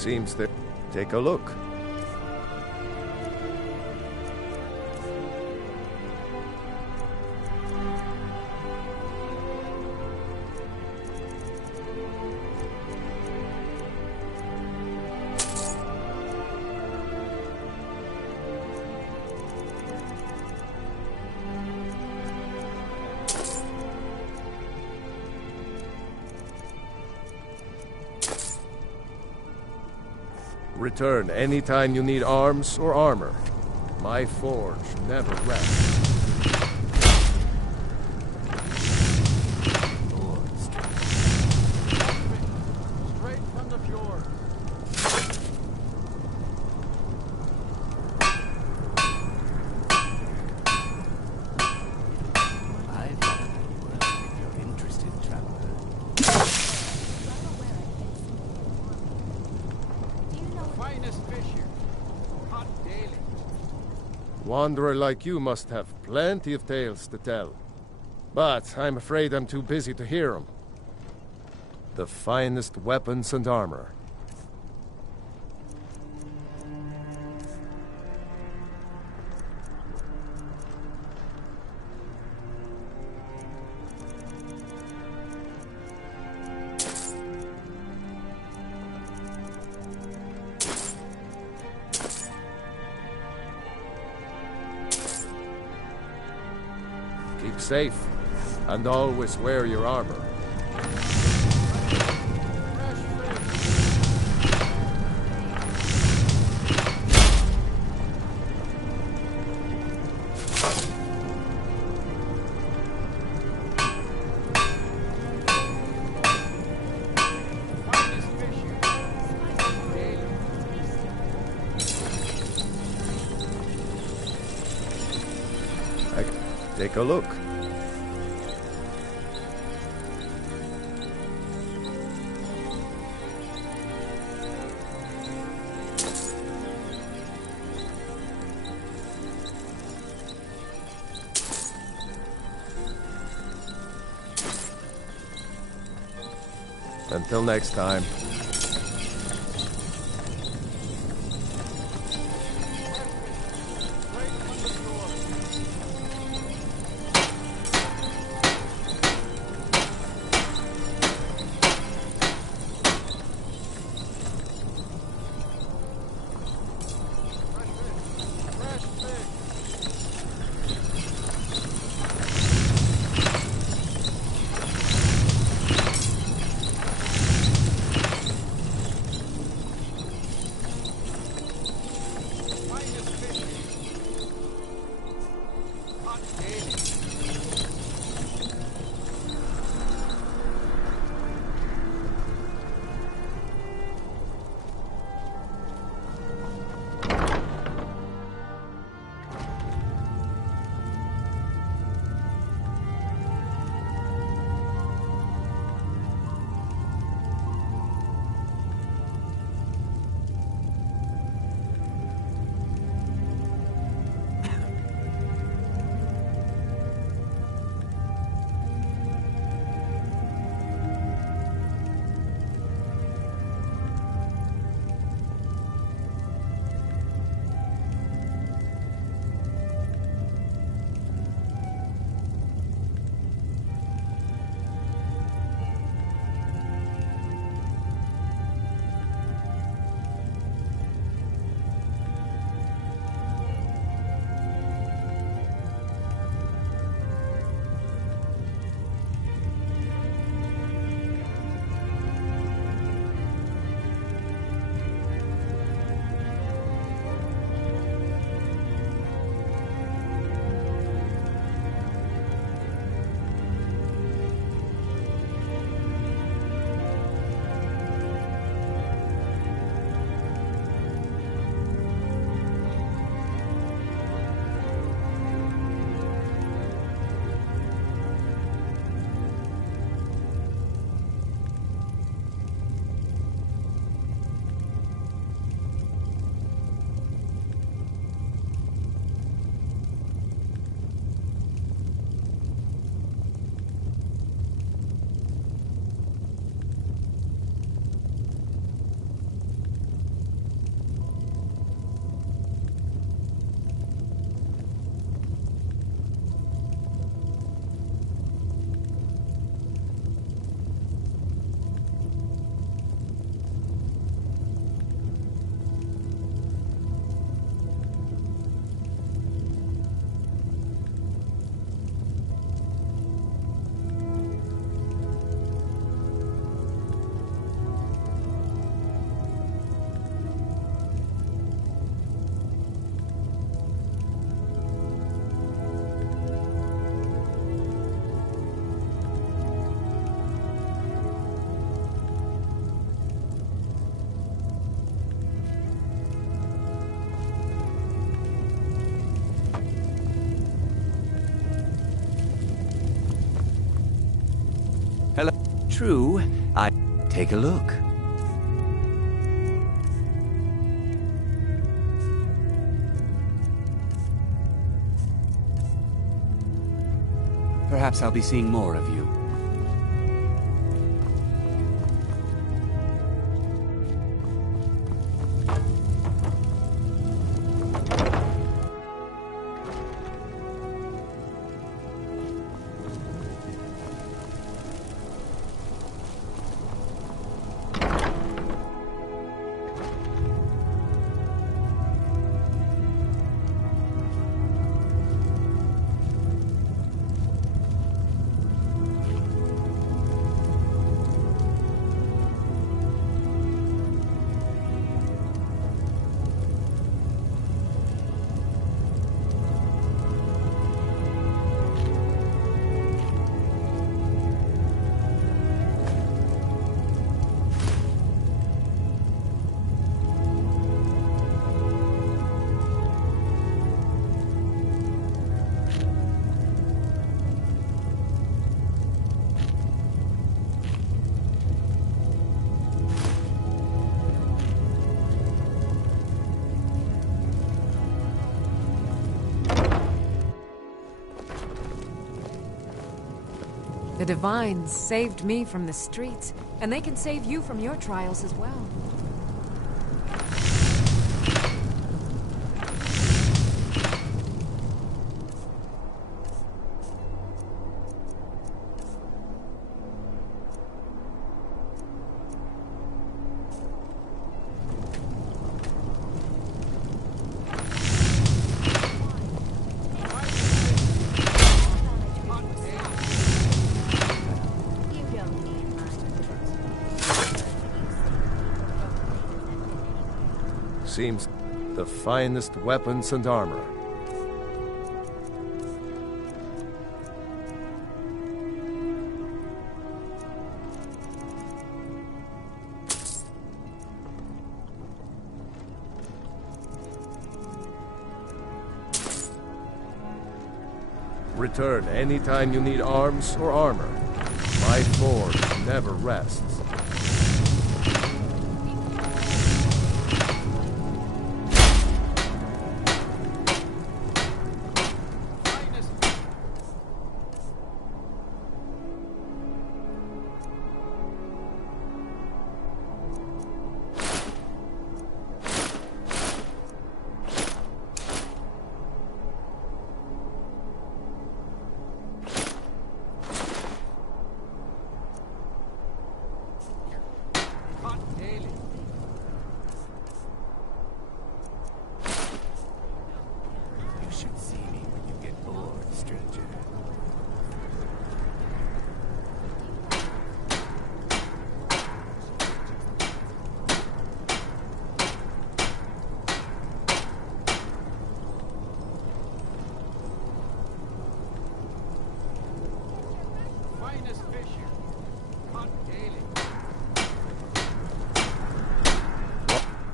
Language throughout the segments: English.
Seems that... Take a look. Return anytime you need arms or armor. My forge never rests. Straight from the fjord. I've got a word if you're interested, traveler. Finest fish here. Caught daily. Wanderer like you must have plenty of tales to tell. But I'm afraid I'm too busy to hear them. The finest weapons and armor. Keep safe, and always wear your armor. Finest fish here. Daily. Take a look. Until next time. Hello. True. I take a look. Perhaps I'll be seeing more of you. The Divines saved me from the streets, and they can save you from your trials as well. Seems the finest weapons and armor. Return anytime you need arms or armor. My forge never rests.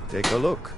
Take a look.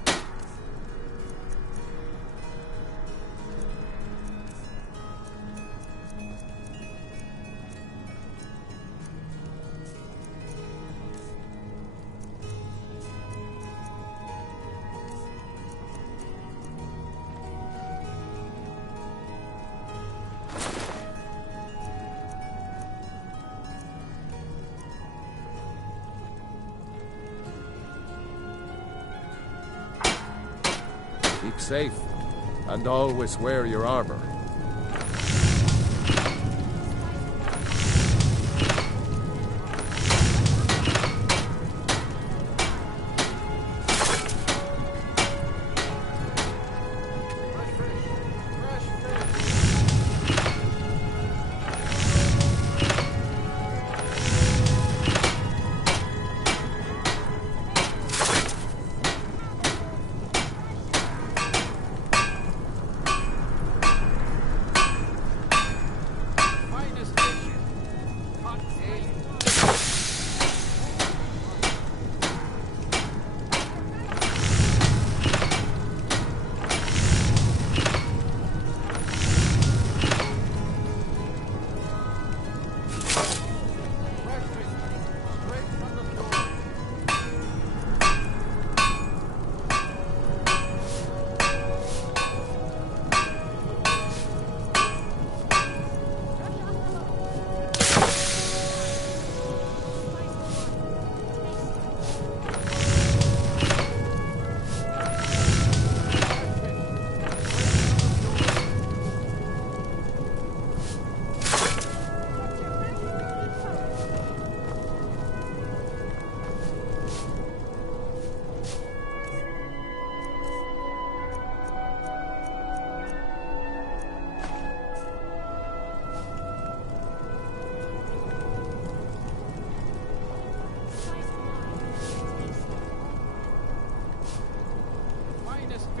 Keep safe, and always wear your armor.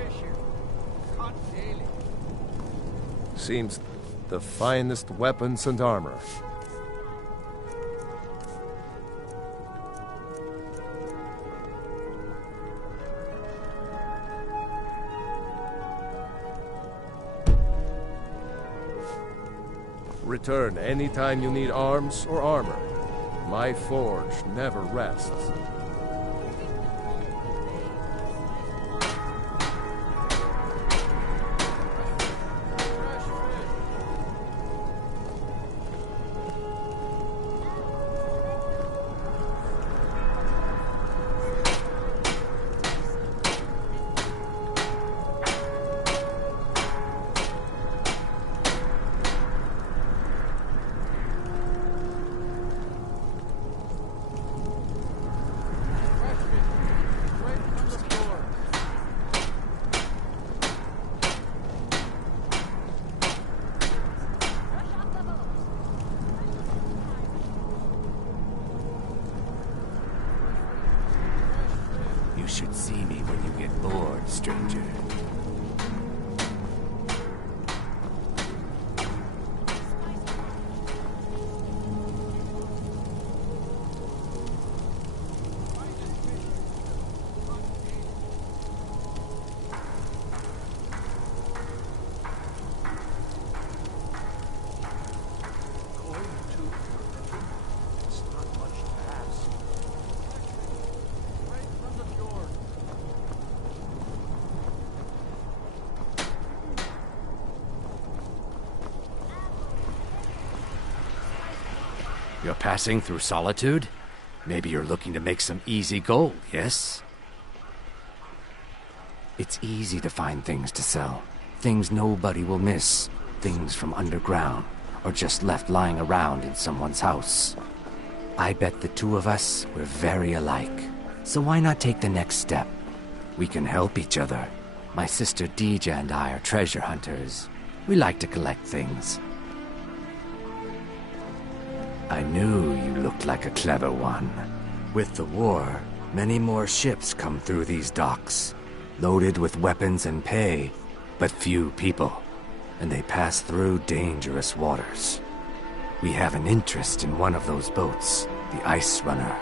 issue. Caught daily. Seems the finest weapons and armor. Return anytime you need arms or armor. My forge never rests. You should see me when you get bored, stranger. You're passing through solitude? Maybe you're looking to make some easy gold, yes? It's easy to find things to sell. Things nobody will miss. Things from underground, or just left lying around in someone's house. I bet the two of us, we're very alike. So why not take the next step? We can help each other. My sister Deja and I are treasure hunters. We like to collect things. I knew you looked like a clever one. With the war, many more ships come through these docks, loaded with weapons and pay, but few people, and they pass through dangerous waters. We have an interest in one of those boats, the Ice Runner.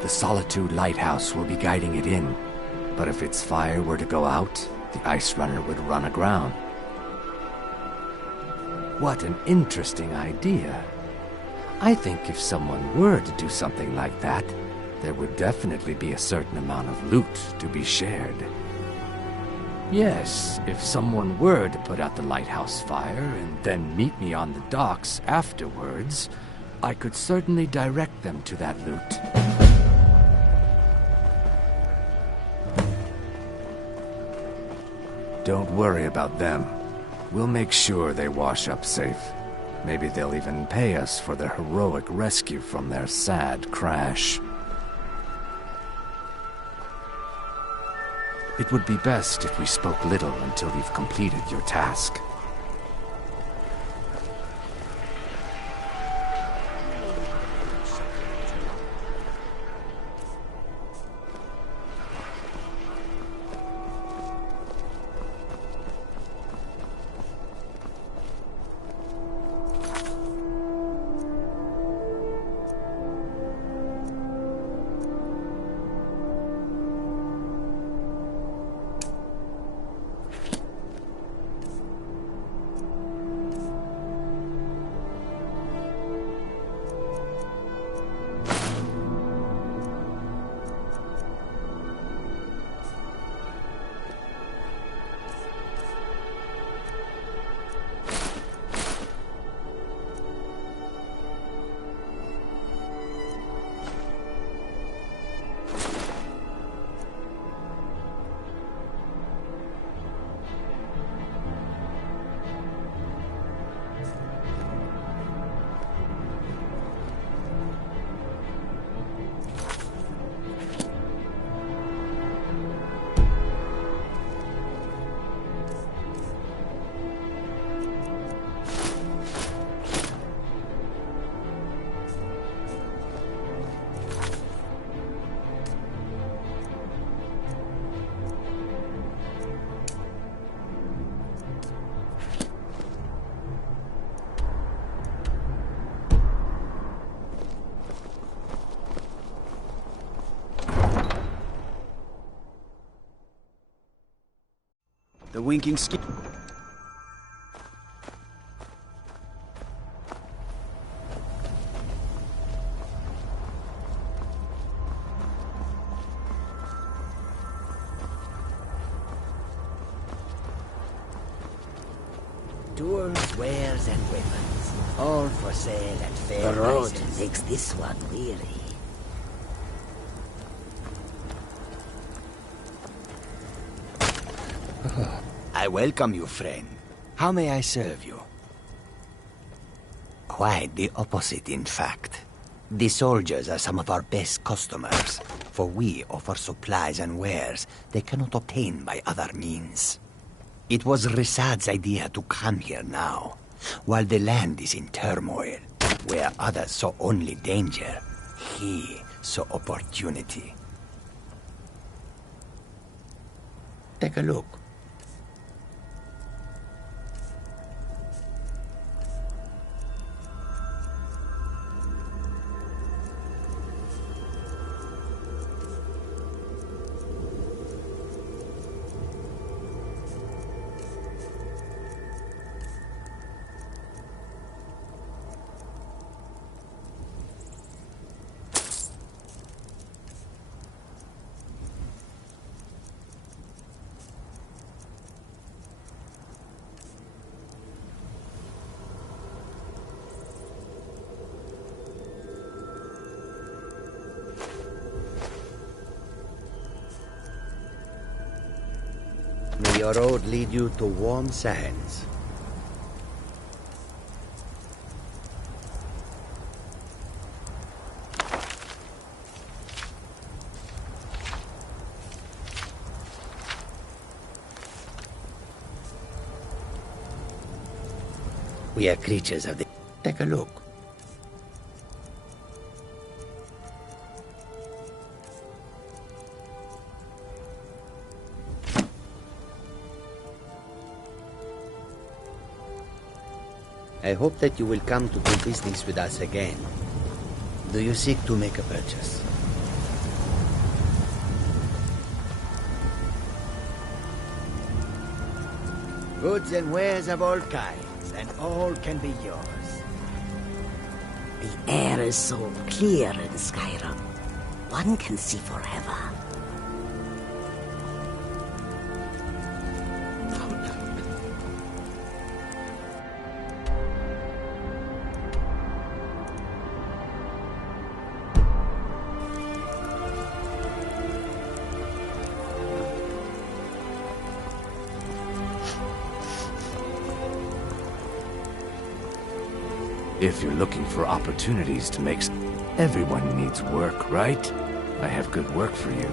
The Solitude Lighthouse will be guiding it in, but if its fire were to go out, the Ice Runner would run aground. What an interesting idea. I think if someone were to do something like that, there would definitely be a certain amount of loot to be shared. Yes, if someone were to put out the lighthouse fire and then meet me on the docks afterwards, I could certainly direct them to that loot. Don't worry about them. We'll make sure they wash up safe. Maybe they'll even pay us for their heroic rescue from their sad crash. It would be best if we spoke little until you've completed your task. The winking skin. Tools, wares, and weapons. All for sale at fair The road prices. makes this one weary. I welcome you, friend. How may I serve you? Quite the opposite, in fact. The soldiers are some of our best customers, for we offer supplies and wares they cannot obtain by other means. It was Risad's idea to come here now, while the land is in turmoil, where others saw only danger. He saw opportunity. Take a look. May your road lead you to warm sands. We are creatures of the... Take a look. I hope that you will come to do business with us again. Do you seek to make a purchase? Goods and wares of all kinds, and all can be yours. The air is so clear in Skyrim. One can see forever. If you're looking for opportunities to make... Everyone needs work, right? I have good work for you.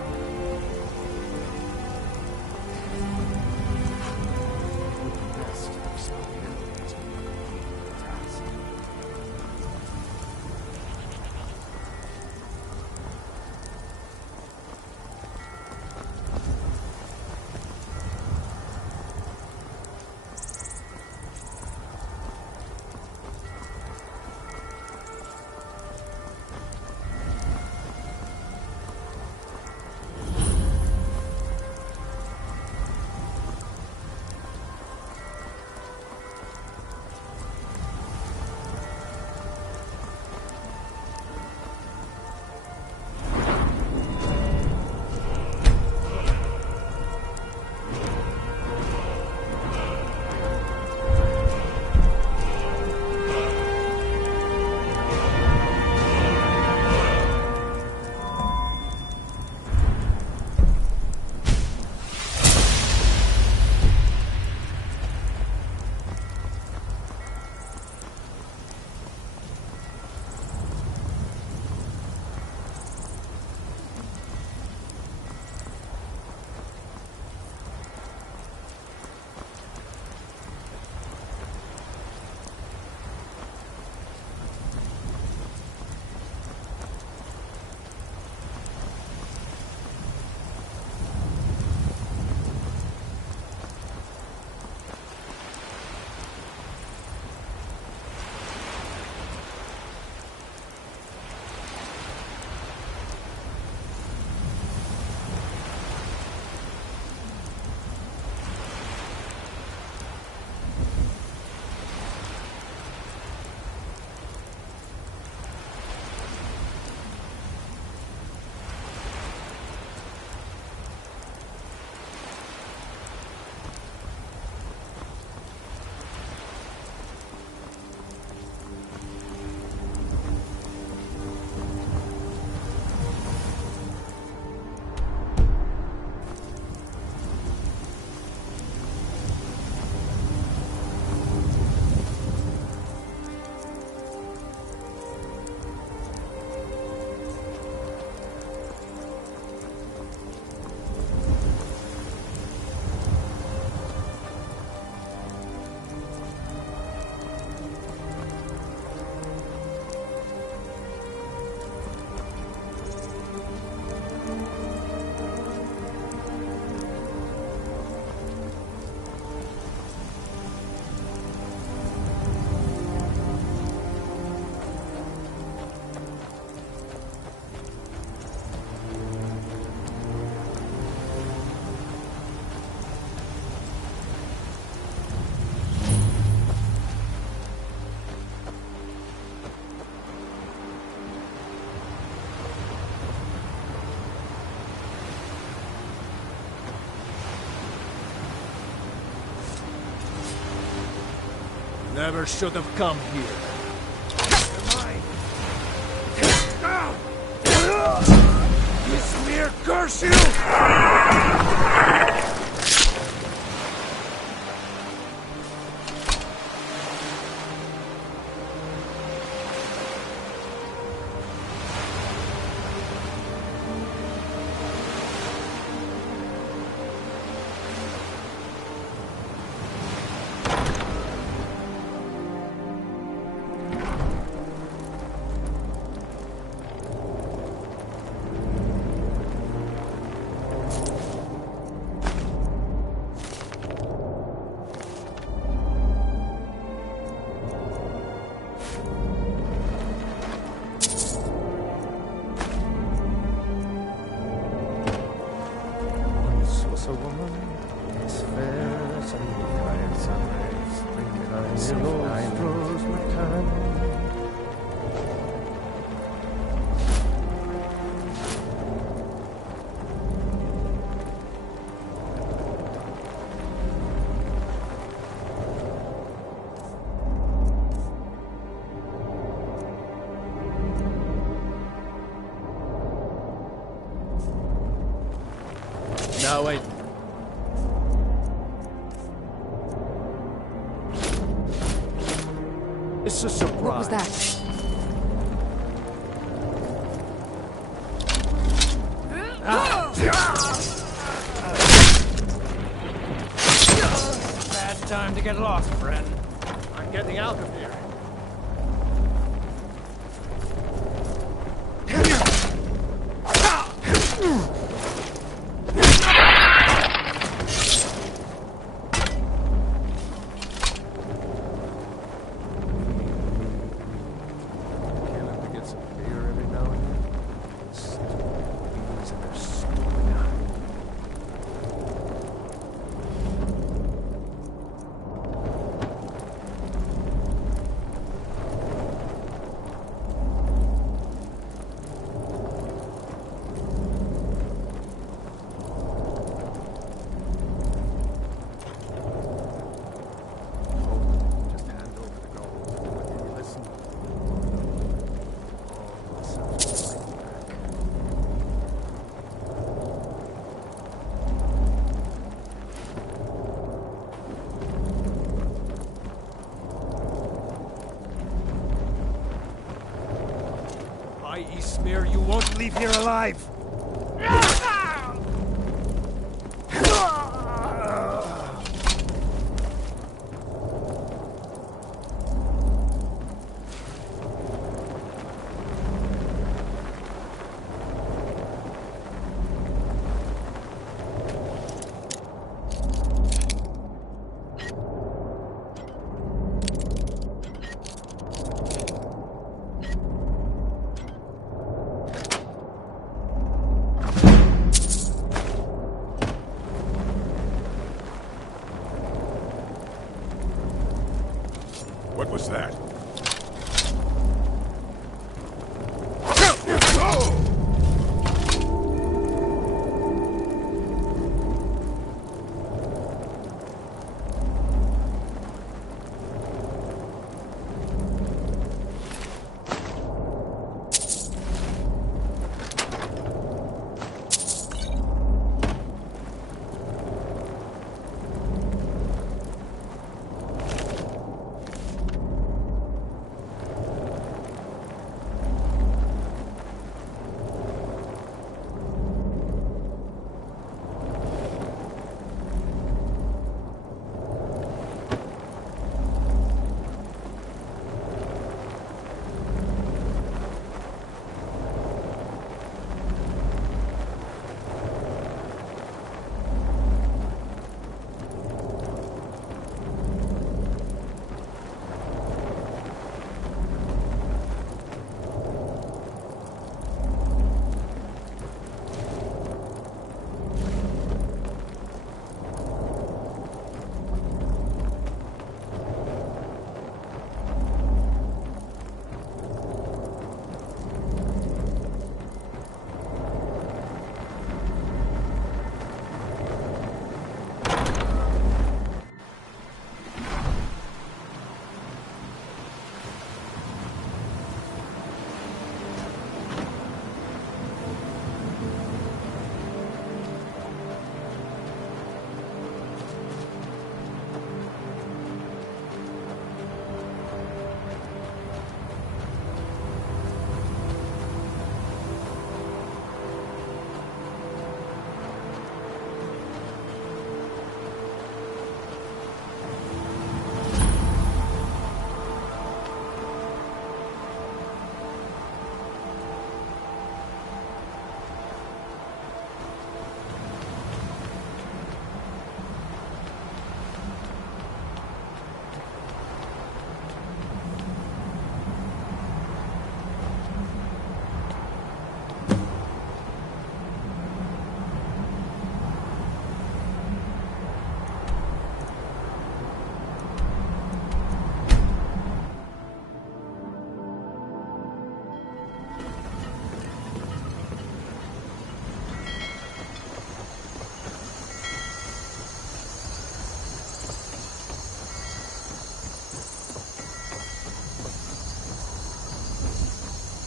Never should have come here. You smear, curse you! A woman as fair as a moonlight sunrise, springtime throws my time. Now wait. It's a surprise. What was that? Bad time to get lost, friend. I'm getting out of here. Smear, you won't leave here alive!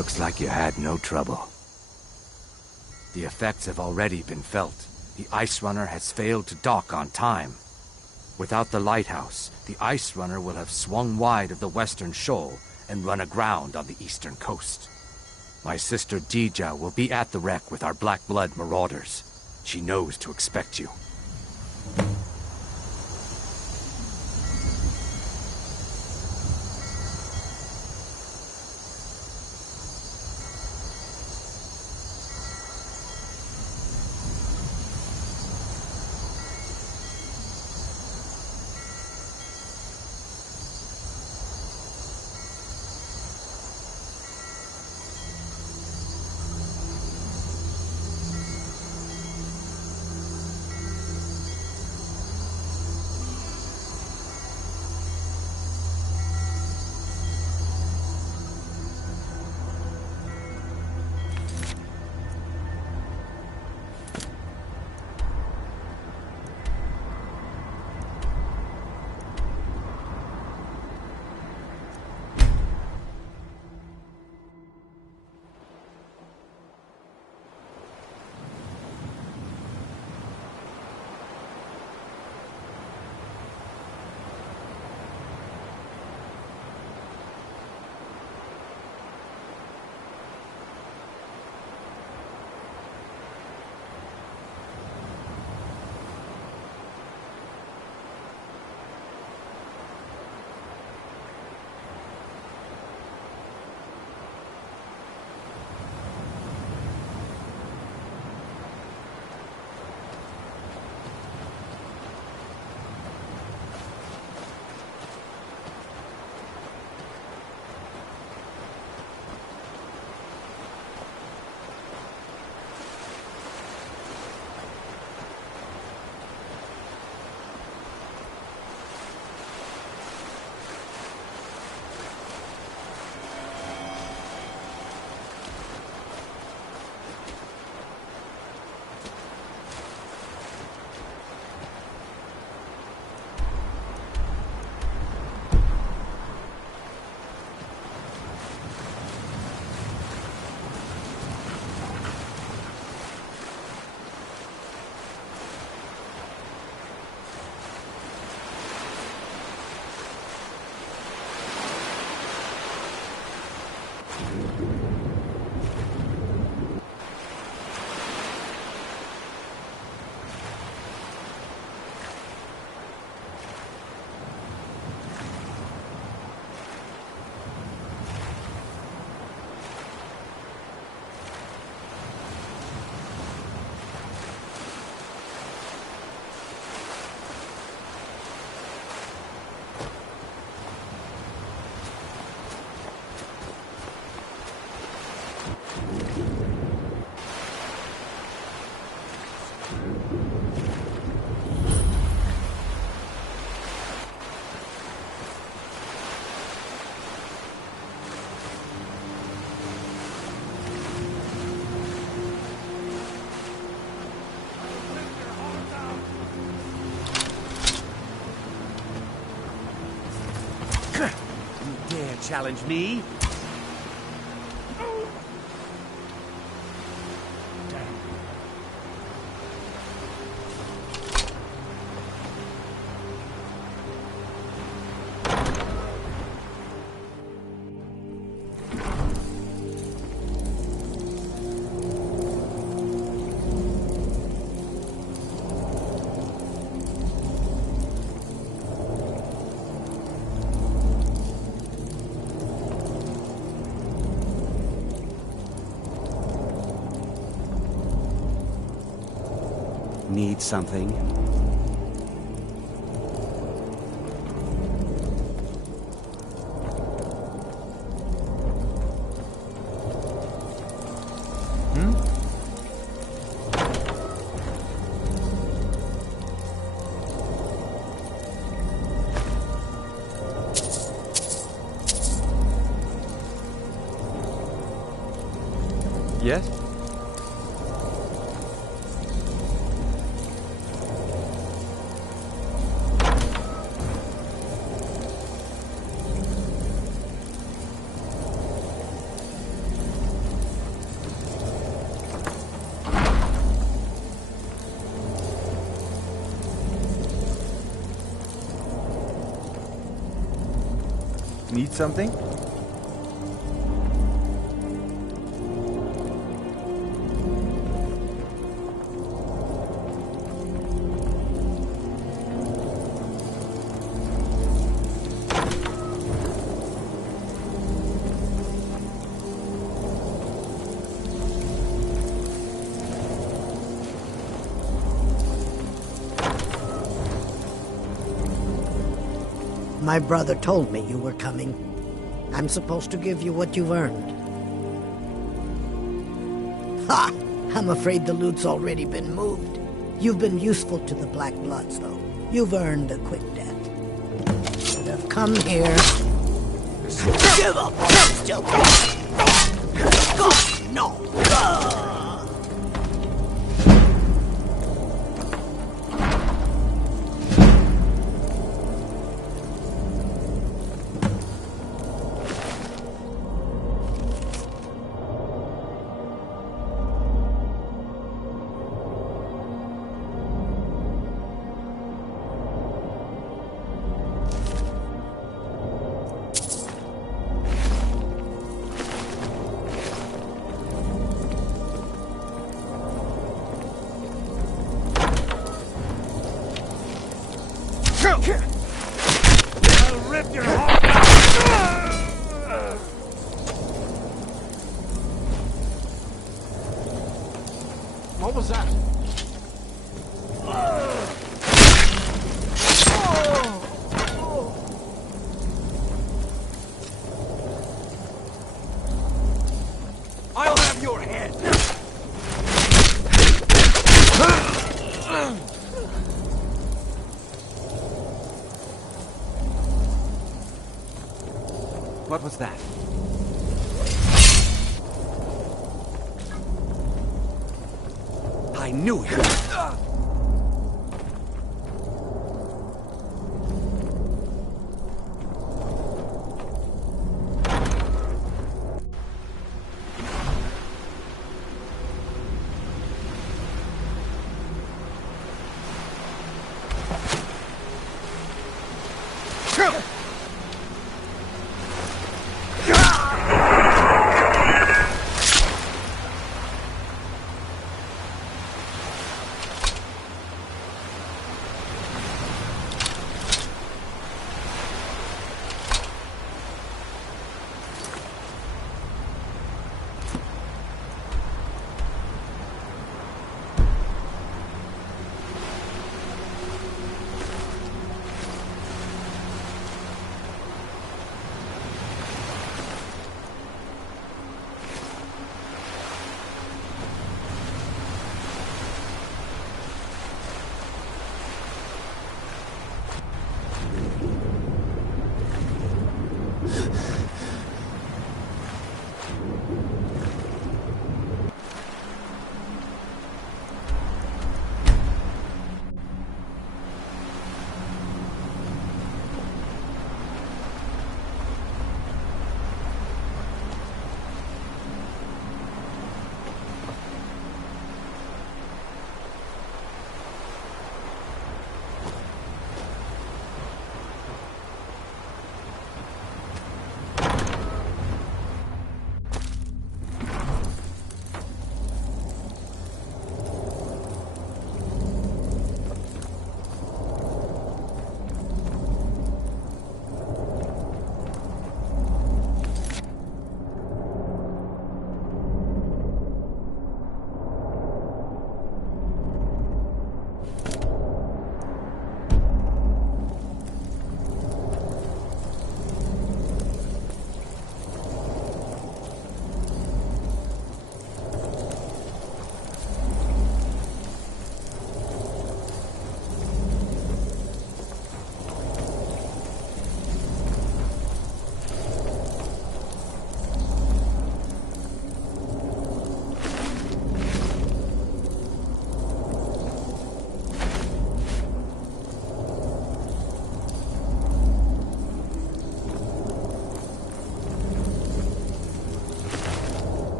Looks like you had no trouble. The effects have already been felt. The Ice Runner has failed to dock on time. Without the lighthouse, the Ice Runner will have swung wide of the western shoal and run aground on the eastern coast. My sister Dija will be at the wreck with our Black Blood marauders. She knows to expect you. Challenge me? Need something? Yes? Need something? My brother told me you were coming. I'm supposed to give you what you've earned. Ha! I'm afraid the loot's already been moved. You've been useful to the Black Bloods, though. You've earned a quick debt. Should have come here. Give up while you still can. God, no! I'll rip your heart out! What was that? I'll have your head! What was that? I knew it!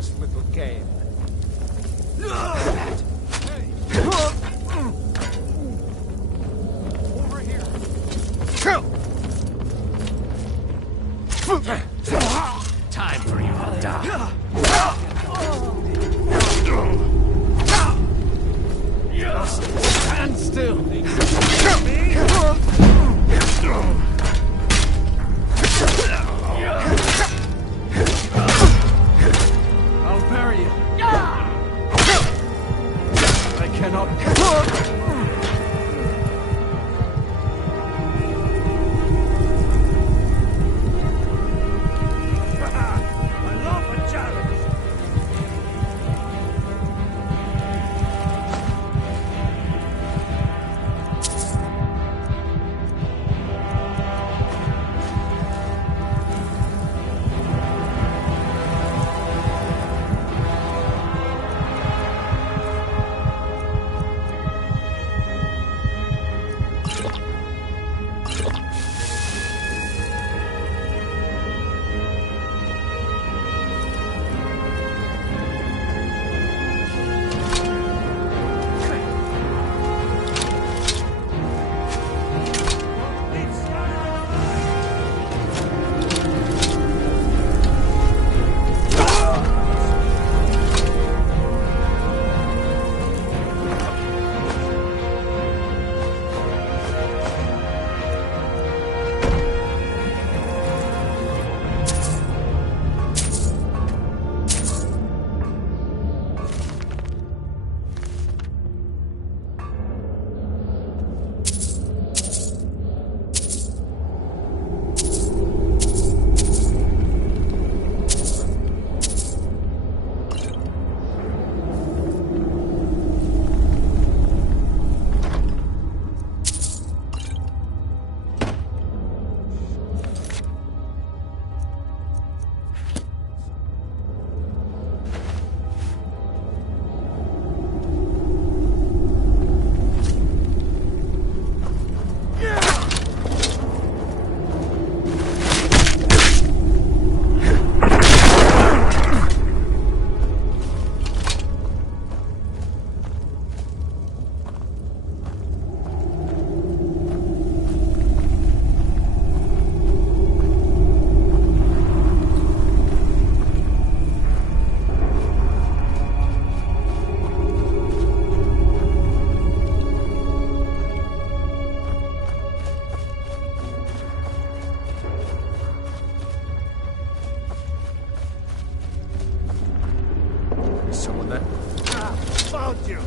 this little game. Over here. Time for you to die. Stand still. I'll bury you. I cannot. I love a challenge. Someone there? Found you.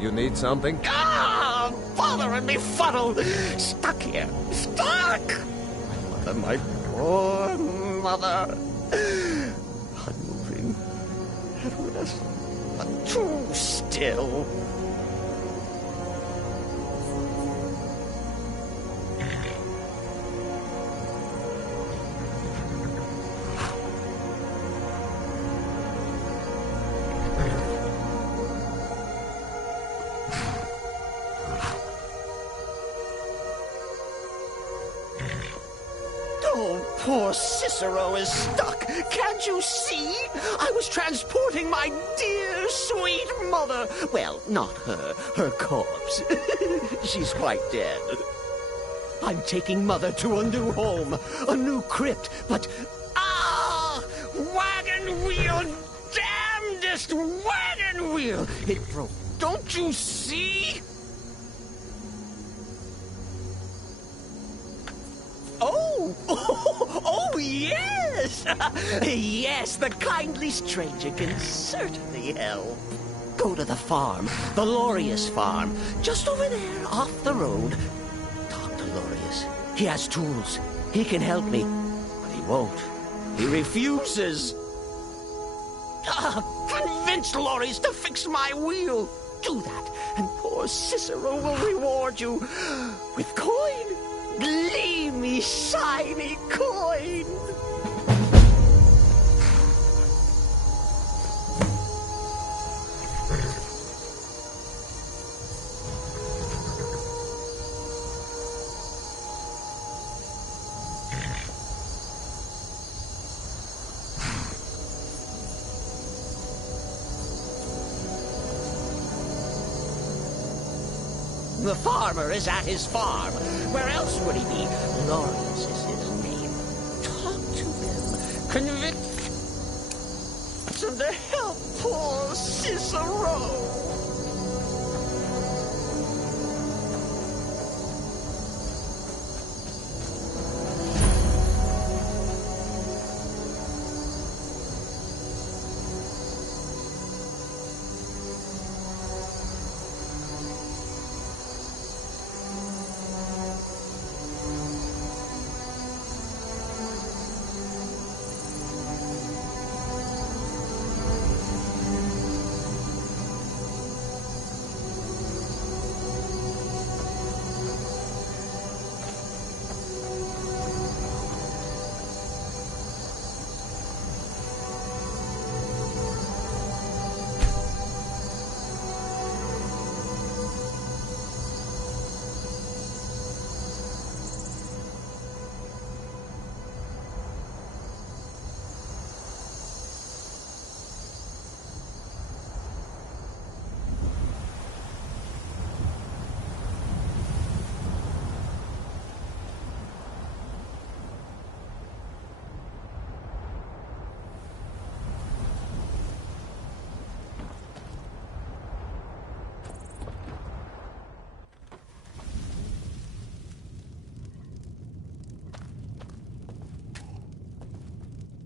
You need something? Ah! Bothering me fuddle! Stuck here! Stuck! My poor mother! Unmoving, headless, but too still. Oh, poor Cicero is stuck. Can't you see? I was transporting my dear, sweet mother. Well, not her. Her corpse. She's quite dead. I'm taking Mother to a new home, a new crypt, but... Ah! Wagon wheel! Damnedest wagon wheel! It broke. Don't you see? Oh, yes! Yes, the kindly stranger can certainly help. Go to the farm, the Lorius farm, just over there, off the road. Talk to Lorius. He has tools. He can help me. But he won't. He refuses. Convince Lorius to fix my wheel. Do that, and poor Cicero will reward you with coin. Gleamy, shiny coin! The farmer is at his farm. Where else would he be? Lawrence is his name. Talk to him. Convince him to help poor Cicero.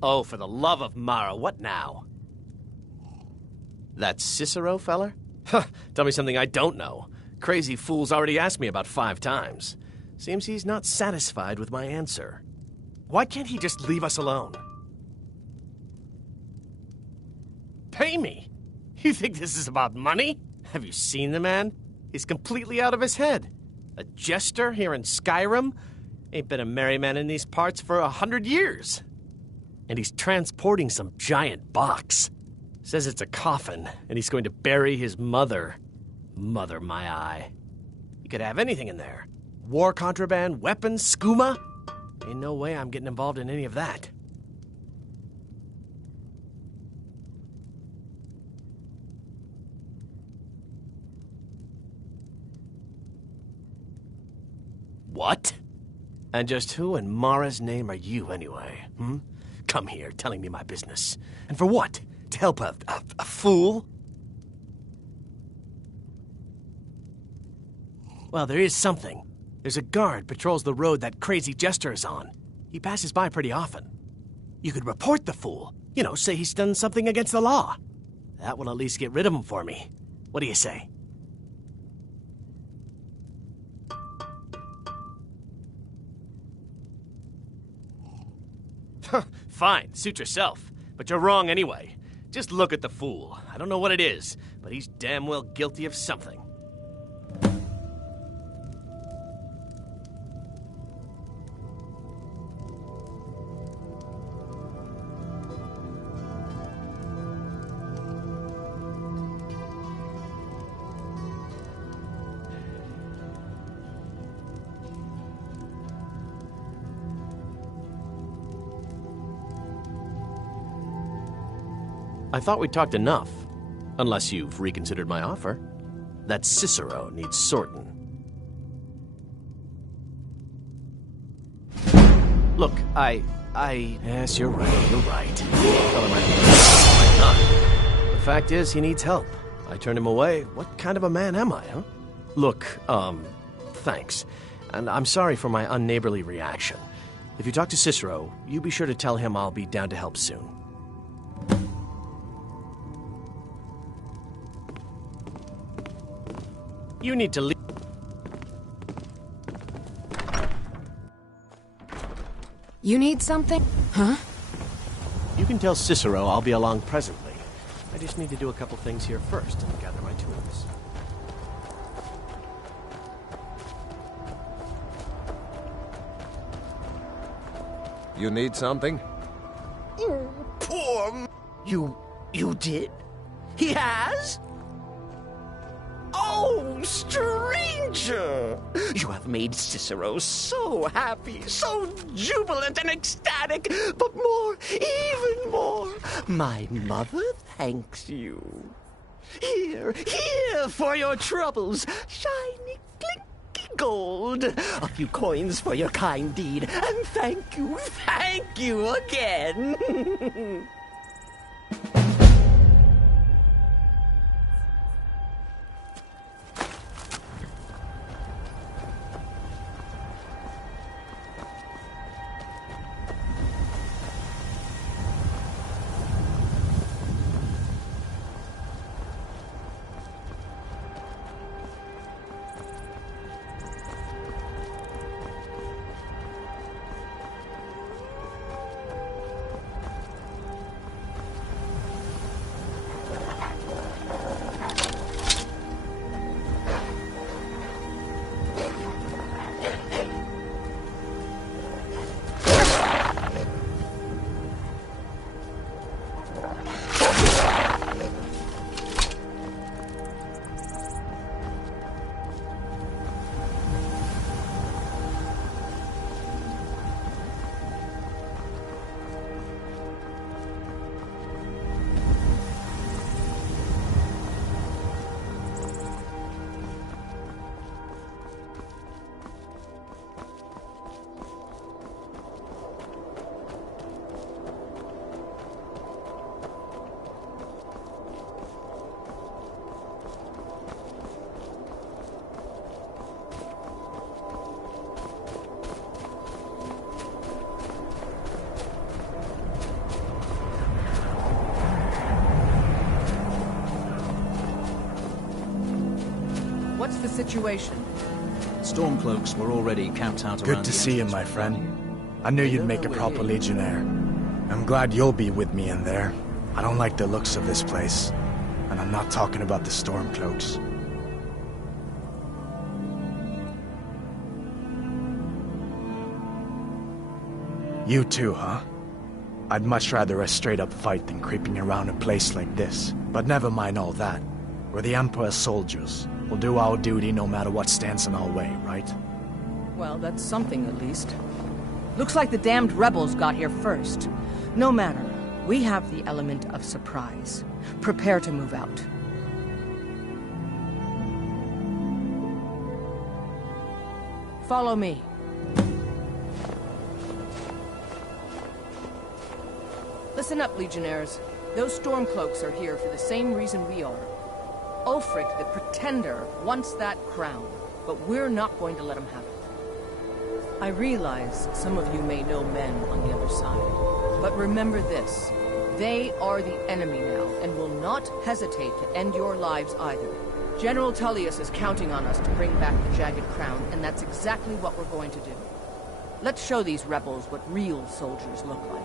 Oh, for the love of Mara, what now? That Cicero feller? Huh, tell me something I don't know. Crazy fool's already asked me about 5 times. Seems he's not satisfied with my answer. Why can't he just leave us alone? Pay me? You think this is about money? Have you seen the man? He's completely out of his head. A jester here in Skyrim? Ain't been a merry man in these parts for 100 years. And he's transporting some giant box. Says it's a coffin, and he's going to bury his mother. Mother, my eye. He could have anything in there. War contraband, weapons, skooma. Ain't no way I'm getting involved in any of that. What? And just who in Mara's name are you, anyway? Come here, telling me my business. And for what? To help a fool? Well, there is something. There's a guard patrols the road that crazy jester is on. He passes by pretty often. You could report the fool. You know, say he's done something against the law. That will at least get rid of him for me. What do you say? Fine, suit yourself. But you're wrong anyway. Just look at the fool. I don't know what it is, but he's damn well guilty of something. I thought we talked enough. Unless you've reconsidered my offer. That Cicero needs sorting. Look, Yes, you're right. Fella might not. The fact is, he needs help. I turned him away. What kind of a man am I, huh? Look, thanks. And I'm sorry for my unneighborly reaction. If you talk to Cicero, you be sure to tell him I'll be down to help soon. You need to leave. You need something? Huh? You can tell Cicero I'll be along presently. I just need to do a couple things here first and gather my tools. You need something? Poor You did? He has? Oh, stranger! You have made Cicero so happy, so jubilant and ecstatic, but even more, my mother thanks you. Here for your troubles, shiny clinky gold, a few coins for your kind deed, and thank you again. What's the situation? Stormcloaks were already camped out around. Good to see you, my friend. I knew you'd make a proper legionnaire. I'm glad you'll be with me in there. I don't like the looks of this place. And I'm not talking about the Stormcloaks. You too, huh? I'd much rather a straight-up fight than creeping around a place like this. But never mind all that. We're the Emperor's soldiers. We'll do our duty no matter what stands in our way, right? Well, that's something at least. Looks like the damned rebels got here first. No matter. We have the element of surprise. Prepare to move out. Follow me. Listen up, Legionnaires. Those Stormcloaks are here for the same reason we are. Ulfric, the Pretender, wants that crown, but we're not going to let him have it. I realize some of you may know men on the other side, but remember this. They are the enemy now, and will not hesitate to end your lives either. General Tullius is counting on us to bring back the Jagged Crown, and that's exactly what we're going to do. Let's show these rebels what real soldiers look like.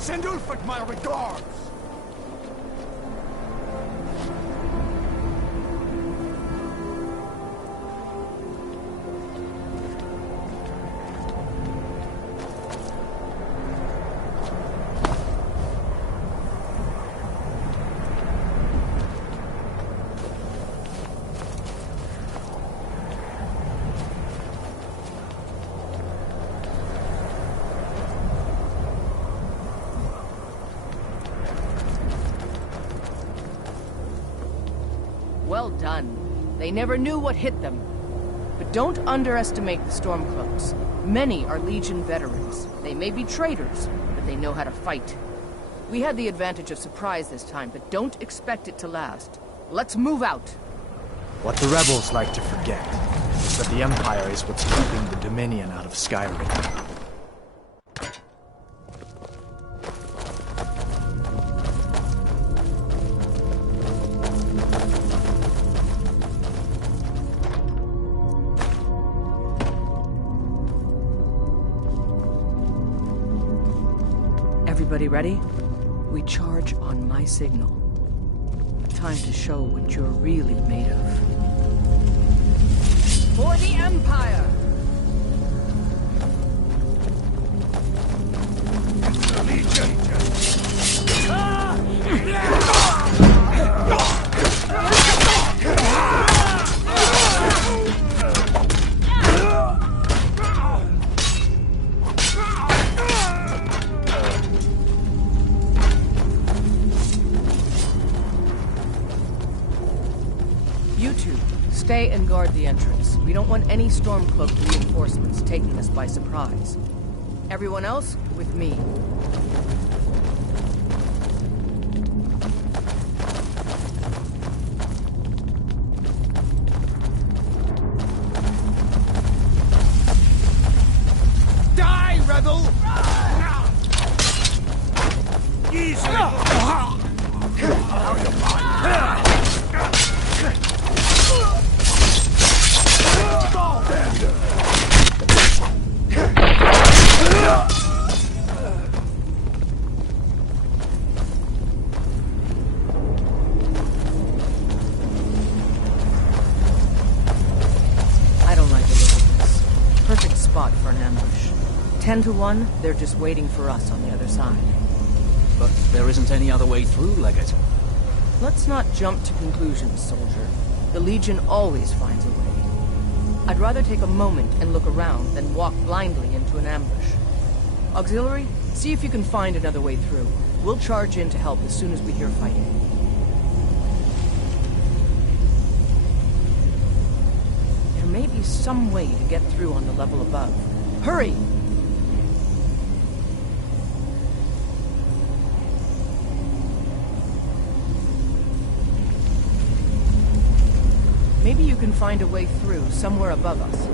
Send Ulfric my regards! Well done. They never knew what hit them. But don't underestimate the Stormcloaks. Many are Legion veterans. They may be traitors, but they know how to fight. We had the advantage of surprise this time, but don't expect it to last. Let's move out. What the rebels like to forget is that the Empire is what's keeping the Dominion out of Skyrim. Everybody ready? We charge on my signal. Time to show what you're really made of. For the Empire! You two, stay and guard the entrance. We don't want any Stormcloak reinforcements taking us by surprise. Everyone else, with me. Die, rebel! Easily! I don't like the look of this. Perfect spot for an ambush. 10 to 1, they're just waiting for us on the other side. But there isn't any other way through, Legate. Let's not jump to conclusions, soldier. The Legion always finds a way. I'd rather take a moment and look around than walk blindly into an ambush. Auxiliary, see if you can find another way through. We'll charge in to help as soon as we hear fighting. There may be some way to get through on the level above. Hurry! Maybe you can find a way through somewhere above us.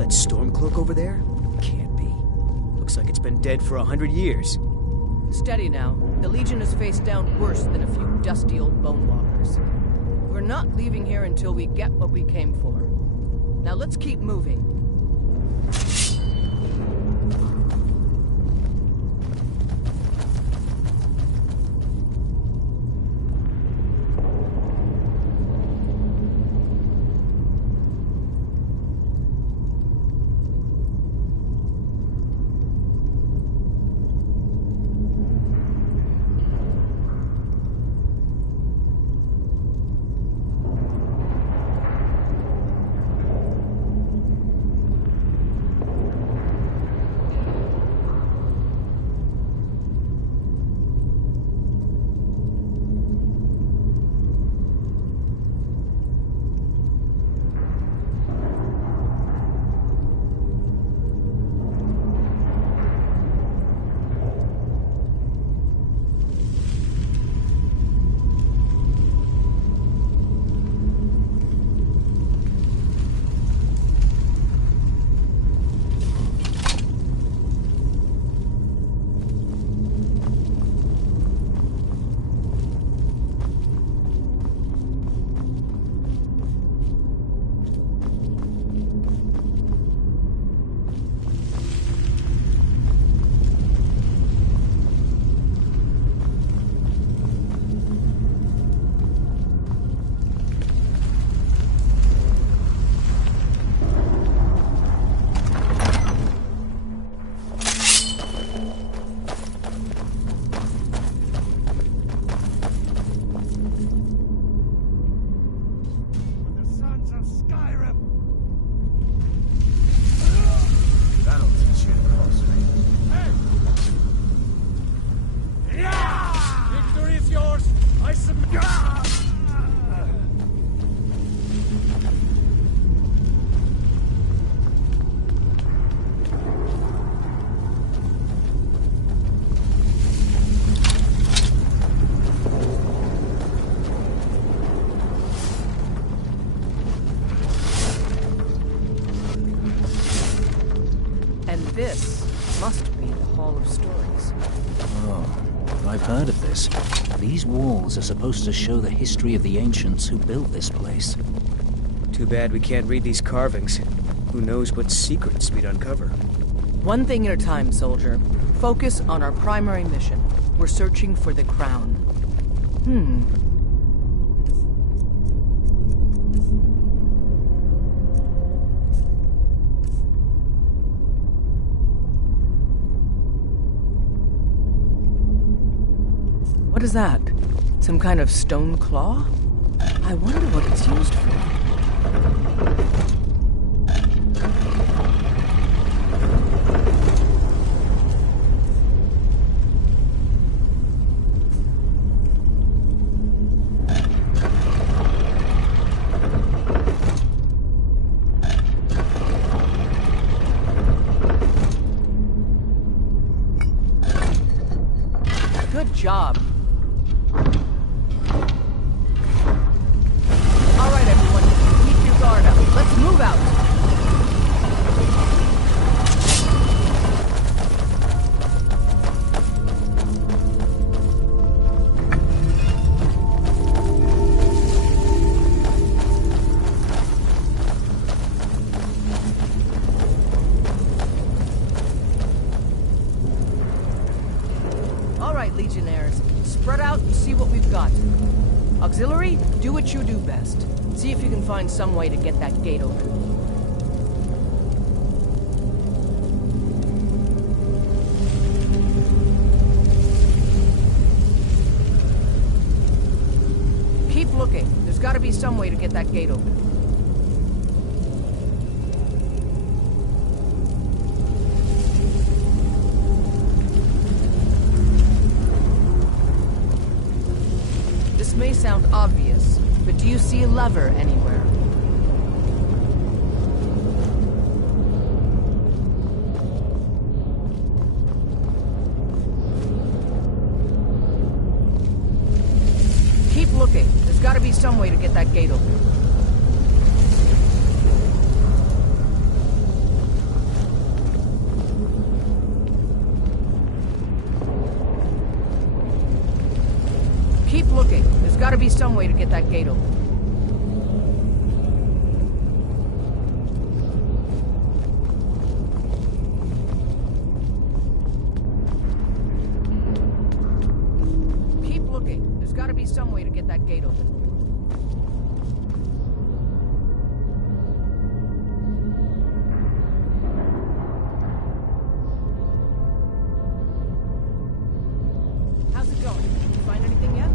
That stormcloak over there? Can't be. Looks like it's been dead for 100 years. Steady now. The Legion is faced down worse than a few dusty old bone walkers. We're not leaving here until we get what we came for. Now let's keep moving. This must be the Hall of Stories. Oh, I've heard of this. These walls are supposed to show the history of the ancients who built this place. Too bad we can't read these carvings. Who knows what secrets we'd uncover. One thing at a time, soldier. Focus on our primary mission. We're searching for the crown. What is that? Some kind of stone claw? I wonder what it's used for. Good job. All right, everyone. Keep your guard up. Let's move out. All right, Legionnaires. Spread out and see what we've got. Auxiliary, do what you do best. See if you can find some way to get that gate open. Keep looking. There's got to be some way to get that gate open. This may sound obvious, but do you see a lever anywhere? Keep looking. There's got to be some way to get that gate open. looking. There's gotta be some way to get that gate open. Keep looking. There's gotta be some way to get that gate open. How's it going? Did you find anything yet?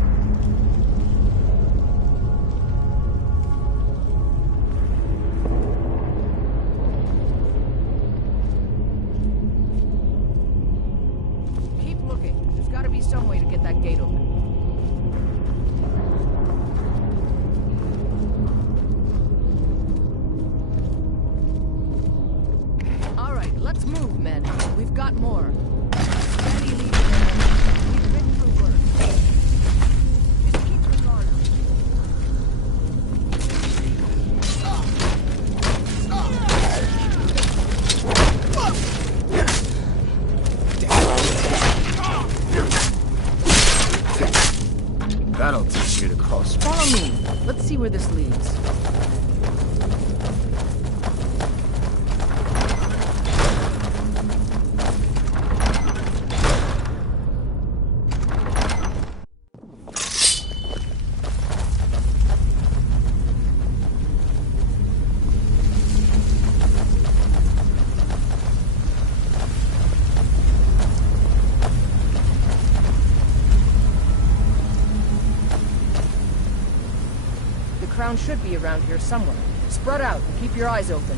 Keep looking. There's gotta be some way to get that gate open. All right, let's move, men. We've got more. Steady, Legionnaires. We've been through worse. Just keep your guard up. That'll teach you to cross. Follow me. Let's see where this leads. The crown should be around here somewhere. Spread out and keep your eyes open.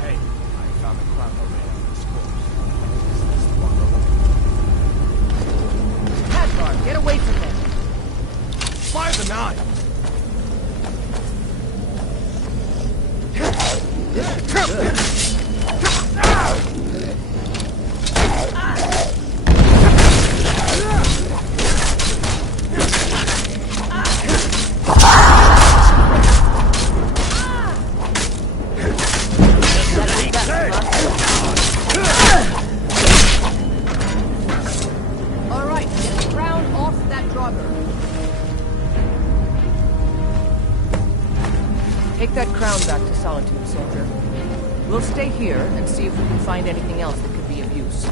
Hey, I found a crown over here on this course. Is this the one we're looking Hadgar, get away from him. for? Fire the nine! All right, get the crown off that drogger. Take that crown back to Solitude, soldier. We'll stay here and see if we can find anything else that could be of use.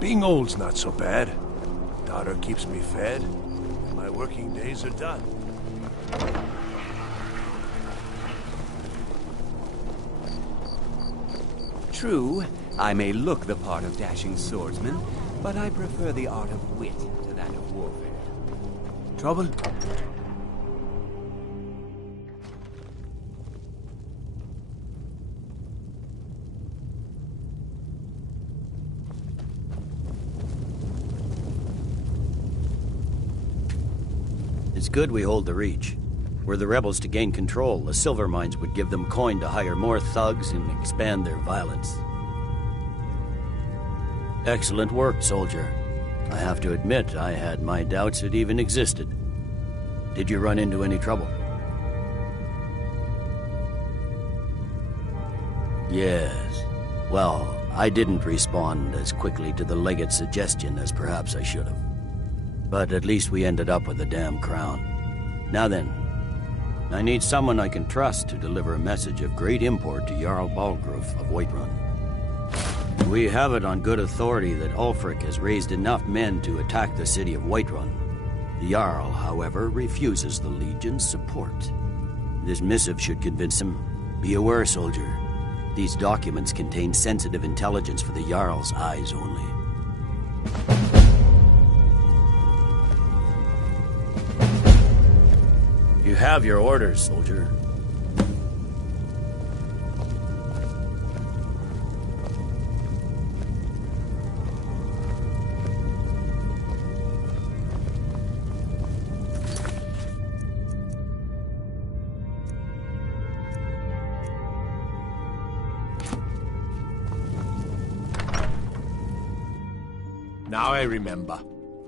Being old's not so bad. Daughter keeps me fed. My working days are done. True, I may look the part of dashing swordsman, but I prefer the art of wit to that of warfare. Trouble? It's good we hold the Reach. Were the rebels to gain control, the silver mines would give them coin to hire more thugs and expand their violence. Excellent work, soldier. I have to admit, I had my doubts it even existed. Did you run into any trouble? Yes. Well, I didn't respond as quickly to the legate's suggestion as perhaps I should have. But at least we ended up with the damn crown. Now then, I need someone I can trust to deliver a message of great import to Jarl Balgruf of Whiterun. We have it on good authority that Ulfric has raised enough men to attack the city of Whiterun. The Jarl, however, refuses the Legion's support. This missive should convince him. Be aware, soldier. These documents contain sensitive intelligence for the Jarl's eyes only. You have your orders, soldier. Now I remember.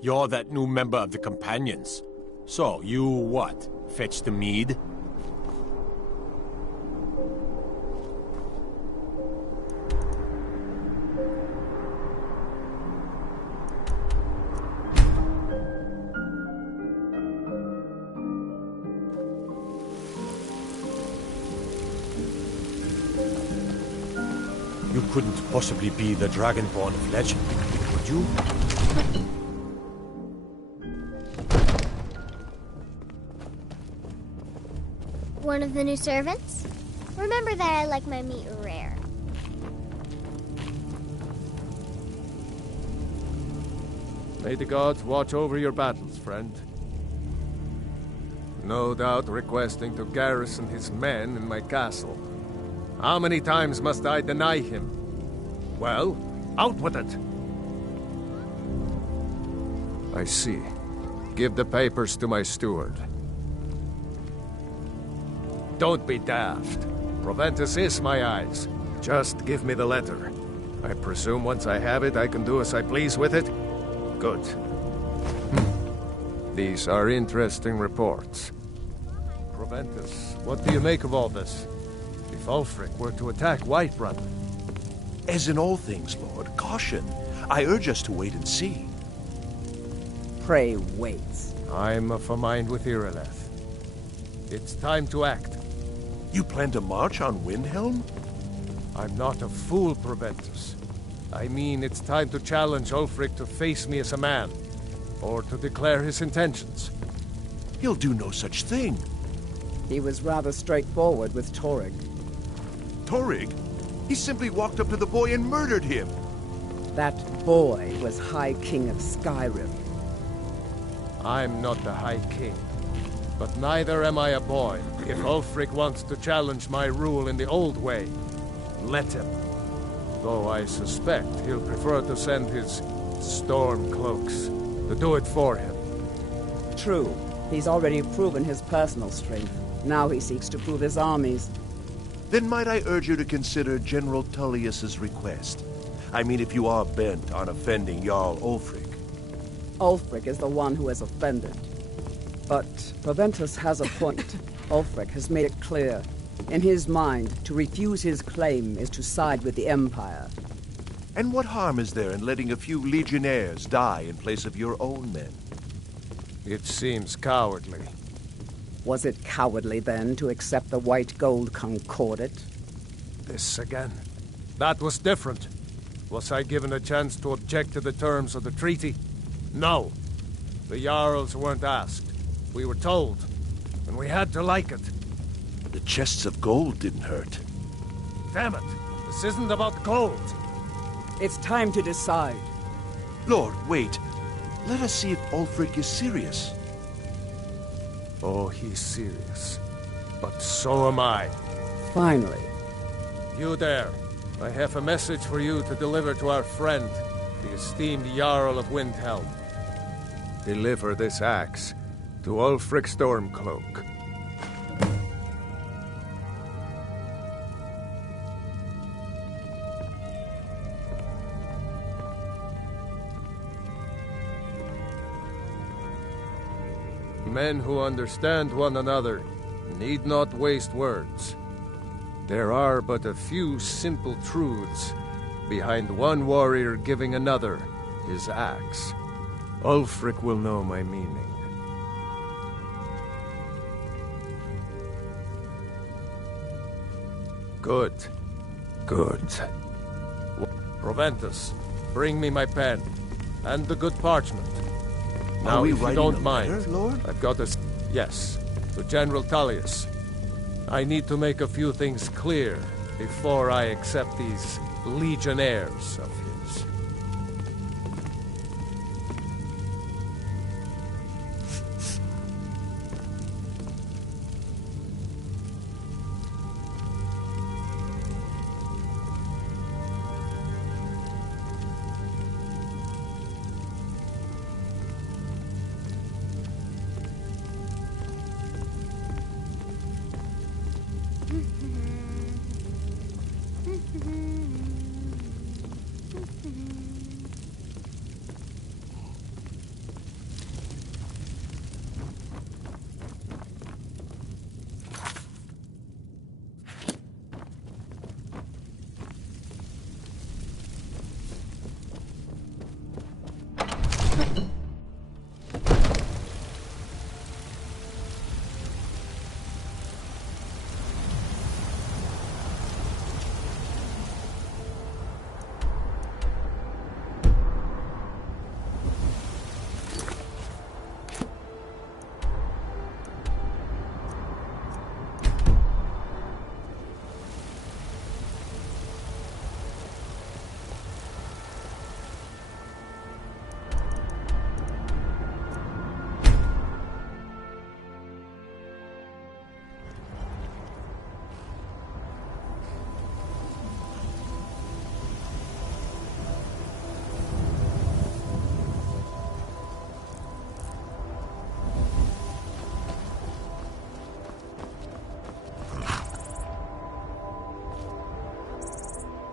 You're that new member of the Companions. So, you what? Fetch the mead? You couldn't possibly be the Dragonborn of legend, could you? One of the new servants? Remember that I like my meat rare. May the gods watch over your battles, friend. No doubt requesting to garrison his men in my castle. How many times must I deny him? Well, out with it! I see. Give the papers to my steward. Don't be daft. Proventus is my eyes. Just give me the letter. I presume once I have it, I can do as I please with it? Good. These are interesting reports. Proventus, what do you make of all this? If Ulfric were to attack Whiterun... As in all things, Lord, caution. I urge us to wait and see. Pray wait. I'm of a mind with Irileth. It's time to act. You plan to march on Windhelm? I'm not a fool, Proventus. I mean, it's time to challenge Ulfric to face me as a man, or to declare his intentions. He'll do no such thing. He was rather straightforward with Torrig. Torrig? He simply walked up to the boy and murdered him. That boy was High King of Skyrim. I'm not the High King, but neither am I a boy. If Ulfric wants to challenge my rule in the old way, let him. Though I suspect he'll prefer to send his storm cloaks to do it for him. True. He's already proven his personal strength. Now he seeks to prove his armies. Then might I urge you to consider General Tullius's request? I mean, if you are bent on offending Jarl Ulfric. Ulfric is the one who has offended. But Proventus has a point. Ulfric has made it clear. In his mind, to refuse his claim is to side with the Empire. And what harm is there in letting a few legionnaires die in place of your own men? It seems cowardly. Was it cowardly, then, to accept the white gold concordat? This again. That was different. Was I given a chance to object to the terms of the treaty? No. The Jarls weren't asked. We were told. And we had to like it. The chests of gold didn't hurt. Damn it! This isn't about gold. It's time to decide. Lord, wait. Let us see if Ulfric is serious. Oh, he's serious. But so am I. Finally. You there. I have a message for you to deliver to our friend, the esteemed Jarl of Windhelm. Deliver this axe to Ulfric Stormcloak. Men who understand one another need not waste words. There are but a few simple truths behind one warrior giving another his axe. Ulfric will know my meaning. Good. Good. Proventus, bring me my pen and the good parchment. Now, if you don't mind, Lord? I've got a... Yes, to General Tullius. I need to make a few things clear before I accept these legionnaires of his.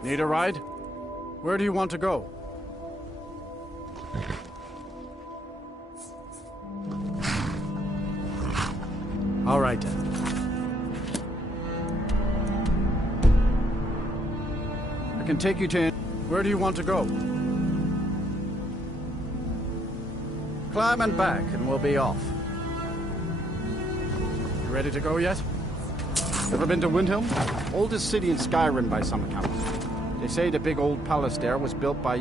Need a ride? Where do you want to go? All right, then. I can take you to... Where do you want to go? Climb and back, and we'll be off. You ready to go yet? Ever been to Windhelm? Oldest city in Skyrim by some accounts. They say the big old palace there was built by...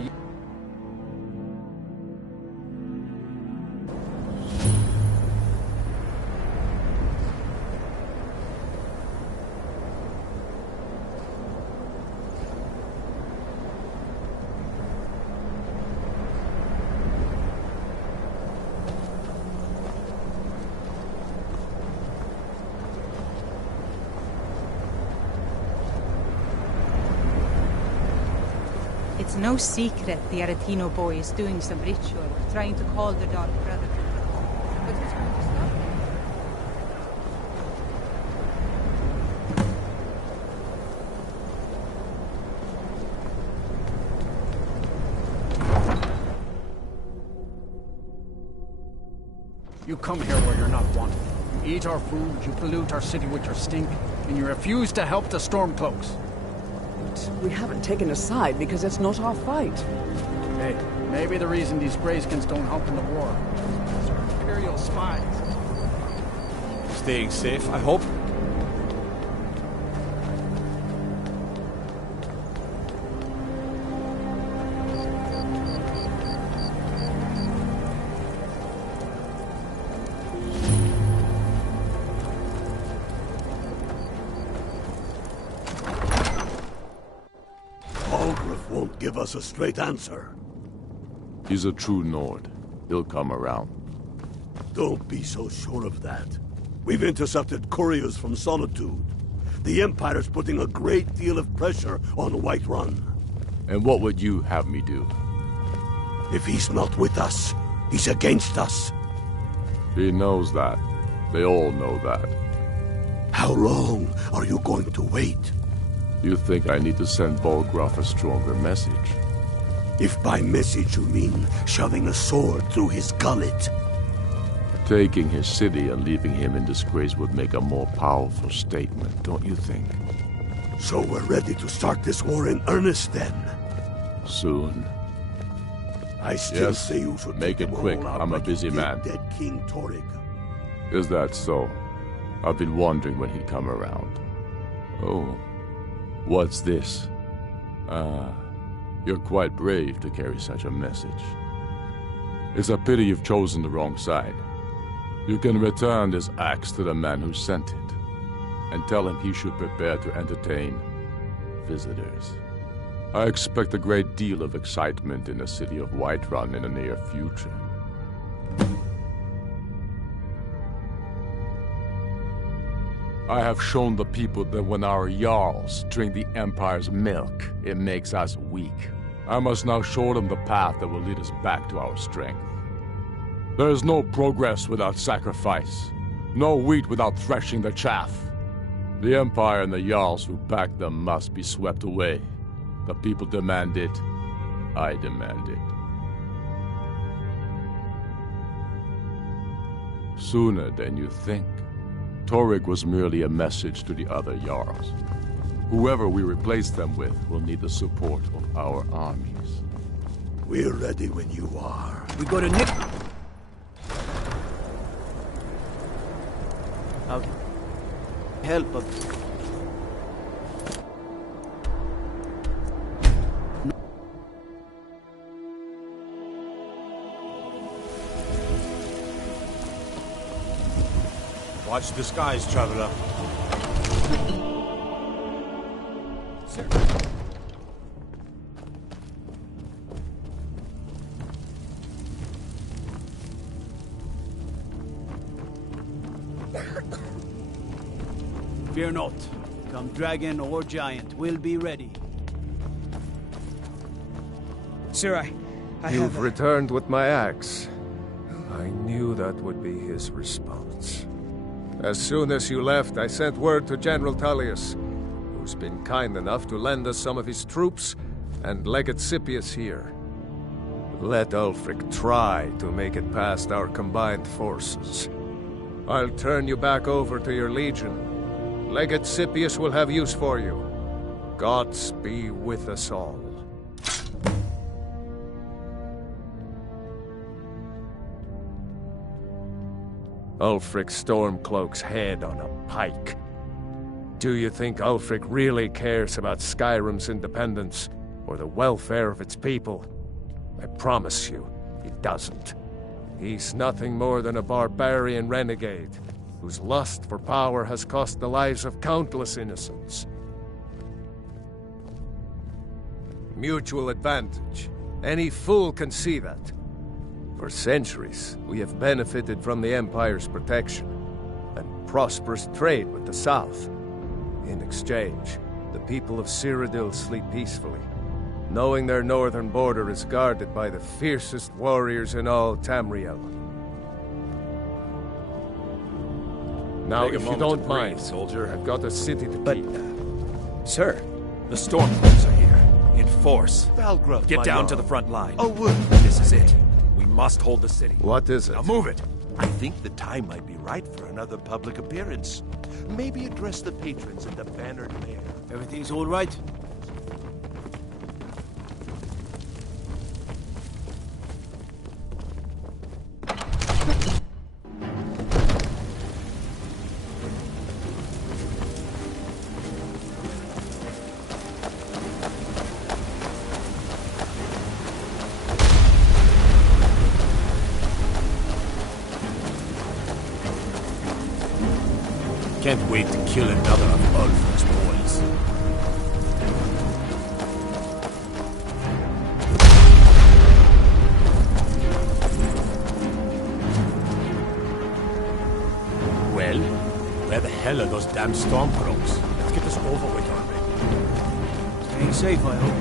It's no secret the Aretino boy is doing some ritual, trying to call the Dark Brother. But who's going to stop him? You come here where you're not wanted. You eat our food, you pollute our city with your stink, and you refuse to help the Stormcloaks. We haven't taken a side because it's not our fight. Hey, maybe the reason these Greyskins don't help in the war is our Imperial spies. Staying safe, I hope. Algrif won't give us a straight answer. He's a true Nord. He'll come around. Don't be so sure of that. We've intercepted couriers from Solitude. The Empire's putting a great deal of pressure on Whiterun. And what would you have me do? If he's not with us, he's against us. He knows that. They all know that. How long are you going to wait? You think I need to send Volgraf a stronger message? If by message you mean shoving a sword through his gullet. Taking his city and leaving him in disgrace would make a more powerful statement, don't you think? So we're ready to start this war in earnest then? Soon. I still Yes, say you should make take it them quick. all out I'm a like you busy did man. Dead King Torrig. Is that so? I've been wondering when he'd come around. Oh, what's this? You're quite brave to carry such a message. It's a pity you've chosen the wrong side. You can return this axe to the man who sent it, and tell him he should prepare to entertain visitors. I expect a great deal of excitement in the city of Whiterun in the near future. I have shown the people that when our Jarls drink the Empire's milk, it makes us weak. I must now show them the path that will lead us back to our strength. There is no progress without sacrifice, no wheat without threshing the chaff. The Empire and the Jarls who back them must be swept away. The people demand it, I demand it. Sooner than you think. Torrig was merely a message to the other Jarls. Whoever we replace them with will need the support of our armies. We're ready when you are. We go to Nick. Okay. Help us. Watch the skies, traveler. Sir. Fear not. Come dragon or giant, we'll be ready. Sir, I You've have returned with my axe. I knew that would be his response. As soon as you left, I sent word to General Tullius, who's been kind enough to lend us some of his troops, and Legate Scipius here. Let Ulfric try to make it past our combined forces. I'll turn you back over to your legion. Legate Scipius will have use for you. Gods be with us all. Ulfric Stormcloak's head on a pike. Do you think Ulfric really cares about Skyrim's independence or the welfare of its people? I promise you, he doesn't. He's nothing more than a barbarian renegade whose lust for power has cost the lives of countless innocents. Mutual advantage. Any fool can see that. For centuries, we have benefited from the Empire's protection and prosperous trade with the South. In exchange, the people of Cyrodiil sleep peacefully, knowing their northern border is guarded by the fiercest warriors in all Tamriel. Now, Take a if you moment don't to mind, breathe, soldier. I've got a city to keep. Sir, the Stormcloaks are here, in force. Valgraf, Get my down lord. to the front line. Oh, would. This is it. We must hold the city. What is it? Now move it. I think the time might be right for another public appearance. Maybe address the patrons and the bannered mayor. Everything's all right? Can't wait to kill another of Ulfric's boys. those damn stormcloaks. Let's get this over with already. Staying safe, I hope.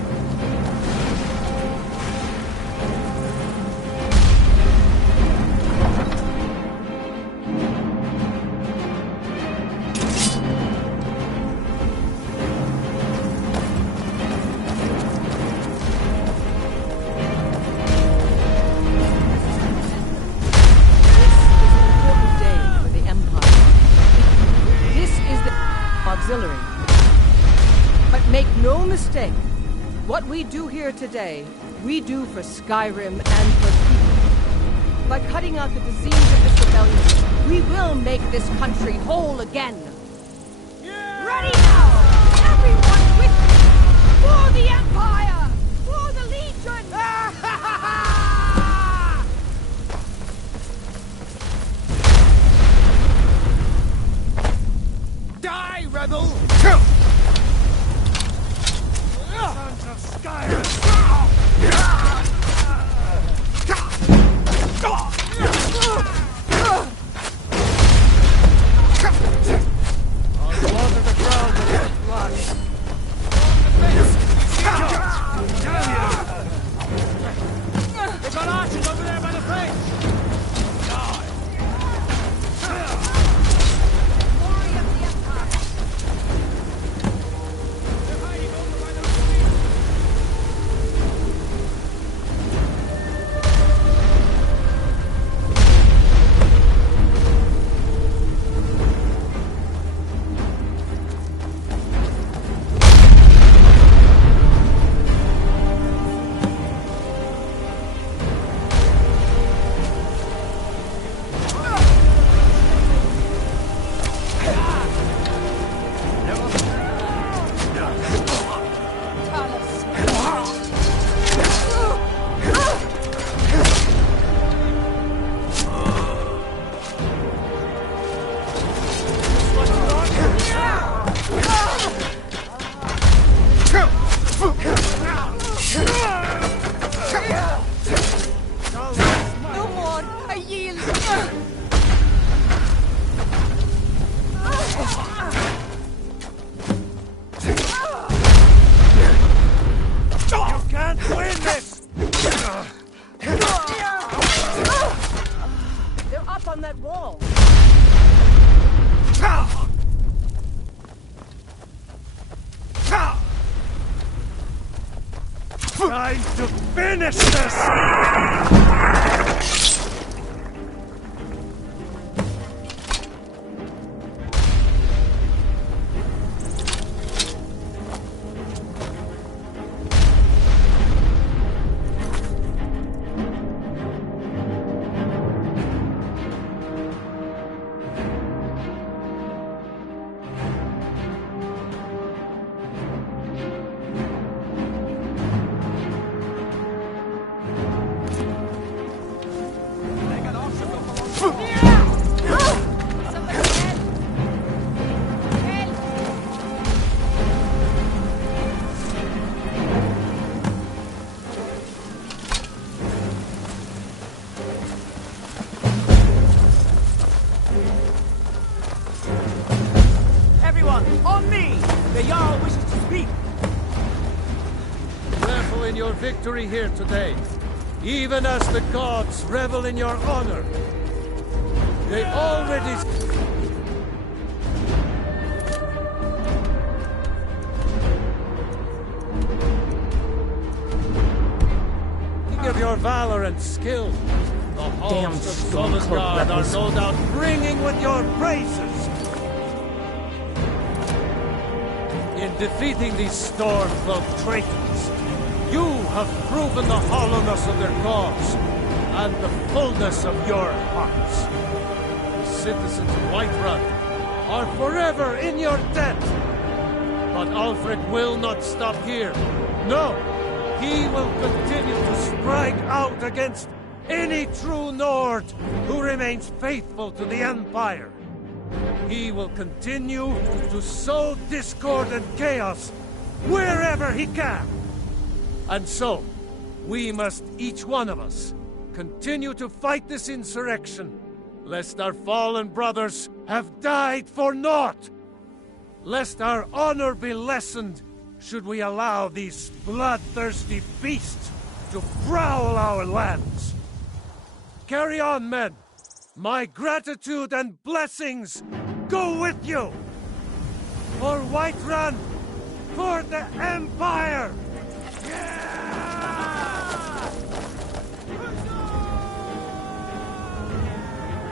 What we do here today, we do for Skyrim and for people. By cutting out the disease of this rebellion, we will make this country whole again. Yeah! Ready now! Everyone with me! For the Empire! For the Legion! Die, rebel! Sons of Skyrim! I'll water the ground with your blood. Damn you! They've got archers over there by the face! Time to finish this! Victory here today, even as the gods revel in your honor. They already of your valor and skill. The halls of Sovngarde are no doubt ringing with your praises. In defeating these storm-cloaked traitors, you have proven the hollowness of their cause and the fullness of your hearts. The citizens of Whiterun are forever in your debt. But Ulfric will not stop here. No, he will continue to strike out against any true Nord who remains faithful to the Empire. He will continue to sow discord and chaos wherever he can. And so, we must, each one of us, continue to fight this insurrection, lest our fallen brothers have died for naught. lest our honor be lessened should we allow these bloodthirsty beasts to prowl our lands. Carry on, men. My gratitude and blessings go with you! For Whiterun! For the Empire!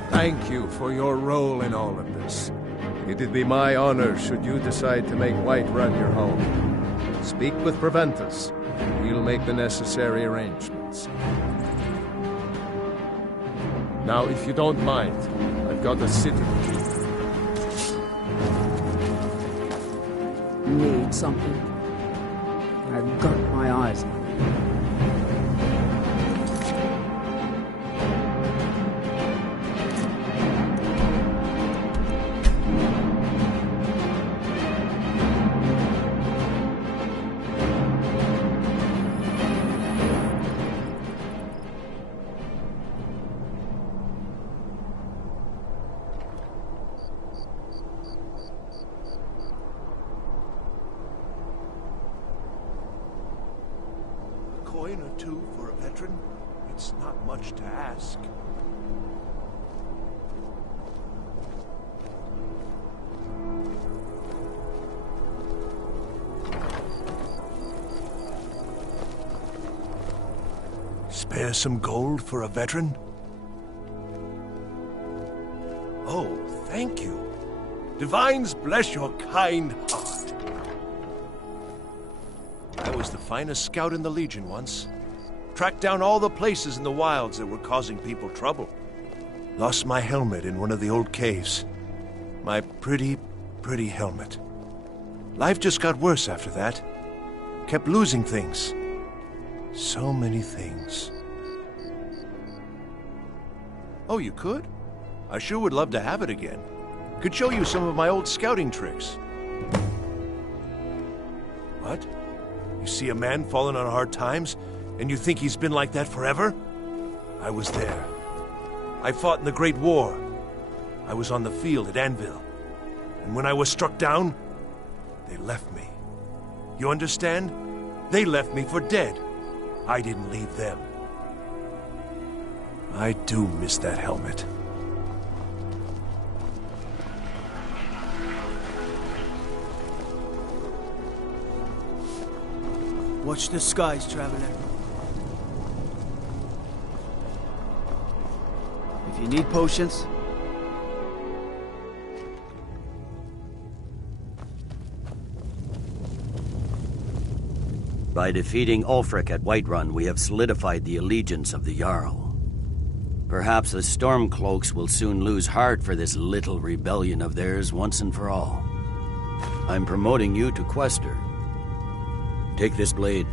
Thank you for your role in all of this. It'd be my honor should you decide to make Whiterun your home. Speak with Proventus. He'll make the necessary arrangements. Now, if you don't mind, I've got a city. Need something? I've got my eyes on it. Coin or two for a veteran? It's not much to ask. Spare some gold for a veteran? Oh, thank you. Divines bless your kind heart. I was the finest scout in the Legion once. Tracked down all the places in the wilds that were causing people trouble. Lost my helmet in one of the old caves. My pretty, pretty helmet. Life just got worse after that. Kept losing things. So many things. Oh, you could? I sure would love to have it again. Could show you some of my old scouting tricks. What? You see a man falling on hard times, and you think he's been like that forever? I was there. I fought in the Great War. I was on the field at Anvil. And when I was struck down, they left me. You understand? They left me for dead. I didn't leave them. I do miss that helmet. Watch the skies, traveler. If you need potions... By defeating Ulfric at Whiterun, we have solidified the allegiance of the Jarl. Perhaps the Stormcloaks will soon lose heart for this little rebellion of theirs once and for all. I'm promoting you to Quester. Take this blade,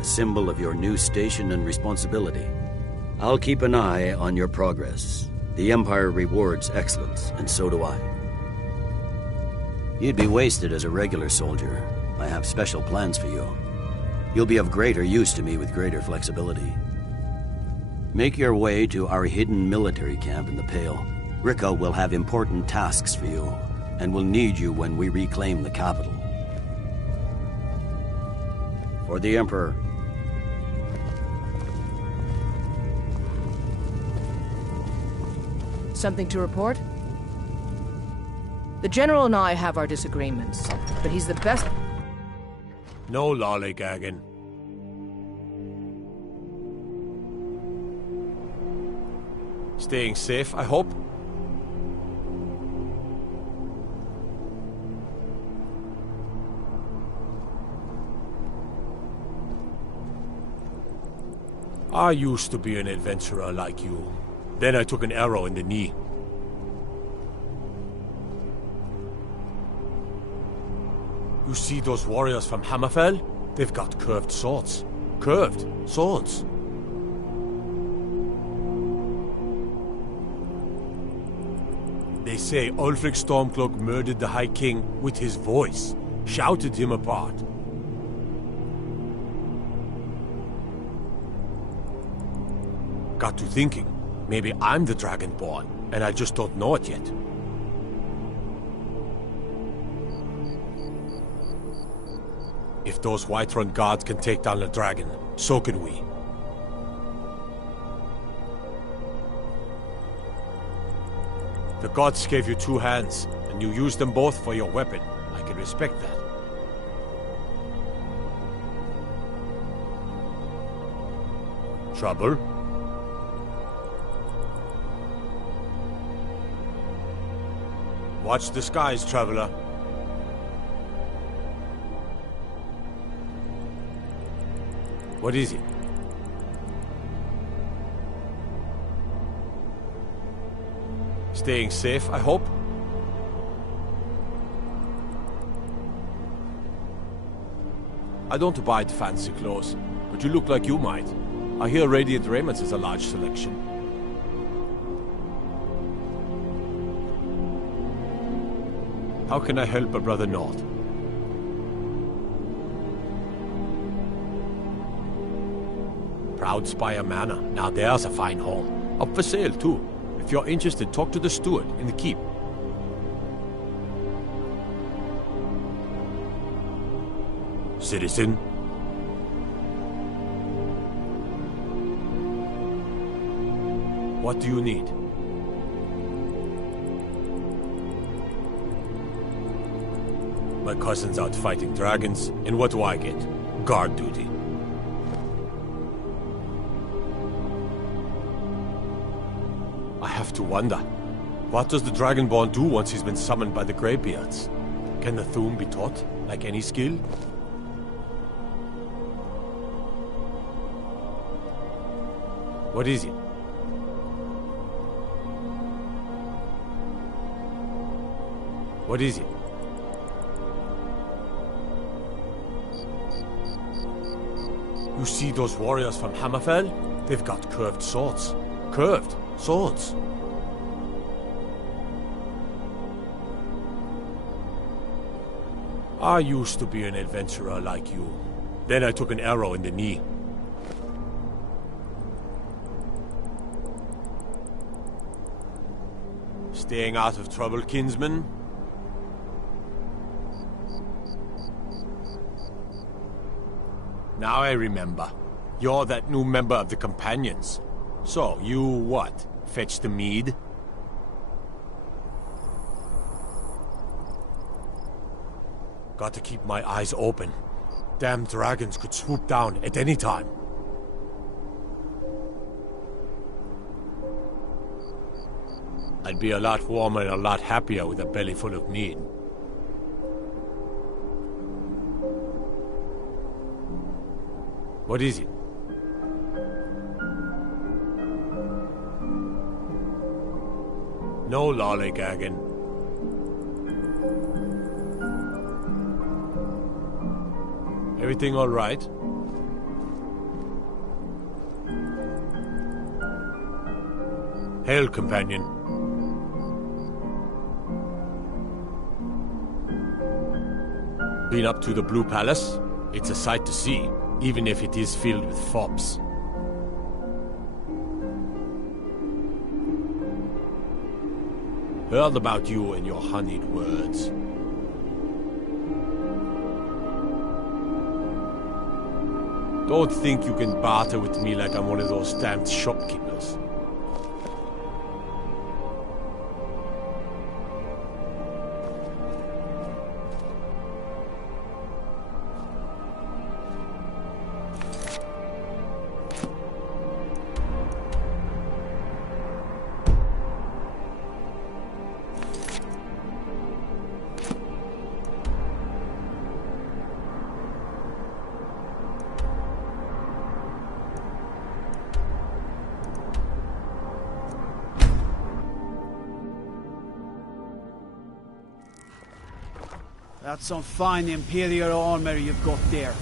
a symbol of your new station and responsibility. I'll keep an eye on your progress. The Empire rewards excellence, and so do I. You'd be wasted as a regular soldier. I have special plans for you. You'll be of greater use to me with greater flexibility. Make your way to our hidden military camp in the Pale. Ricca will have important tasks for you, and will need you when we reclaim the capital. For the Emperor. Something to report? The General and I have our disagreements, but he's the best... No lollygagging. Staying safe, I hope? I used to be an adventurer like you. Then I took an arrow in the knee. You see those warriors from Hammerfell? They've got curved swords. Curved swords. They say Ulfric Stormcloak murdered the High King with his voice, shouted him apart. Got to thinking, maybe I'm the Dragonborn, and I just don't know it yet. If those Whiterun gods can take down the dragon, so can we. The gods gave you 2 hands, and you used them both for your weapon. I can respect that. Trouble? Watch the skies, traveler. What is it? Staying safe, I hope? I don't abide fancy clothes, but you look like you might. I hear Radiant Raiments is a large selection. How can I help a brother not? Proud Spire Manor. Now there's a fine home. Up for sale, too. If you're interested, talk to the steward in the keep. Citizen? What do you need? My cousin's out fighting dragons, and what do I get? Guard duty. I have to wonder, what does the Dragonborn do once he's been summoned by the Greybeards? Can the Thu'um be taught, like any skill? What is it? What is it? You see those warriors from Hammerfell? They've got curved swords. Curved swords. I used to be an adventurer like you. Then I took an arrow in the knee. Staying out of trouble, kinsman? Now I remember. You're that new member of the Companions. So, you what? Fetch the mead? Got to keep my eyes open. Damn dragons could swoop down at any time. I'd be a lot warmer and a lot happier with a belly full of mead. What is it? No lollygagging. Everything all right? Hail, companion. Been up to the Blue Palace? It's a sight to see, even if it is filled with fops. Heard about you and your honeyed words. Don't think you can barter with me like I'm one of those stamped shopkeepers. That's some fine Imperial armor you've got there.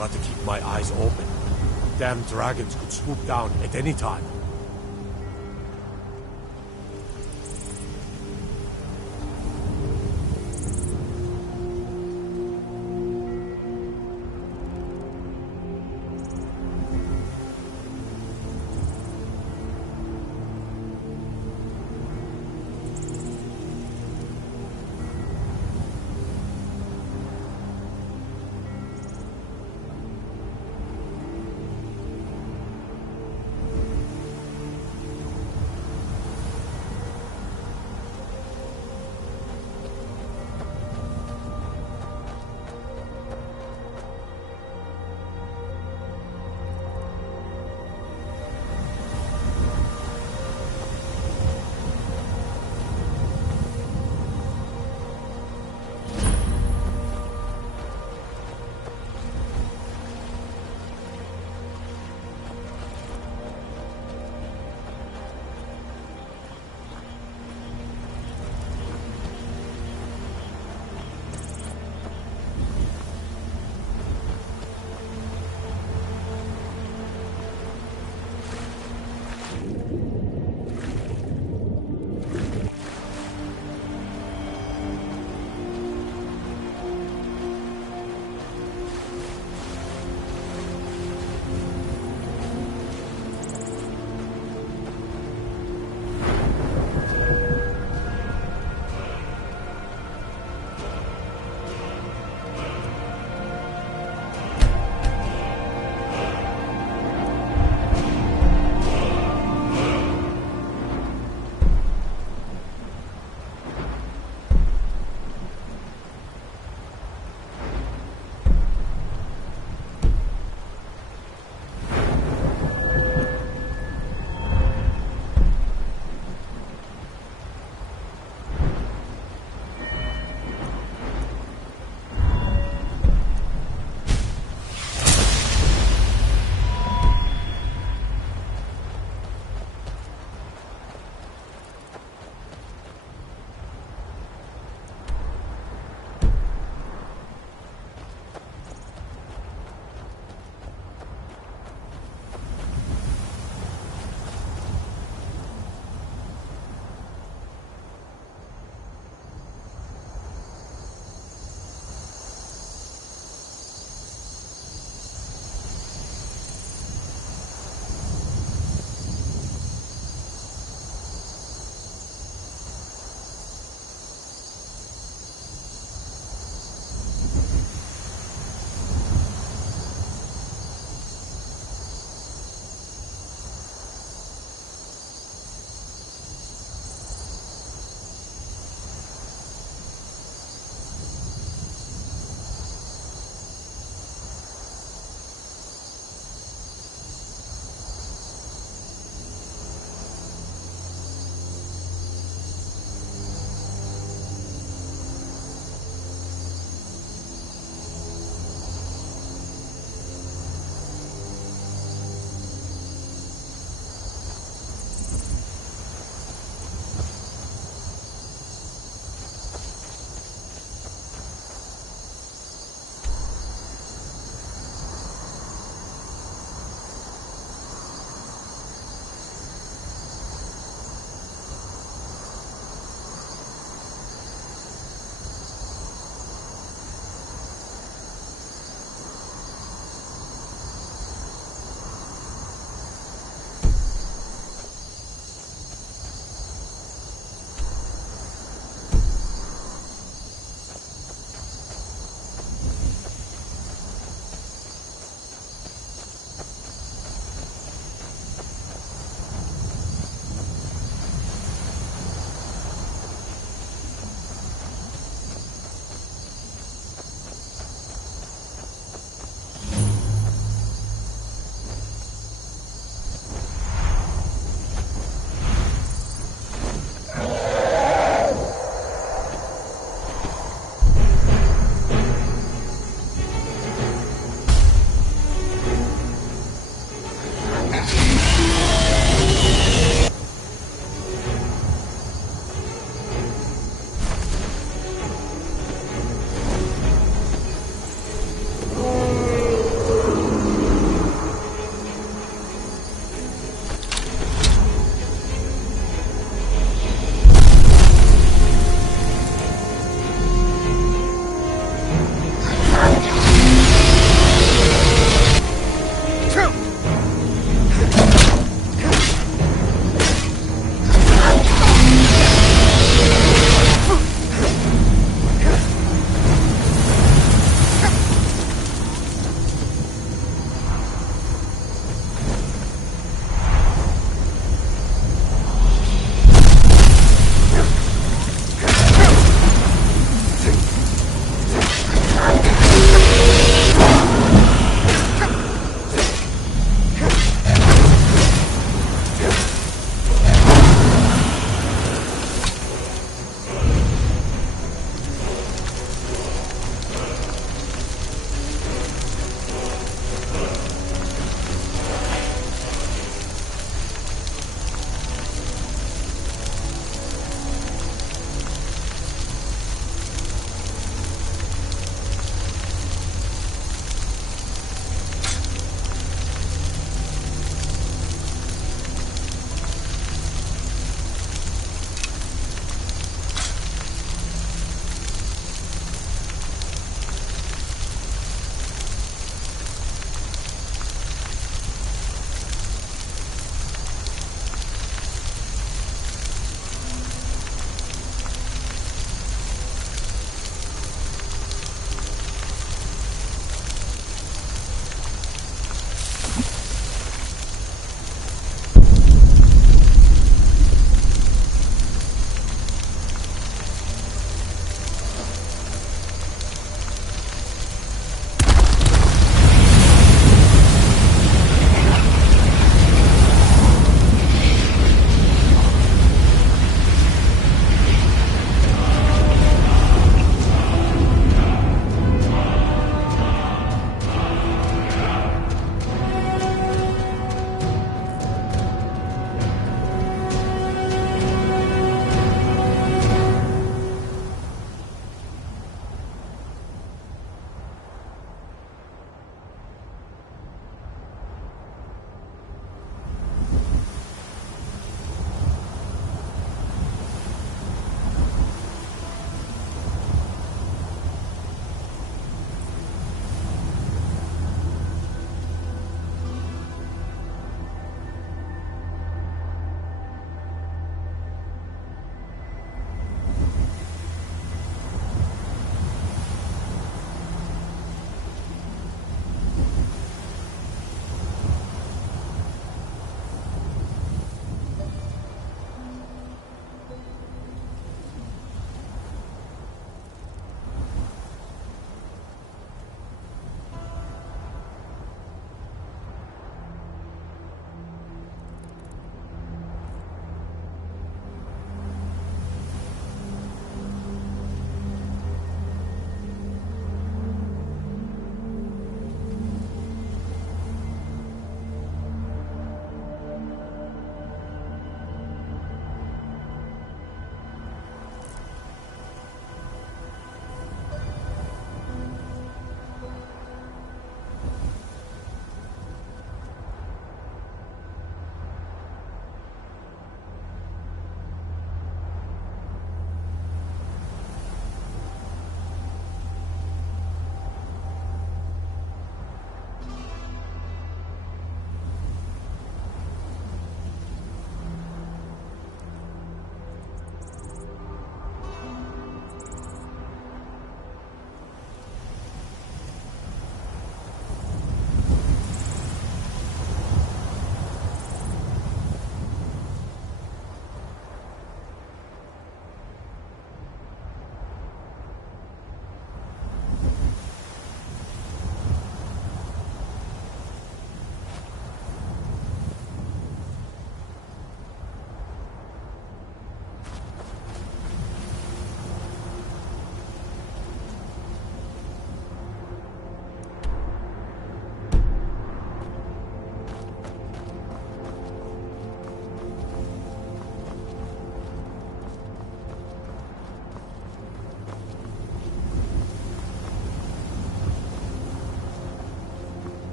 Got to keep my eyes open. Damn dragons could swoop down at any time.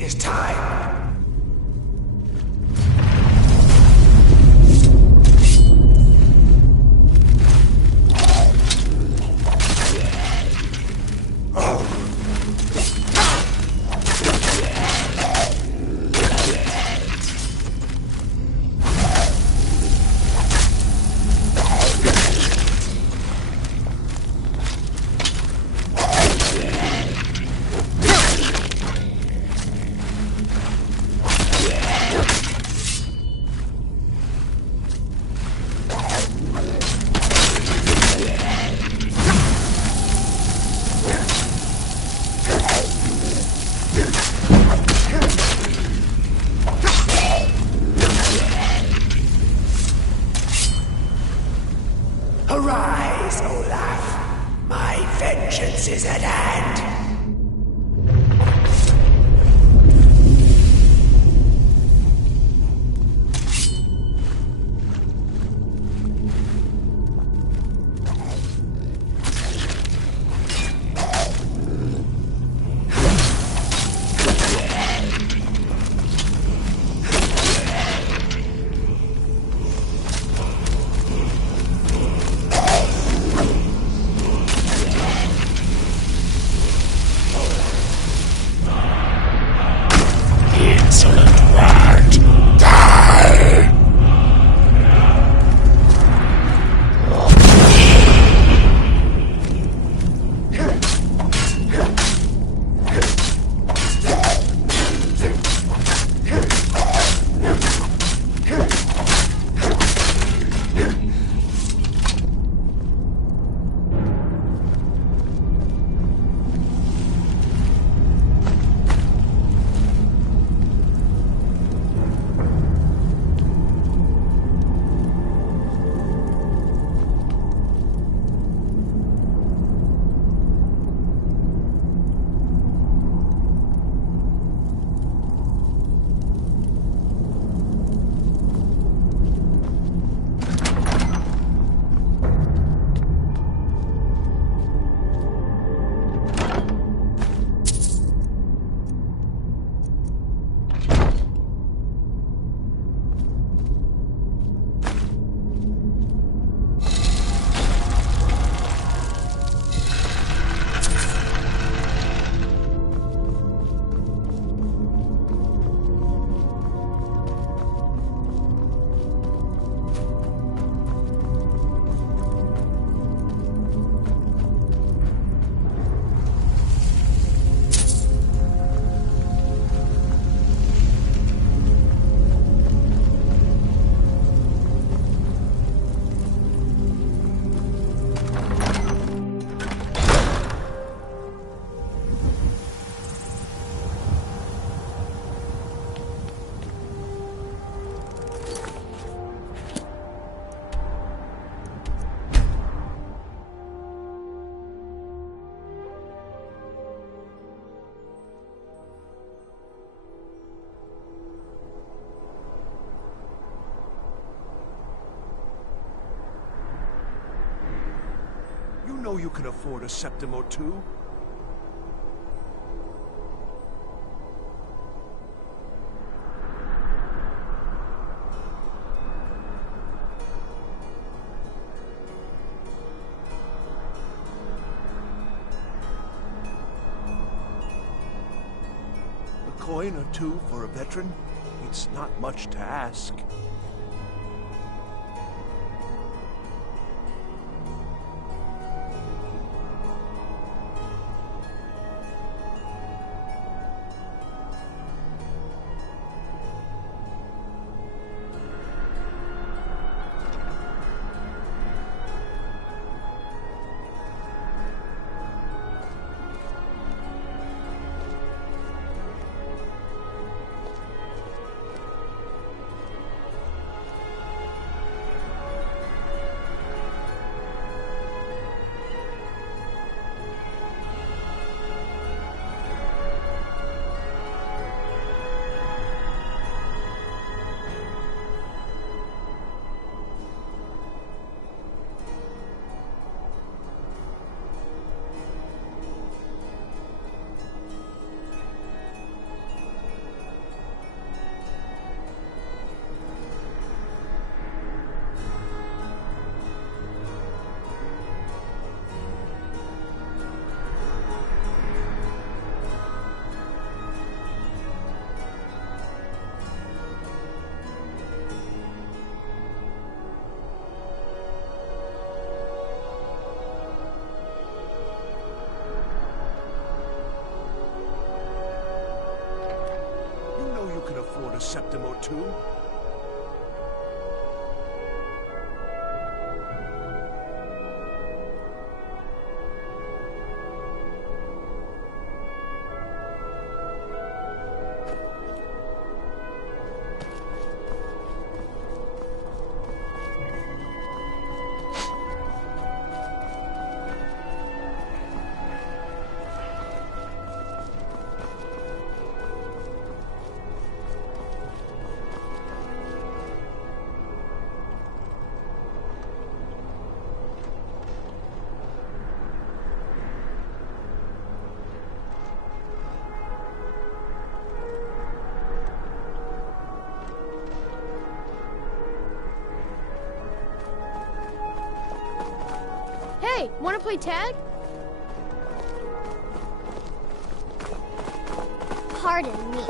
It is time. Arise, Olaf. My vengeance is at hand. You know you can afford a septim or two. A coin or two for a veteran? It's not much to ask. a septim or two. Hey, wanna play tag? Pardon me.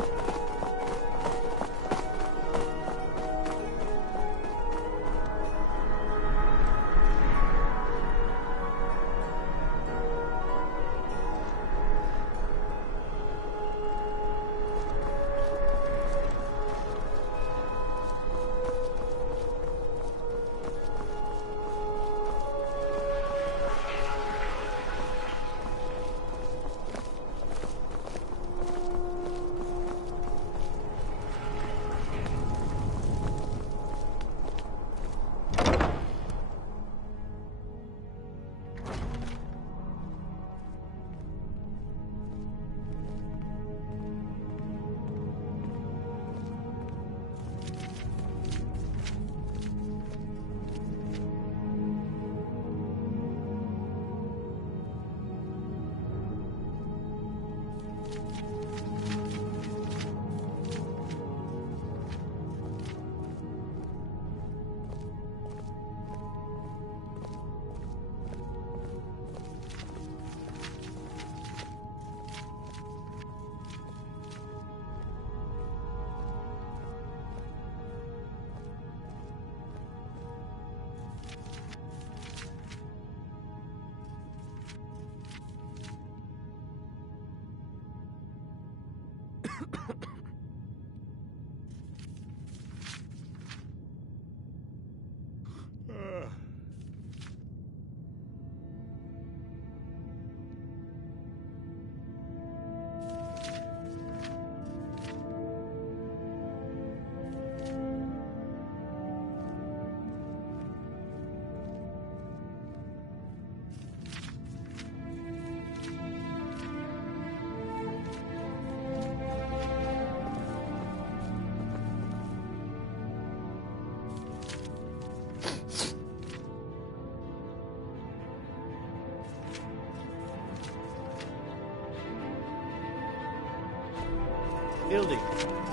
Ildi,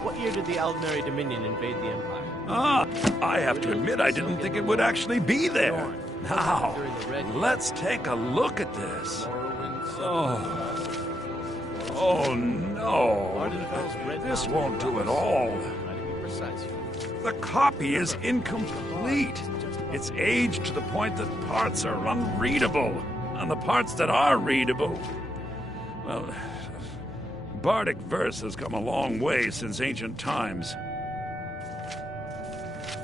what year did the Aldmeri Dominion invade the Empire? I have to admit I didn't think it would actually be there. Now, let's take a look at this. Oh no. This won't do at all. The copy is incomplete. It's aged to the point that parts are unreadable. And the parts that are readable, well, Bardic verse has come a long way since ancient times.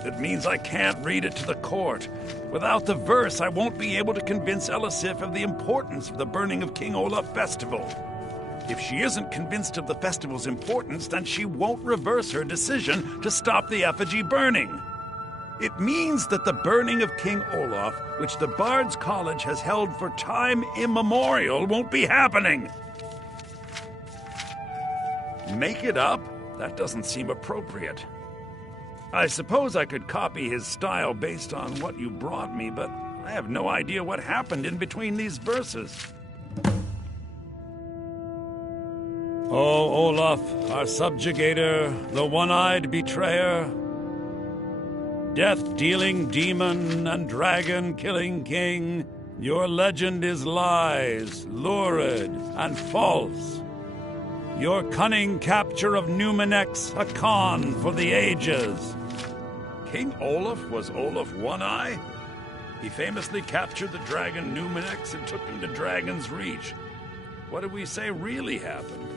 It means I can't read it to the court. Without the verse, I won't be able to convince Elisif of the importance of the burning of King Olaf festival. If she isn't convinced of the festival's importance, then she won't reverse her decision to stop the effigy burning. It means that the burning of King Olaf, which the Bards' College has held for time immemorial, won't be happening. Make it up? That doesn't seem appropriate. I suppose I could copy his style based on what you brought me, but I have no idea what happened in between these verses. O Olaf, our subjugator, the one-eyed betrayer, death-dealing demon and dragon-killing king, your legend is lies, lurid, and false. Your cunning capture of Numenex, a con for the ages. King Olaf was Olaf One-Eye? He famously captured the dragon Numenex and took him to Dragon's Reach. What do we say really happened?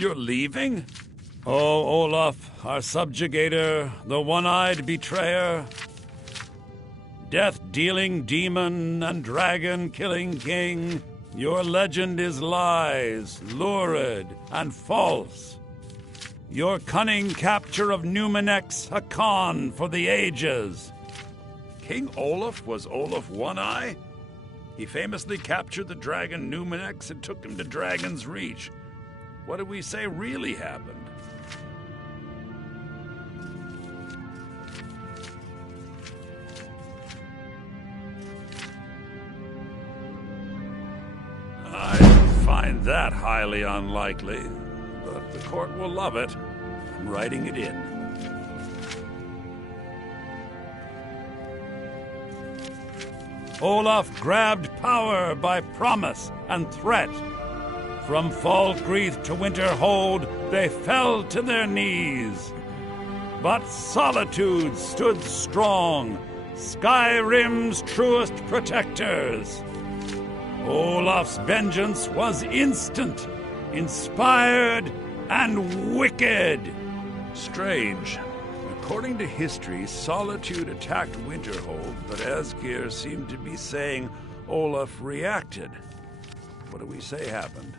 You're leaving? Oh, Olaf, our subjugator, the one-eyed betrayer, death-dealing demon and dragon-killing king, your legend is lies, lurid, and false. Your cunning capture of Numenex, a con for the ages. King Olaf was Olaf One-Eye? He famously captured the dragon Numenex and took him to Dragon's Reach. What do we say really happened? I find that highly unlikely, but the court will love it. I'm writing it in. Olaf grabbed power by promise and threat. From Falkreath to Winterhold, they fell to their knees. But Solitude stood strong, Skyrim's truest protectors. Olaf's vengeance was instant, inspired, and wicked. Strange. According to history, Solitude attacked Winterhold, but Asgeir seemed to be saying Olaf reacted. What do we say happened?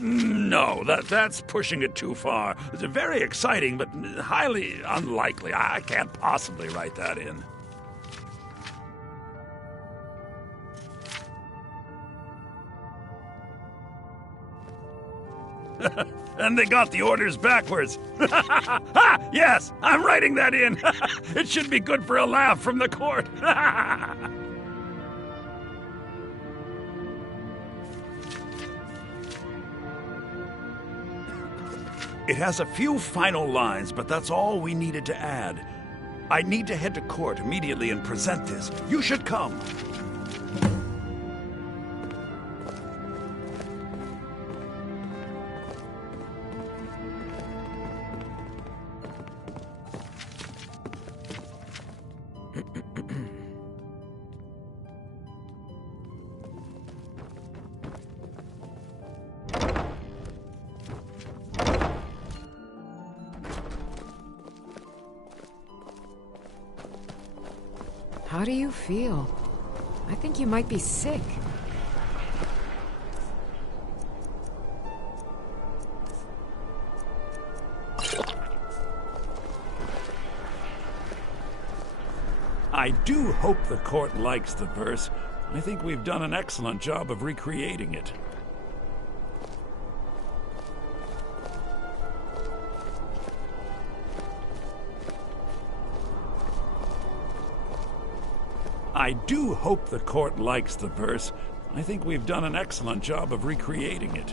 No, that's pushing it too far. It's very exciting, but highly unlikely. I can't possibly write that in. And they got the orders backwards. Yes, I'm writing that in. It should be good for a laugh from the court. It has a few final lines, but that's all we needed to add. I need to head to court immediately and present this. You should come. How do you feel? I think you might be sick. I do hope the court likes the verse. I think we've done an excellent job of recreating it. I do hope the court likes the verse. I think we've done an excellent job of recreating it.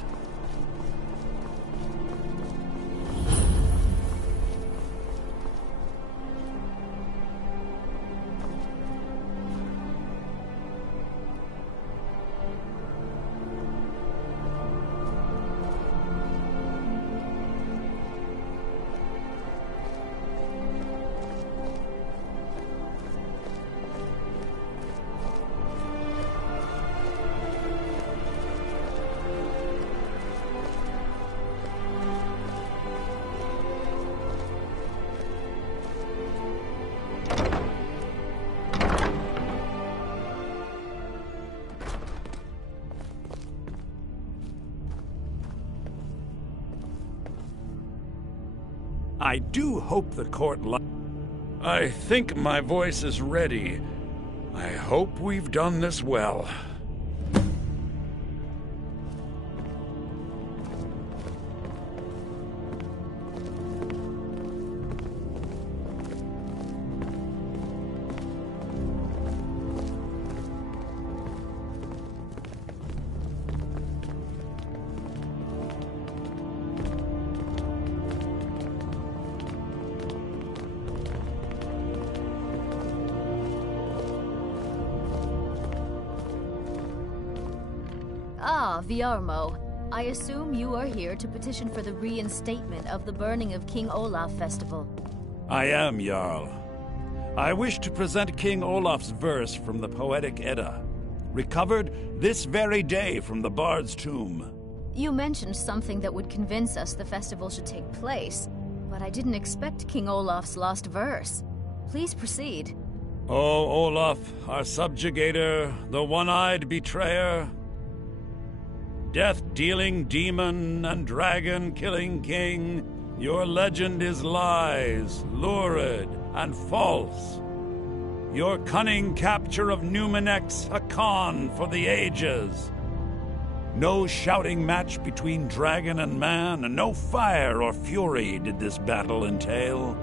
I do hope the court I think my voice is ready. I hope we've done this well. Ah, Viormo. I assume you are here to petition for the reinstatement of the burning of King Olaf festival. I am, Jarl. I wish to present King Olaf's verse from the Poetic Edda, recovered this very day from the Bard's tomb. You mentioned something that would convince us the festival should take place, but I didn't expect King Olaf's lost verse. Please proceed. O Olaf, our subjugator, the one-eyed betrayer, death-dealing demon and dragon-killing king, your legend is lies, lurid, and false. Your cunning capture of Numenex a con for the ages. No shouting match between dragon and man, and no fire or fury did this battle entail.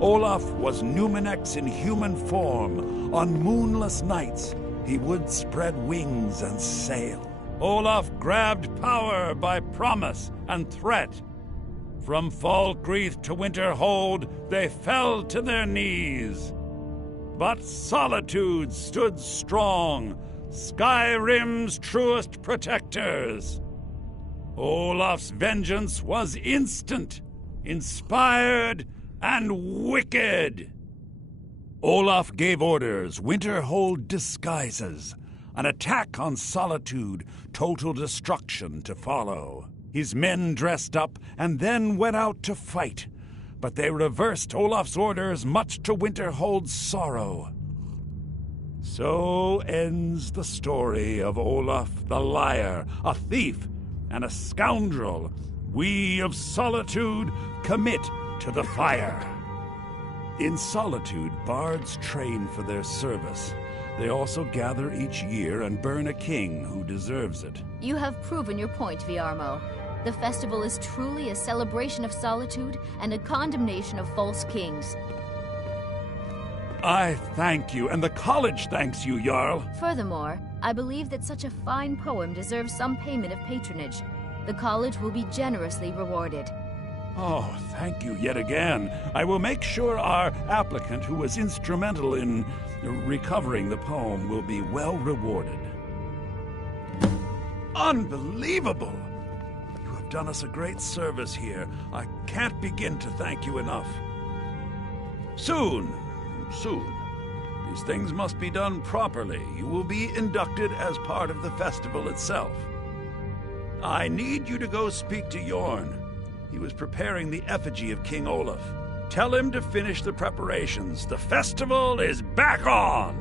Olaf was Numenex in human form. On moonless nights, he would spread wings and sail. Olaf grabbed power by promise and threat. From Falkreath to Winterhold, they fell to their knees. But Solitude stood strong, Skyrim's truest protectors. Olaf's vengeance was instant, inspired, and wicked. Olaf gave orders, Winterhold disguises, an attack on Solitude, total destruction to follow. His men dressed up and then went out to fight, but they reversed Olaf's orders, much to Winterhold's sorrow. So ends the story of Olaf the liar, a thief and a scoundrel we of Solitude commit to the fire. In Solitude, bards train for their service. They also gather each year and burn a king who deserves it. You have proven your point, Viarmo. The festival is truly a celebration of solitude and a condemnation of false kings. I thank you, and the college thanks you, Jarl. Furthermore, I believe that such a fine poem deserves some payment of patronage. The college will be generously rewarded. Oh, thank you yet again. I will make sure our applicant, who was instrumental in recovering the poem, will be well rewarded. Unbelievable! You have done us a great service here. I can't begin to thank you enough. Soon. These things must be done properly. You will be inducted as part of the festival itself. I need you to go speak to Yorn. He was preparing the effigy of King Olaf. Tell him to finish the preparations. The festival is back on!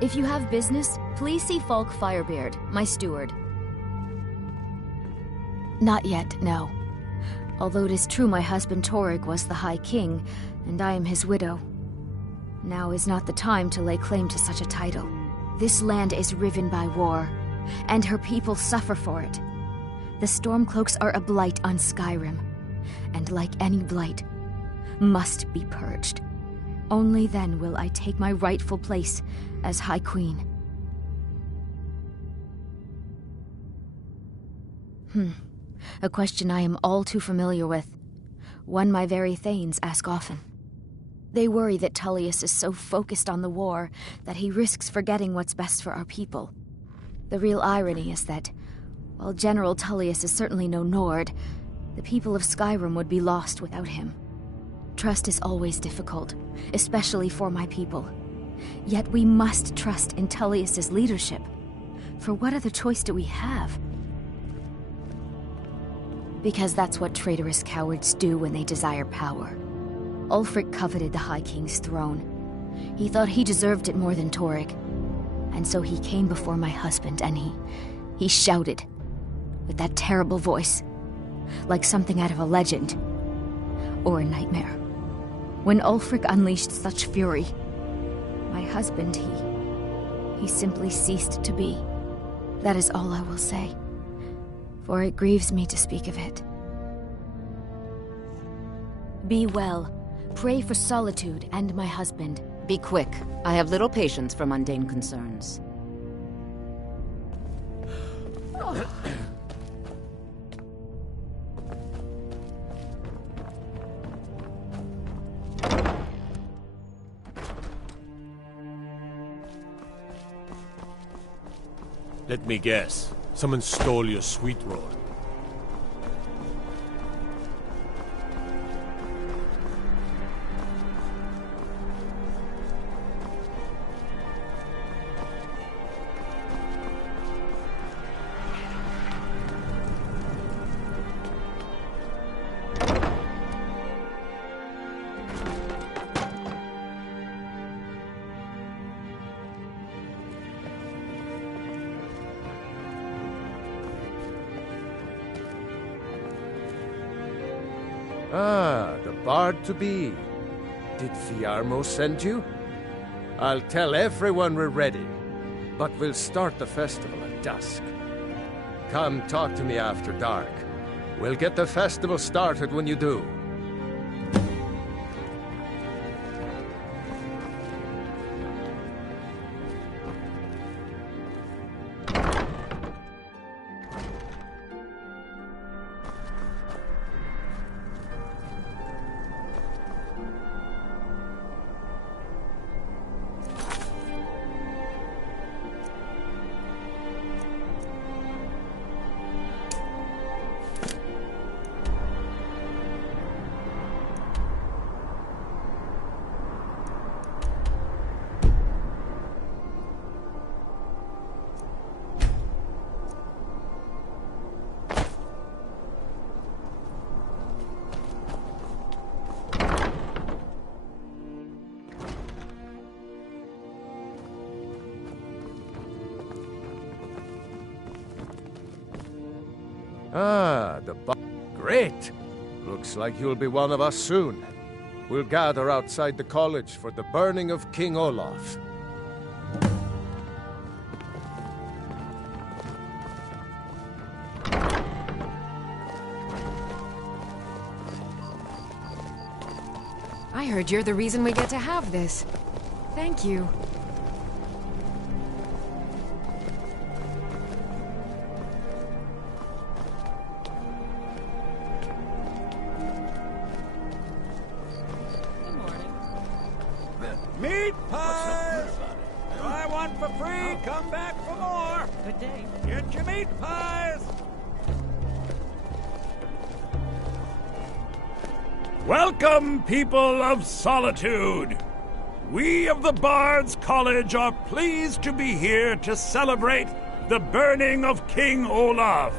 If you have business, please see Falk Firebeard, my steward. Not yet, no. Although it is true my husband Torrig was the High King, and I am his widow. Now is not the time to lay claim to such a title. This land is riven by war, and her people suffer for it. The Stormcloaks are a blight on Skyrim, and like any blight, must be purged. Only then will I take my rightful place as High Queen. A question I am all too familiar with. One my very Thanes ask often. They worry that Tullius is so focused on the war that he risks forgetting what's best for our people. The real irony is that, while General Tullius is certainly no Nord, the people of Skyrim would be lost without him. Trust is always difficult, especially for my people. Yet we must trust in Tullius's leadership. For what other choice do we have? Because that's what traitorous cowards do when they desire power. Ulfric coveted the High King's throne. He thought he deserved it more than Torrig. And so he came before my husband and he shouted, with that terrible voice, like something out of a legend, or a nightmare. When Ulfric unleashed such fury, my husband, he simply ceased to be. That is all I will say, for it grieves me to speak of it. Be well. Pray for Solitude and my husband. Be quick. I have little patience for mundane concerns. Let me guess. Someone stole your sweet roll. Ah, the bard-to-be. Did Fiarmo send you? I'll tell everyone we're ready, but we'll start the festival at dusk. Come talk to me after dark. We'll get the festival started when you do. Ah, the Great! Looks like you'll be one of us soon. We'll gather outside the college for the burning of King Olaf. I heard you're the reason we get to have this. Thank you. Meat pies! Try one for free, come back for more! Good day. Get your meat pies! Welcome, people of Solitude! We of the Bards College are pleased to be here to celebrate the burning of King Olaf.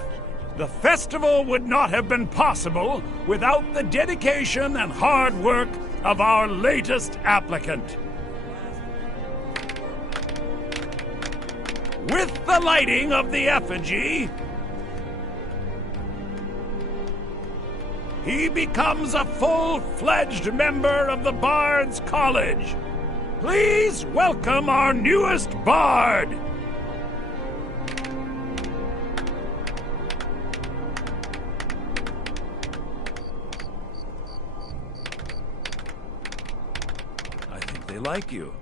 The festival would not have been possible without the dedication and hard work of our latest applicant. With the lighting of the effigy, he becomes a full-fledged member of the Bards College. Please welcome our newest bard. I think they like you.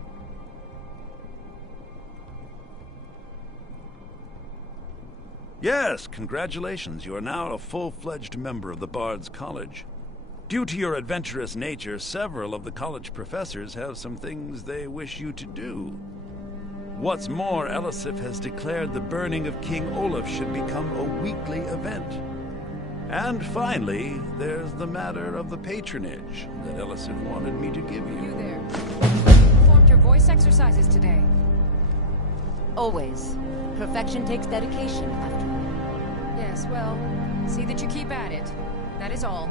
Yes, congratulations. You are now a full-fledged member of the Bards College. Due to your adventurous nature, several of the college professors have some things they wish you to do. What's more, Elisif has declared the burning of King Olaf should become a weekly event. And finally, there's the matter of the patronage that Elisif wanted me to give you. You there. You performed your voice exercises today. Always. Perfection takes dedication, after all. Yes, well, see that you keep at it. That is all.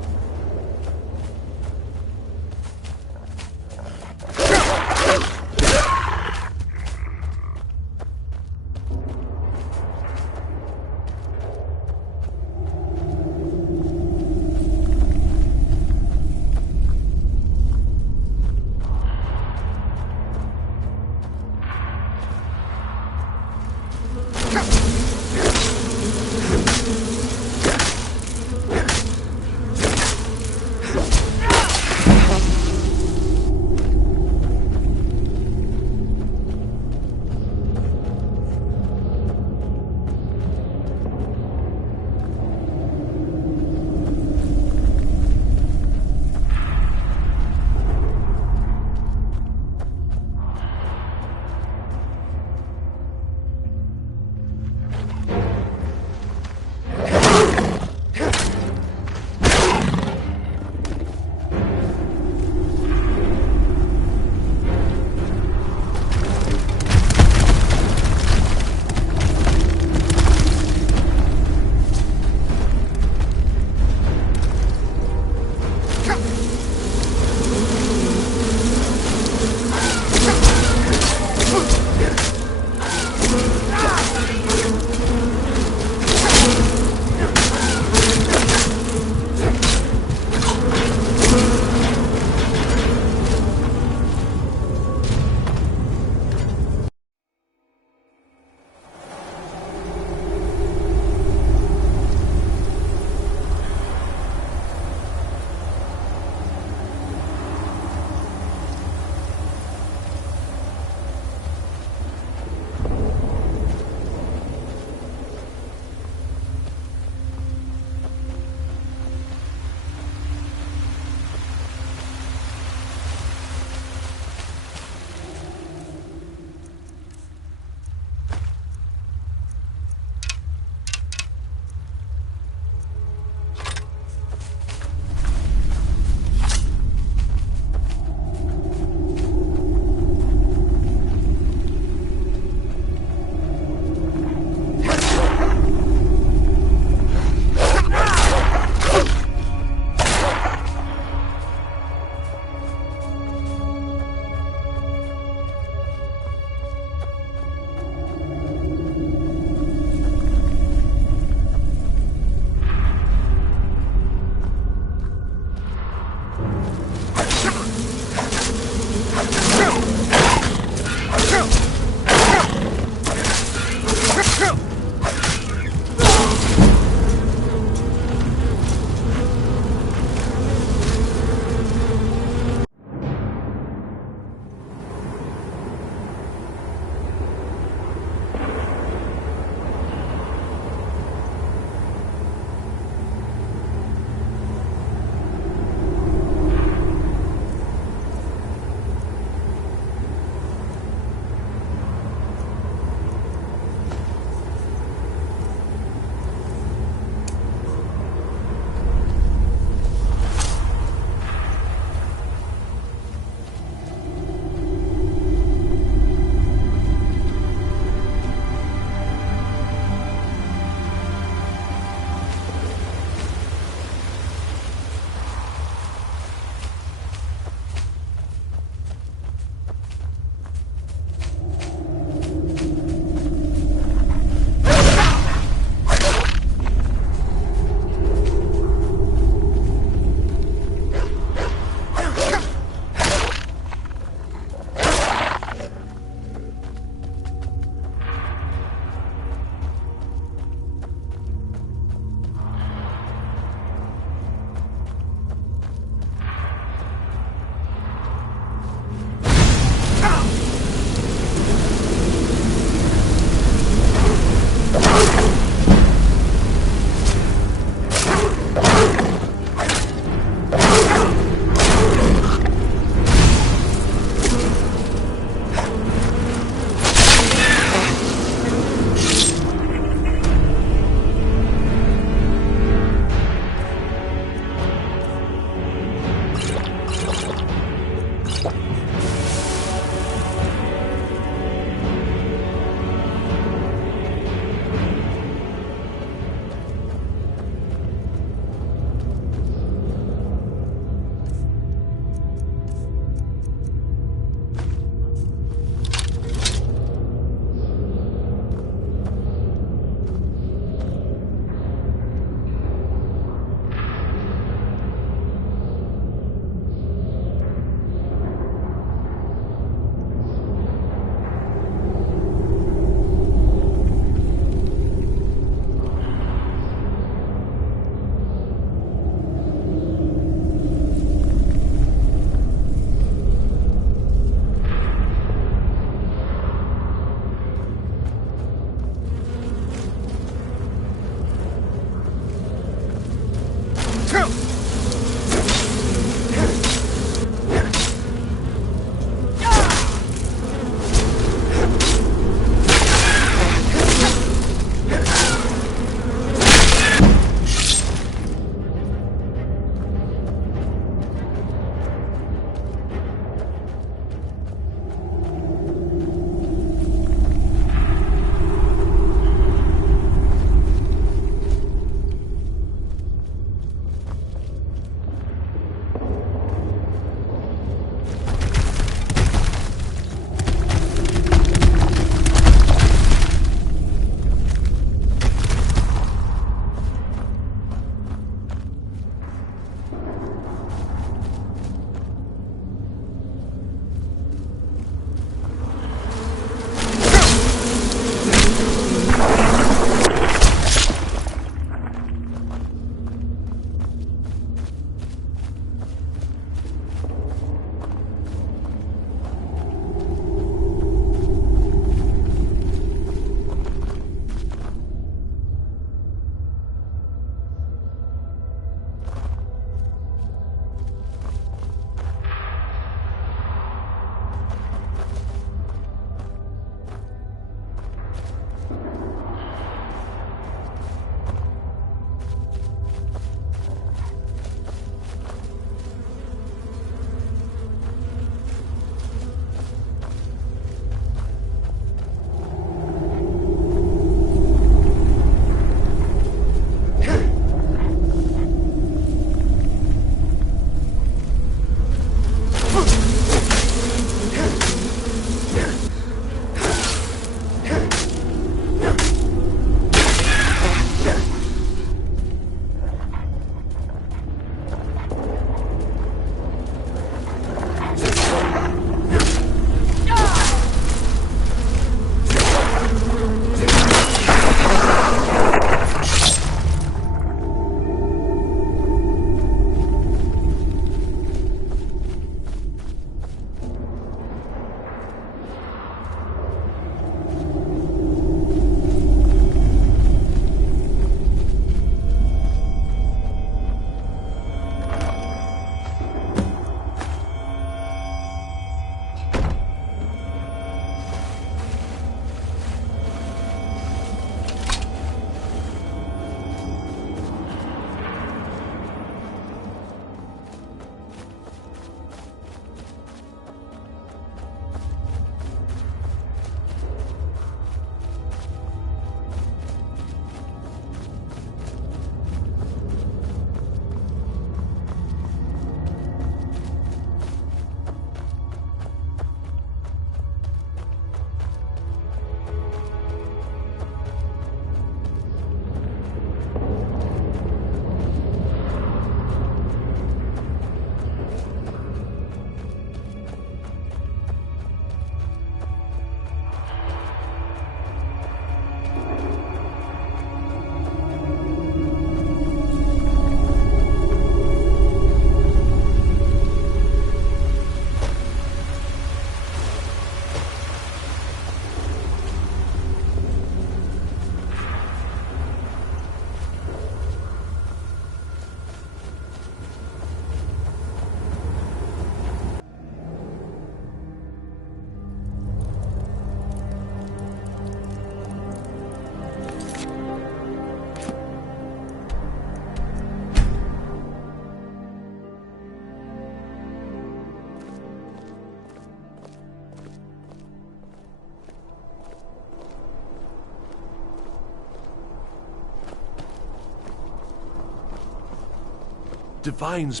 Divine's...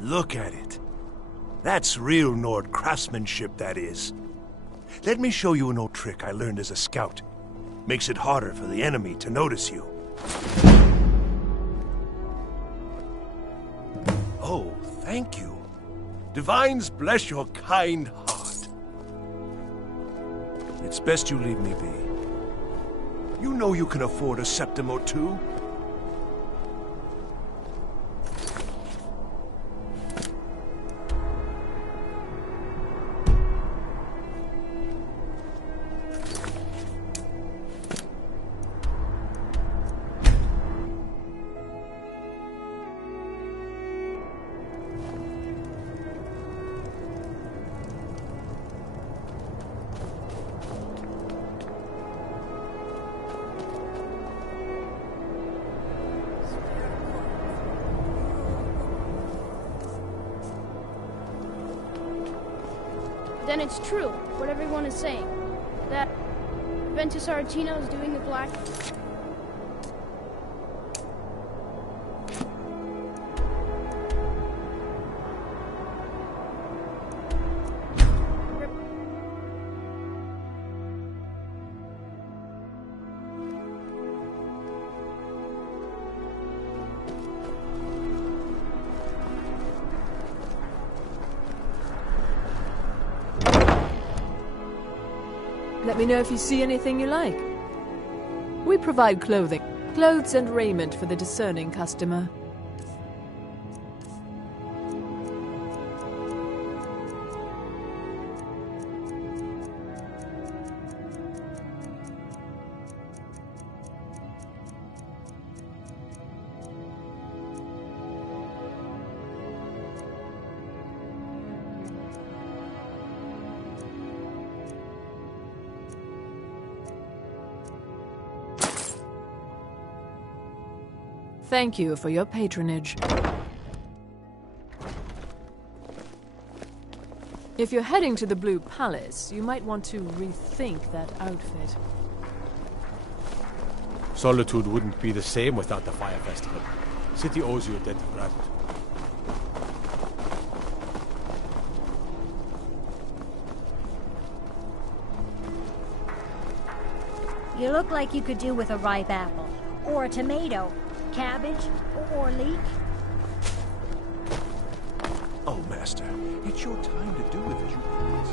Look at it. That's real Nord craftsmanship, that is. Let me show you an old trick I learned as a scout. Makes it harder for the enemy to notice you. Oh, thank you. Divines bless your kind heart. It's best you leave me be. You know you can afford a septim or two. then it's true, what everyone is saying. That Ventus Aretino is doing the black... Let me know if you see anything you like. We provide clothes and raiment for the discerning customer. Thank you for your patronage. If you're heading to the Blue Palace, you might want to rethink that outfit. Solitude wouldn't be the same without the Fire Festival. City owes you a debt of gratitude. You look like you could do with a ripe apple. Or a tomato. Cabbage. Or leek. Oh, Master, it's your time to do with as you please.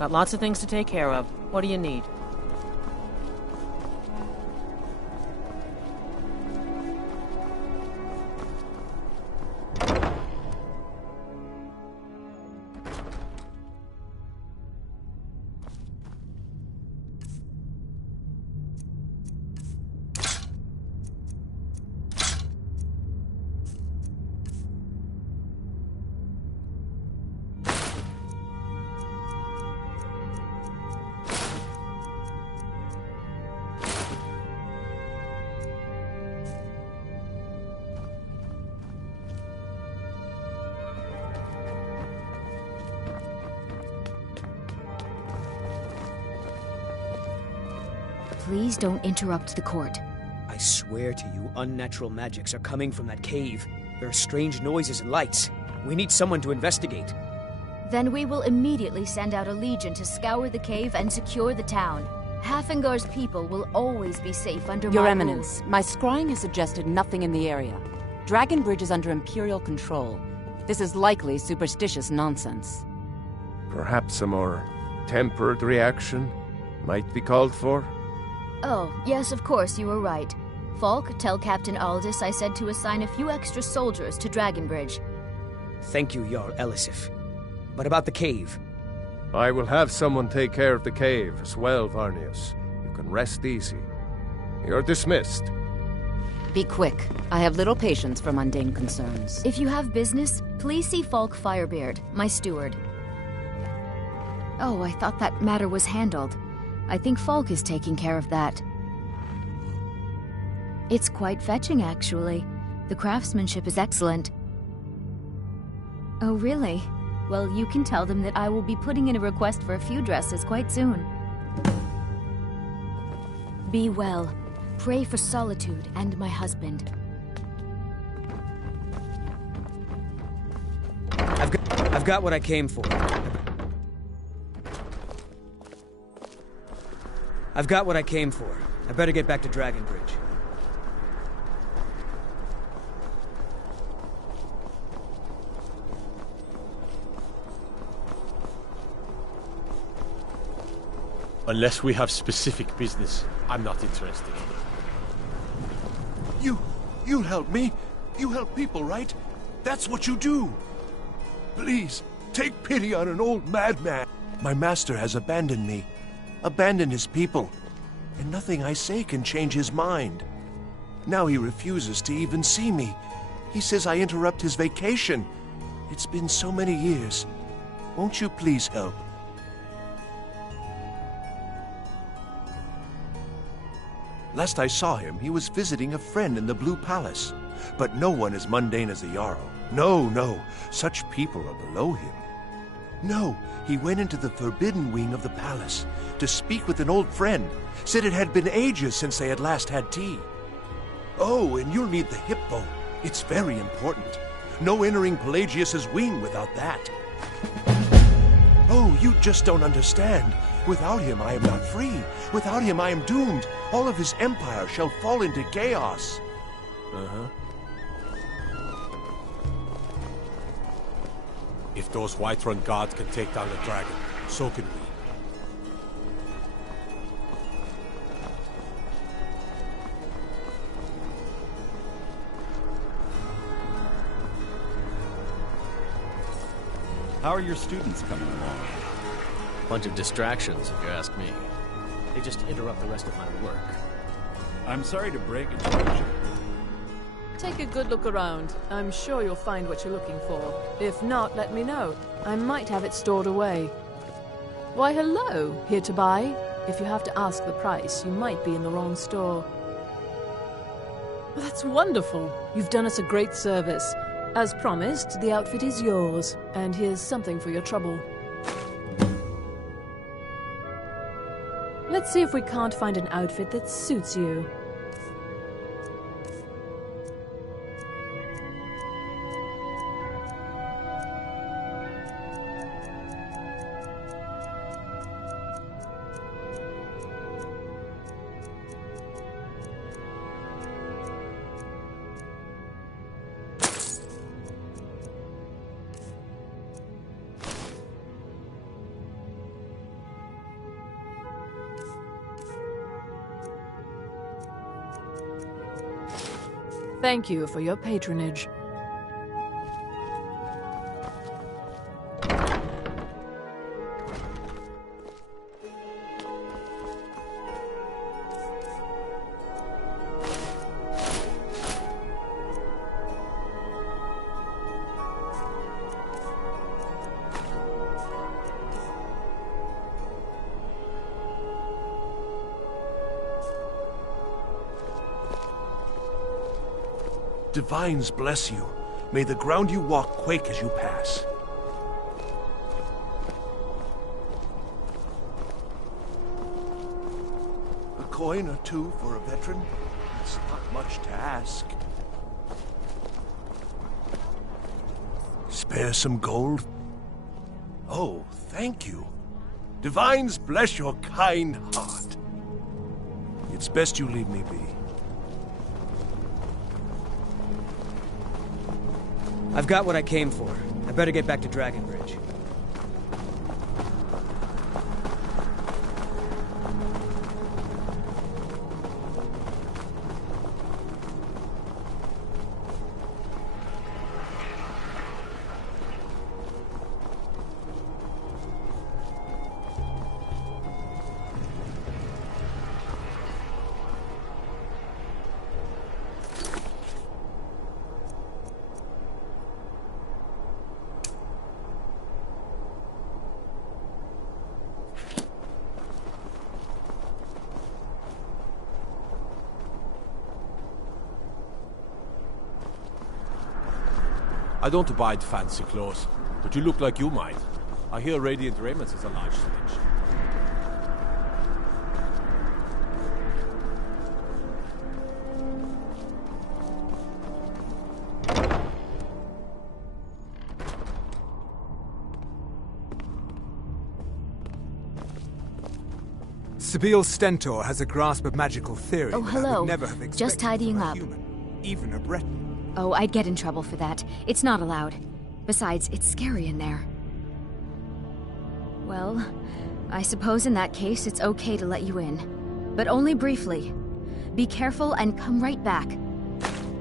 Got lots of things to take care of. What do you need? Please don't interrupt the court. I swear to you, unnatural magics are coming from that cave. There are strange noises and lights. We need someone to investigate. Then we will immediately send out a legion to scour the cave and secure the town. Hafingar's people will always be safe under Your my Eminence, rule. my scrying has suggested nothing in the area. Dragon Bridge is under Imperial control. This is likely superstitious nonsense. Perhaps a more tempered reaction might be called for? Oh, yes, of course, you were right. Falk, tell Captain Aldous I said to assign a few extra soldiers to Dragonbridge. Thank you, Jarl Elisif. But about the cave? I will have someone take care of the cave as well, Varnius. You can rest easy. You're dismissed. Be quick. I have little patience for mundane concerns. If you have business, please see Falk Firebeard, my steward. Oh, I thought that matter was handled. I think Falk is taking care of that. It's quite fetching, actually. The craftsmanship is excellent. Oh, really? Well, you can tell them that I will be putting in a request for a few dresses quite soon. Be well. Pray for Solitude and my husband. I've got what I came for. I've got what I came for. I better get back to Dragonbridge. Unless we have specific business, I'm not interested. You help me. You help people, right? That's what you do. Please, take pity on an old madman. My master has abandoned me. Abandoned his people. And nothing I say can change his mind. Now he refuses to even see me. He says I interrupt his vacation. It's been so many years. Won't you please help? Last I saw him, he was visiting a friend in the Blue Palace. But no one as mundane as the Jarl. No, no, such people are below him. No, he went into the forbidden wing of the palace to speak with an old friend. Said it had been ages since they had last had tea. Oh, and you'll need the hip bow. It's very important. No entering Pelagius's wing without that. Oh, you just don't understand. Without him, I am not free. Without him, I am doomed. All of his empire shall fall into chaos. Uh-huh. If those Whiterun gods can take down the dragon, so can we. How are your students coming along? Bunch of distractions, if you ask me. They just interrupt the rest of my work. I'm sorry to break it to you. Take a good look around. I'm sure you'll find what you're looking for. If not, let me know. I might have it stored away. Why, hello. Here to buy? If you have to ask the price, you might be in the wrong store. Well, that's wonderful. You've done us a great service. As promised, the outfit is yours. And here's something for your trouble. Let's see if we can't find an outfit that suits you. Thank you for your patronage. Divines bless you. May the ground you walk quake as you pass. A coin or two for a veteran? It's not much to ask. Spare some gold? Oh, thank you. Divines bless your kind heart. It's best you leave me be. I've got what I came for. I better get back to Dragonbridge. I don't abide fancy clothes, but you look like you might. I hear Radiant Raiments is a large selection. Sibyl Stentor has a grasp of magical theory. Oh, that I hello. would never have expected Just tidying from a up. human, even a Breton. Oh, I'd get in trouble for that. It's not allowed. Besides, it's scary in there. Well, I suppose in that case it's okay to let you in. But only briefly. Be careful and come right back.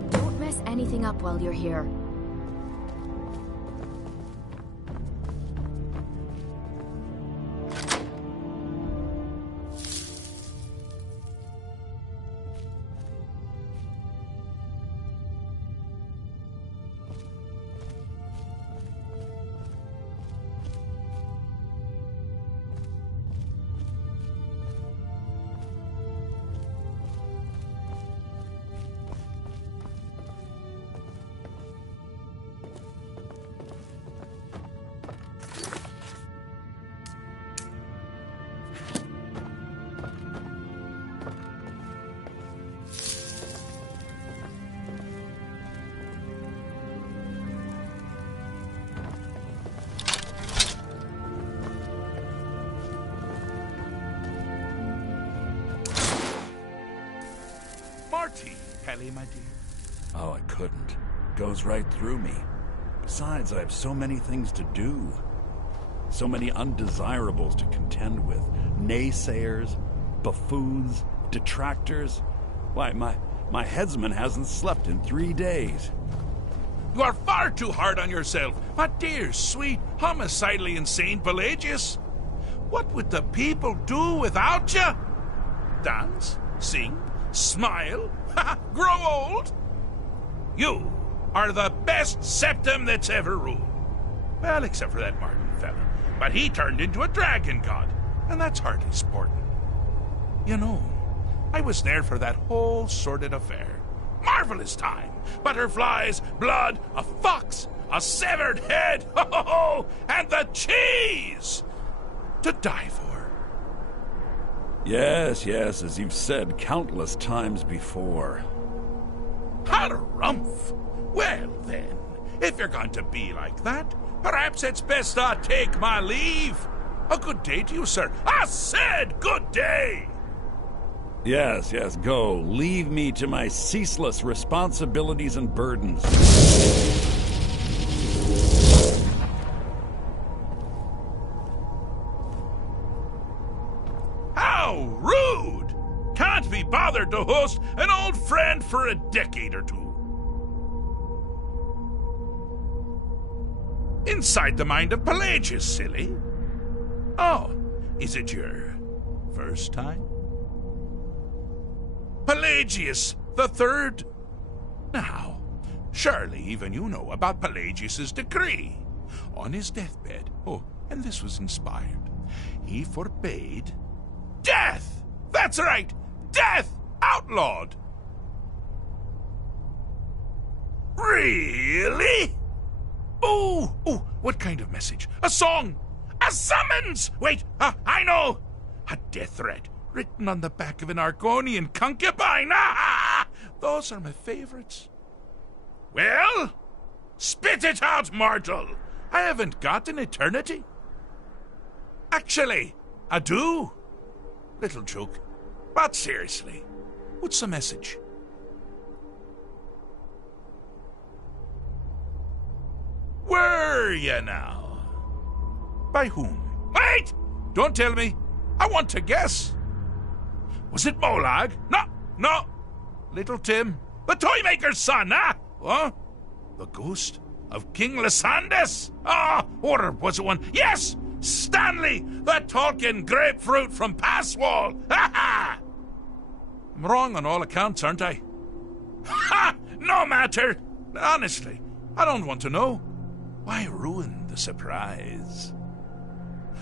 Don't mess anything up while you're here. tea, Pelly, my dear? Oh, I couldn't. Goes right through me. Besides, I have so many things to do. So many undesirables to contend with. Naysayers, buffoons, detractors. Why, my headsman hasn't slept in 3 days. You are far too hard on yourself, my dear, sweet, homicidally insane Pelagius. What would the people do without you? Dance? Sing? Smile? Grow old? You are the best septum that's ever ruled. Well, except for that Martin fella. But he turned into a dragon god, and that's hardly sporting. You know, I was there for that whole sordid affair. Marvelous time. Butterflies, blood, a fox, a severed head, and the cheese to die for. Yes, as you've said countless times before. Harumph! Well then, if you're going to be like that, perhaps it's best I take my leave. A good day to you, sir. I said good day! Yes, go. Leave me to my ceaseless responsibilities and burdens. How rude! Can't be bothered to host an old friend for a decade or two. Inside the mind of Pelagius, silly. Oh, is it your first time? Pelagius the Third? Now, surely even you know about Pelagius's decree. On his deathbed, and this was inspired, he forbade death! That's right! Death! Outlawed! Really? Ooh, what kind of message? A song? A summons! Wait, I know! A death threat written on the back of an Argonian concubine! Those are my favorites. Well, spit it out, mortal! I haven't got an eternity. Actually, I do. Little joke. But seriously, what's the message? Were you now? By whom? Wait! Don't tell me. I want to guess. Was it Molag? No. Little Tim, the toymaker's son, Huh? The ghost of King Lysandas? Or was it one? Yes! Stanley, the talking grapefruit from Passwall! I'm wrong on all accounts, aren't I? No matter! Honestly, I don't want to know. Why ruin the surprise?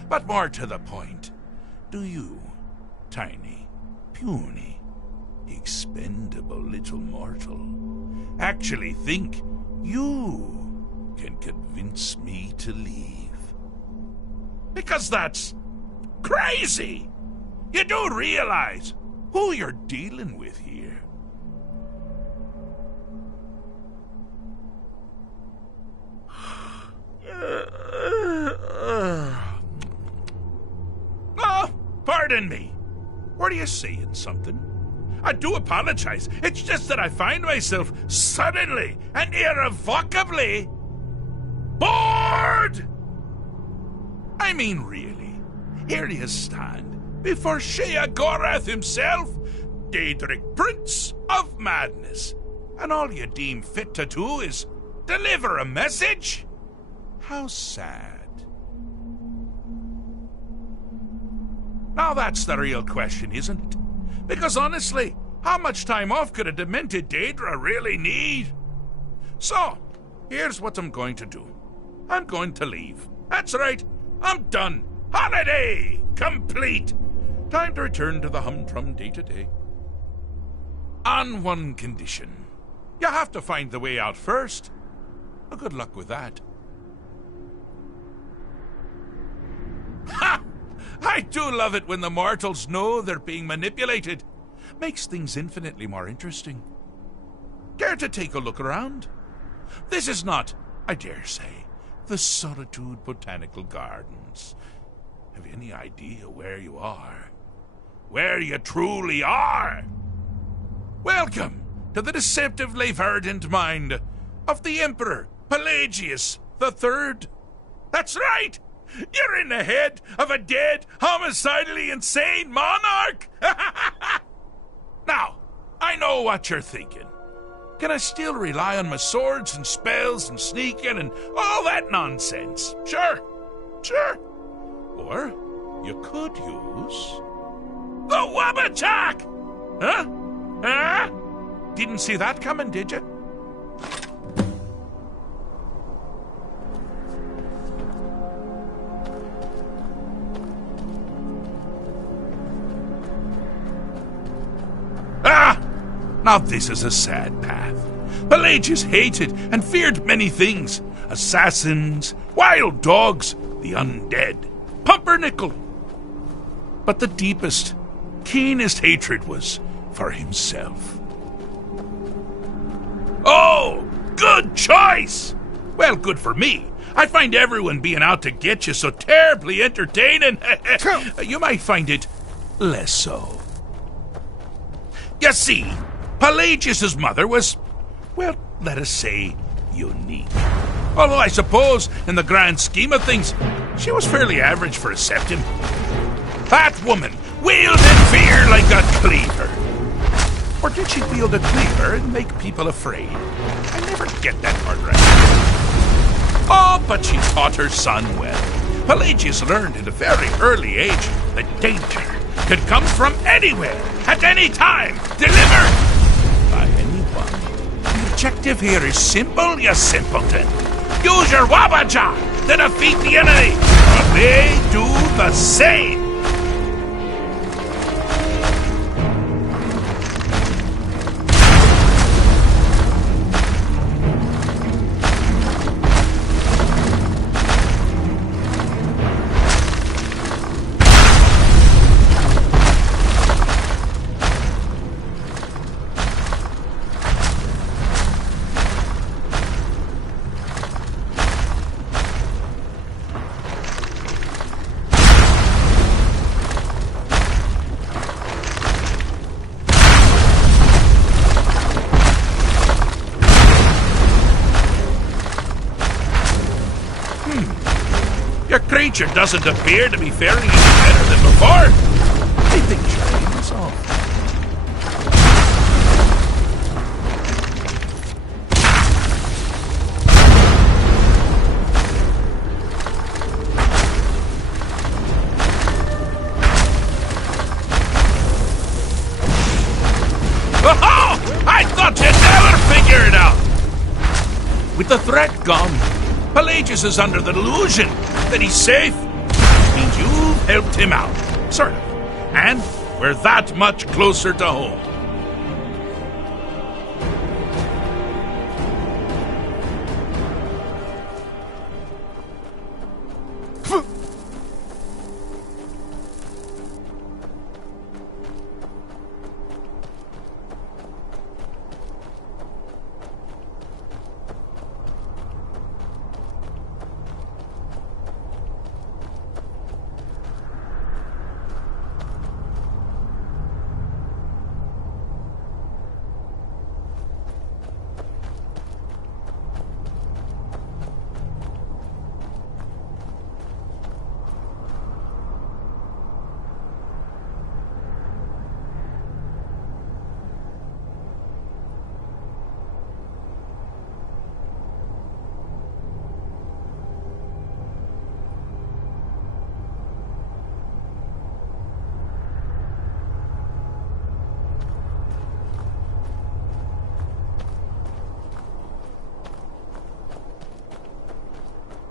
But more to the point, do you, tiny, puny, expendable little mortal, actually think you can convince me to leave? Because that's crazy! You do realize who you're dealing with here. Pardon me. Were you saying something? I do apologize. It's just that I find myself suddenly and irrevocably bored! I mean, really. Here you stand before Sheogorath himself, Daedric Prince of Madness, and all you deem fit to do is deliver a message? How sad. Now that's the real question, isn't it? Because honestly, how much time off could a demented Daedra really need? So, here's what I'm going to do. I'm going to leave. That's right, I'm done. Holiday complete. Time to return to the humdrum day-to-day. On one condition. You have to find the way out first. Well, good luck with that. Ha! I do love it when the mortals know they're being manipulated. Makes things infinitely more interesting. Care to take a look around? This is not, I dare say, the Solitude Botanical Gardens. Have you any idea where you are? Where you truly are? Welcome to the deceptively verdant mind of the Emperor Pelagius III. That's right! You're in the head of a dead, homicidally insane monarch! Now, I know what you're thinking. Can I still rely on my swords and spells and sneaking and all that nonsense? Sure. Or you could use the Wabbajack! Huh? Didn't see that coming, did you? Now this is a sad path. Pelagius hated and feared many things. Assassins, wild dogs, the undead, pumpernickel. But the deepest, keenest hatred was for himself. Oh, good choice! Well, good for me. I find everyone being out to get you so terribly entertaining. You might find it less so. You see, Pelagius's mother was, well, let us say, unique. Although I suppose, in the grand scheme of things, she was fairly average for a septim. That woman wielded fear like a cleaver. Or did she wield a cleaver and make people afraid? I never get that part right. Oh, but she taught her son well. Pelagius learned at a very early age that danger could come from anywhere, at any time, delivered by anyone. The objective here is simple, you simpleton. Use your Wabbajaw to defeat the enemy, or they do the same. Your creature doesn't appear to be faring any better than before. I think your aim is off. Oh, I thought you'd never figure it out! With the threat gone, Pelagius is under the delusion that he's safe. Means you've helped him out, sort of. And we're that much closer to home.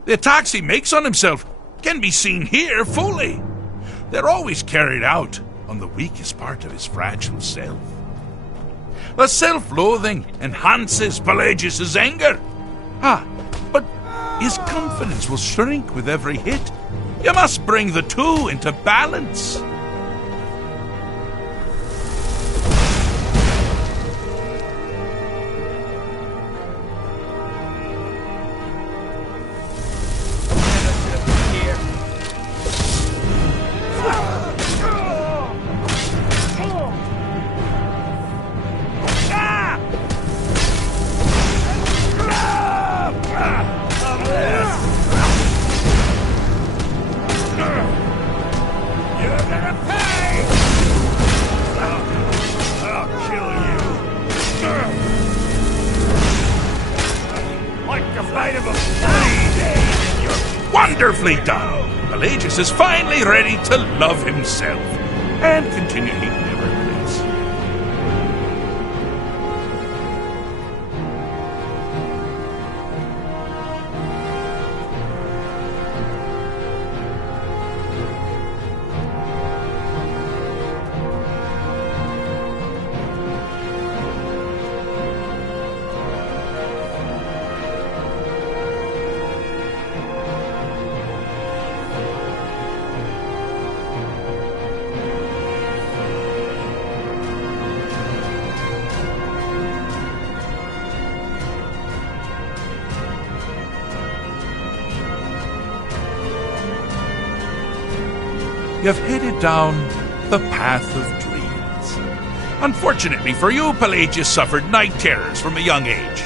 The attacks he makes on himself can be seen here fully. They're always carried out on the weakest part of his fragile self. The self-loathing enhances Pelagius's anger. But his confidence will shrink with every hit. You must bring the two into balance. a flight of a bloody day. You're wonderfully done. Pelagius is finally ready to love himself and continue he never quits. You've headed down the path of dreams. Unfortunately for you, Pelagius suffered night terrors from a young age.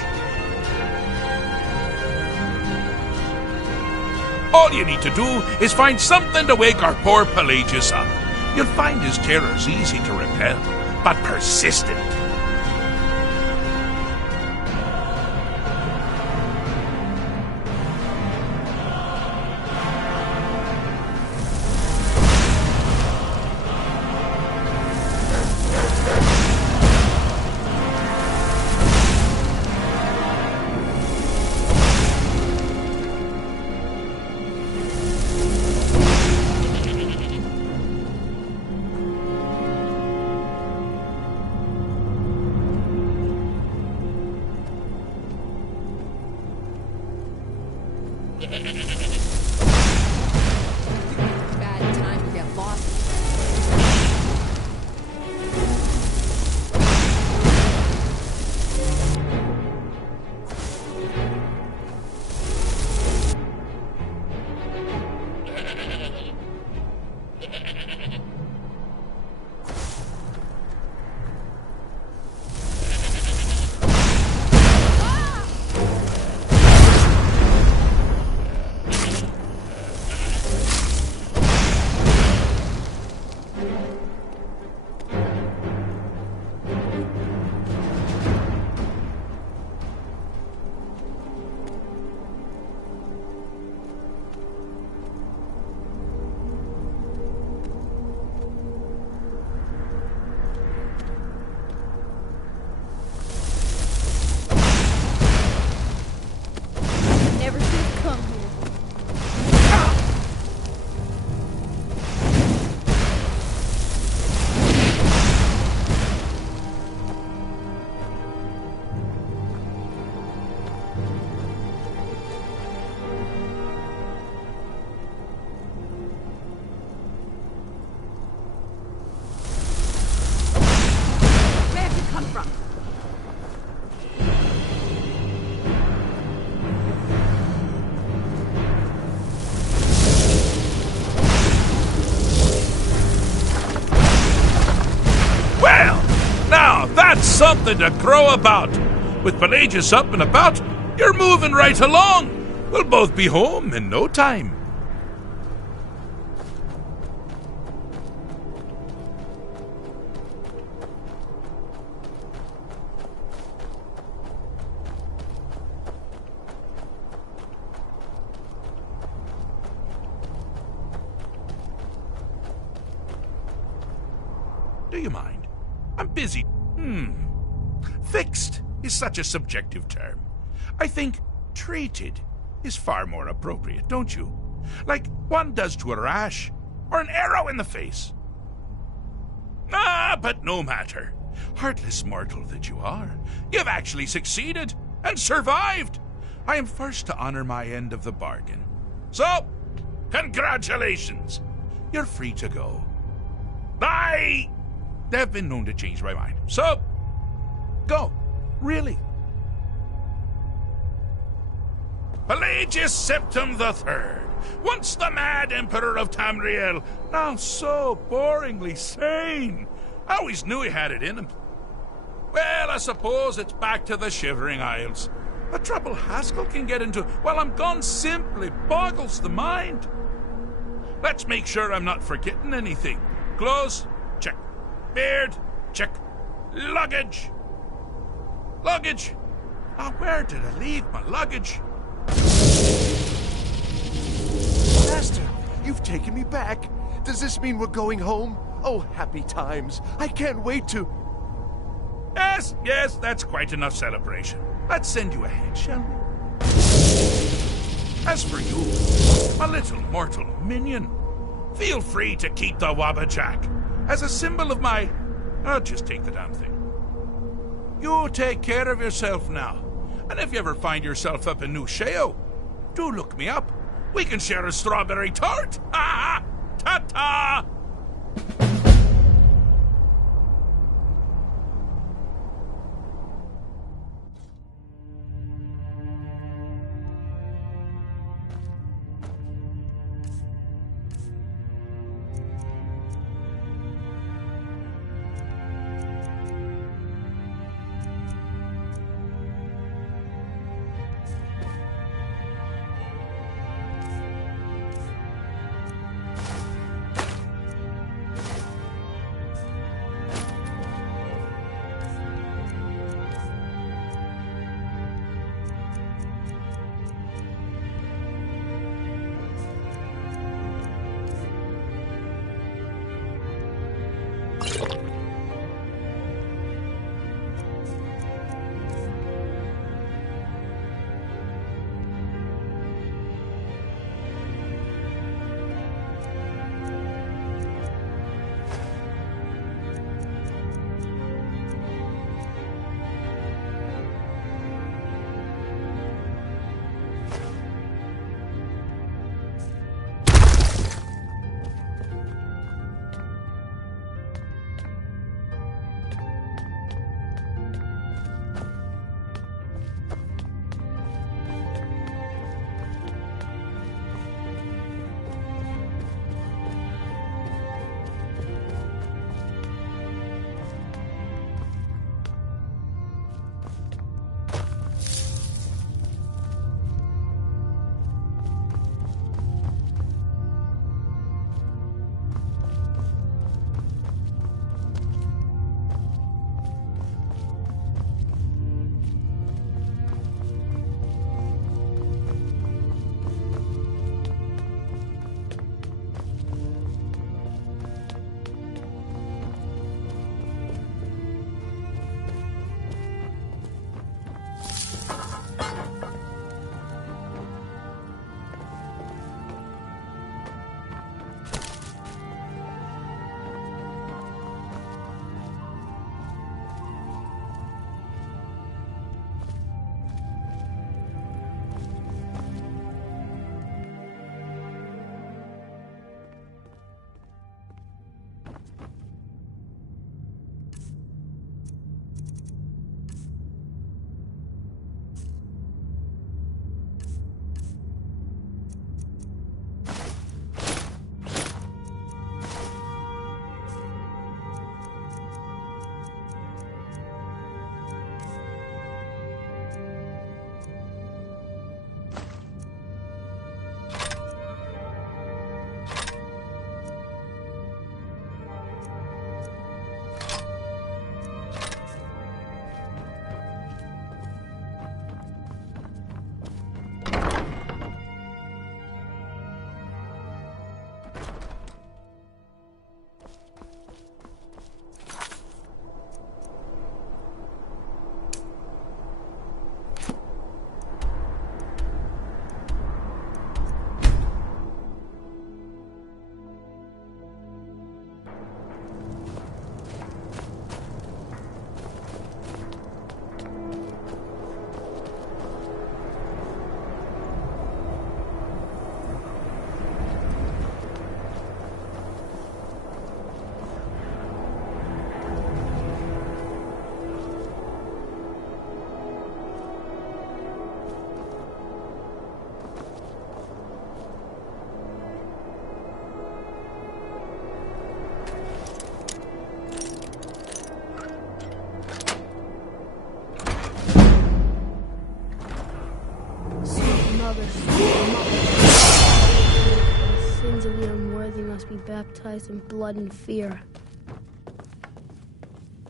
All you need to do is find something to wake our poor Pelagius up. You'll find his terrors easy to repel, but persistent. Bad time to get lost. Never should have come here. Where did you come from? Well, now that's something to crow about. With Pelagius up and about, you're moving right along. We'll both be home in no time. Do you mind? I'm busy. Fixed is such a subjective term. I think treated is far more appropriate, don't you? Like one does to a rash or an arrow in the face. But no matter. Heartless mortal that you are, you've actually succeeded and survived. I am first to honor my end of the bargain. So, congratulations. You're free to go. They've been known to change my mind. So, go. Really. Pelagius Septim III, once the mad Emperor of Tamriel, now so boringly sane. I always knew he had it in him. Well, I suppose it's back to the Shivering Isles. The trouble Haskell can get into while I'm gone simply boggles the mind. Let's make sure I'm not forgetting anything. Clothes? Check. Beard? Check. Luggage? Luggage? Now, where did I leave my luggage? Master, you've taken me back. Does this mean we're going home? Oh, happy times. I can't wait to... Yes, that's quite enough celebration. Let's send you ahead, shall we? As for you, a little mortal minion, feel free to keep the Wabbajack as a symbol of my... I'll just take the damn thing. You take care of yourself now. And if you ever find yourself up in New Sheo, do look me up. We can share a strawberry tart. Ha ha! Ta-ta! must be baptized in blood and fear.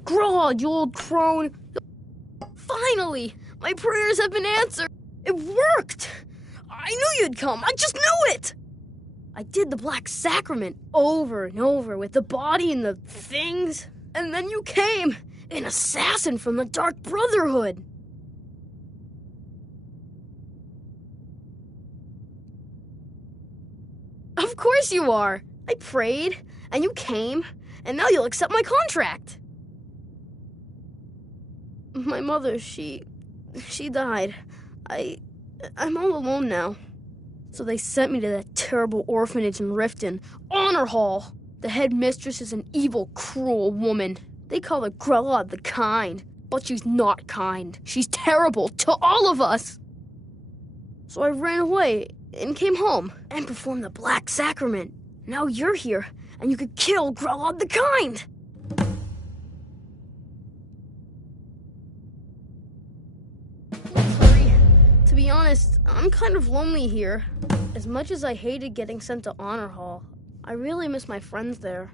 Grod, you old crone! Finally! My prayers have been answered! It worked! I knew you'd come. I just knew it! I did the Black Sacrament over and over with the body and the things. And then you came, an assassin from the Dark Brotherhood. Of course you are. I prayed, and you came, and now you'll accept my contract. My mother, she died. I'm all alone now. So they sent me to that terrible orphanage in Riften, Honor Hall. The head mistress is an evil, cruel woman. They call her Grella the Kind, but she's not kind. She's terrible to all of us. So I ran away and came home and performed the Black Sacrament. Now you're here, and you could kill Grella the Kind. To be honest, I'm kind of lonely here. As much as I hated getting sent to Honor Hall, I really miss my friends there.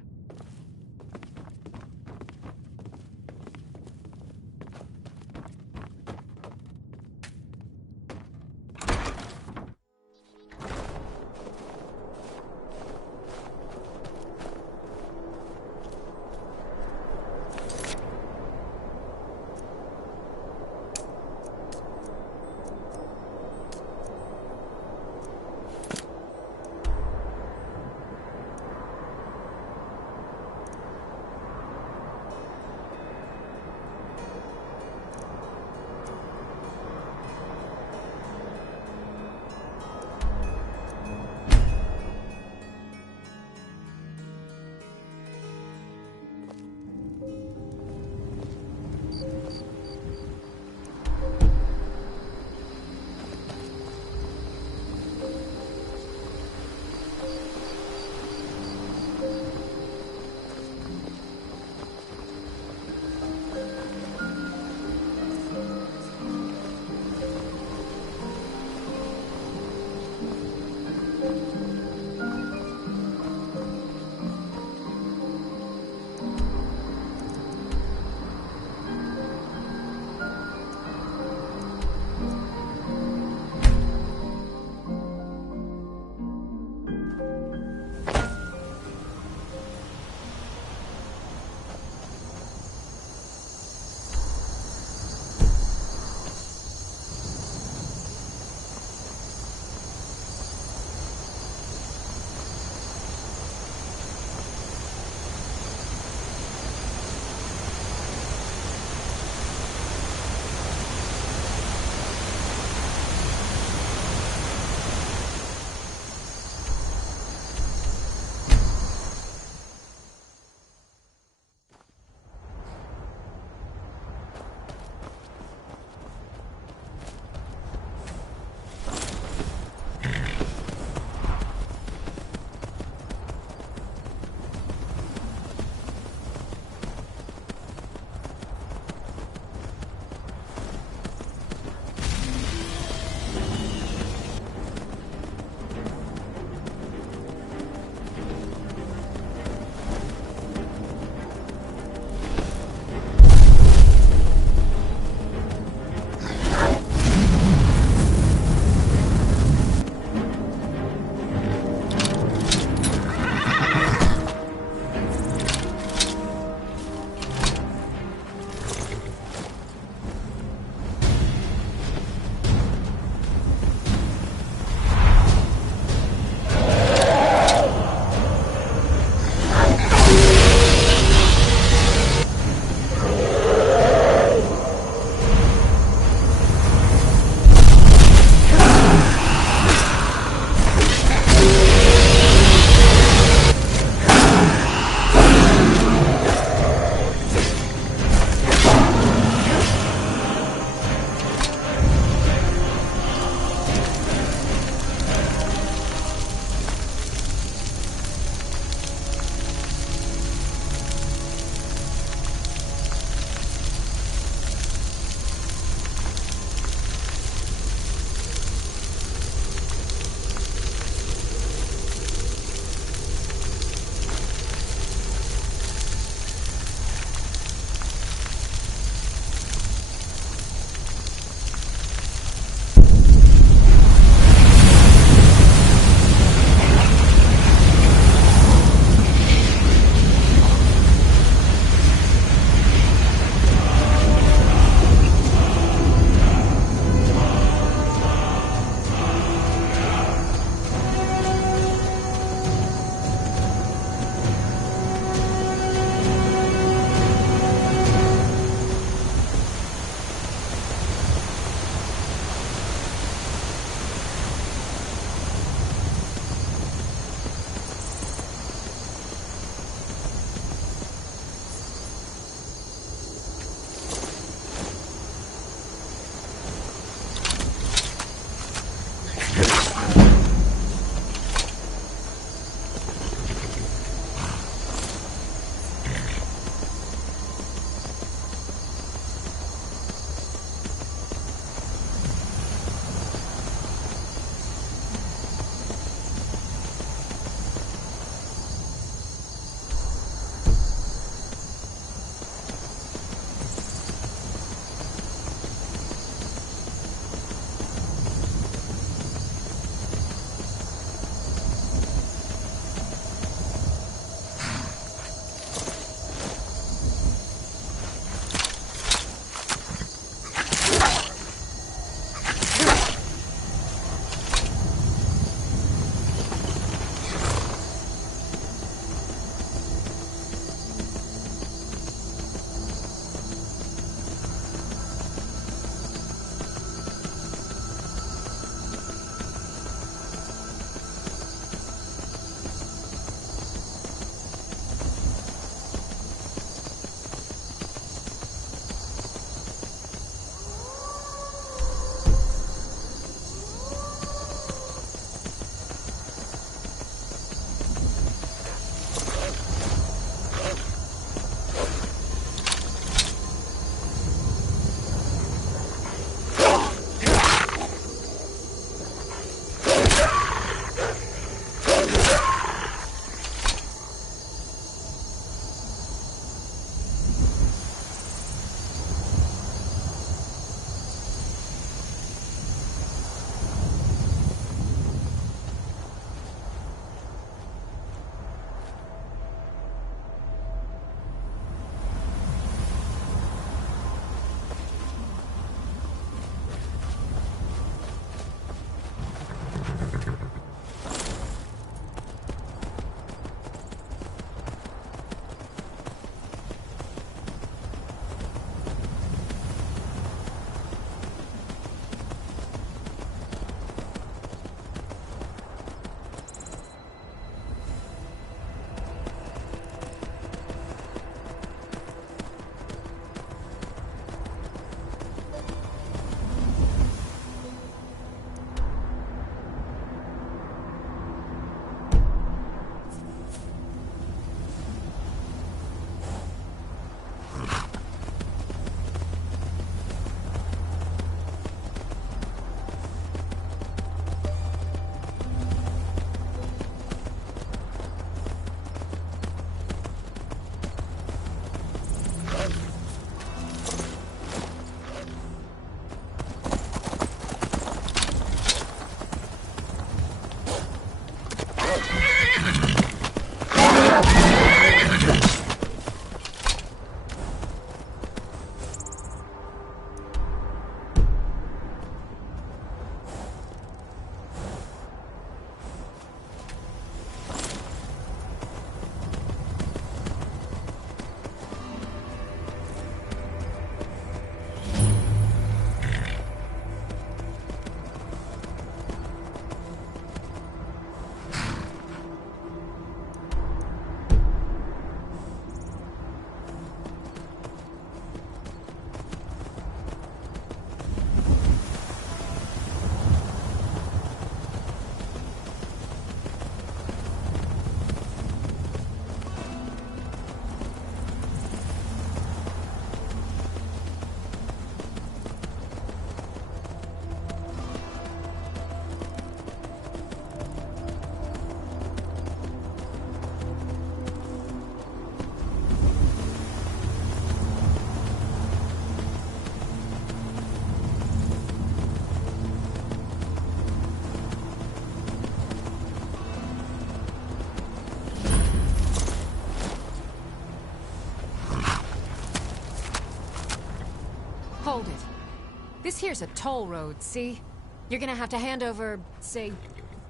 here's a toll road, see? You're gonna have to hand over, say,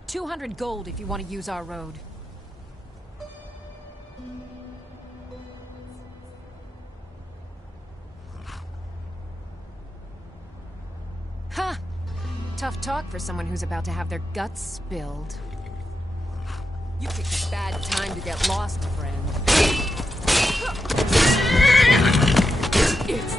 200 gold if you want to use our road. Ha! Tough talk for someone who's about to have their guts spilled. You picked a bad time to get lost, friend. It's...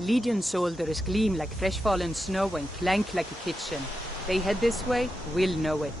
Legion soldiers gleam like fresh fallen snow and clank like a kitchen. They head this way, we'll know it.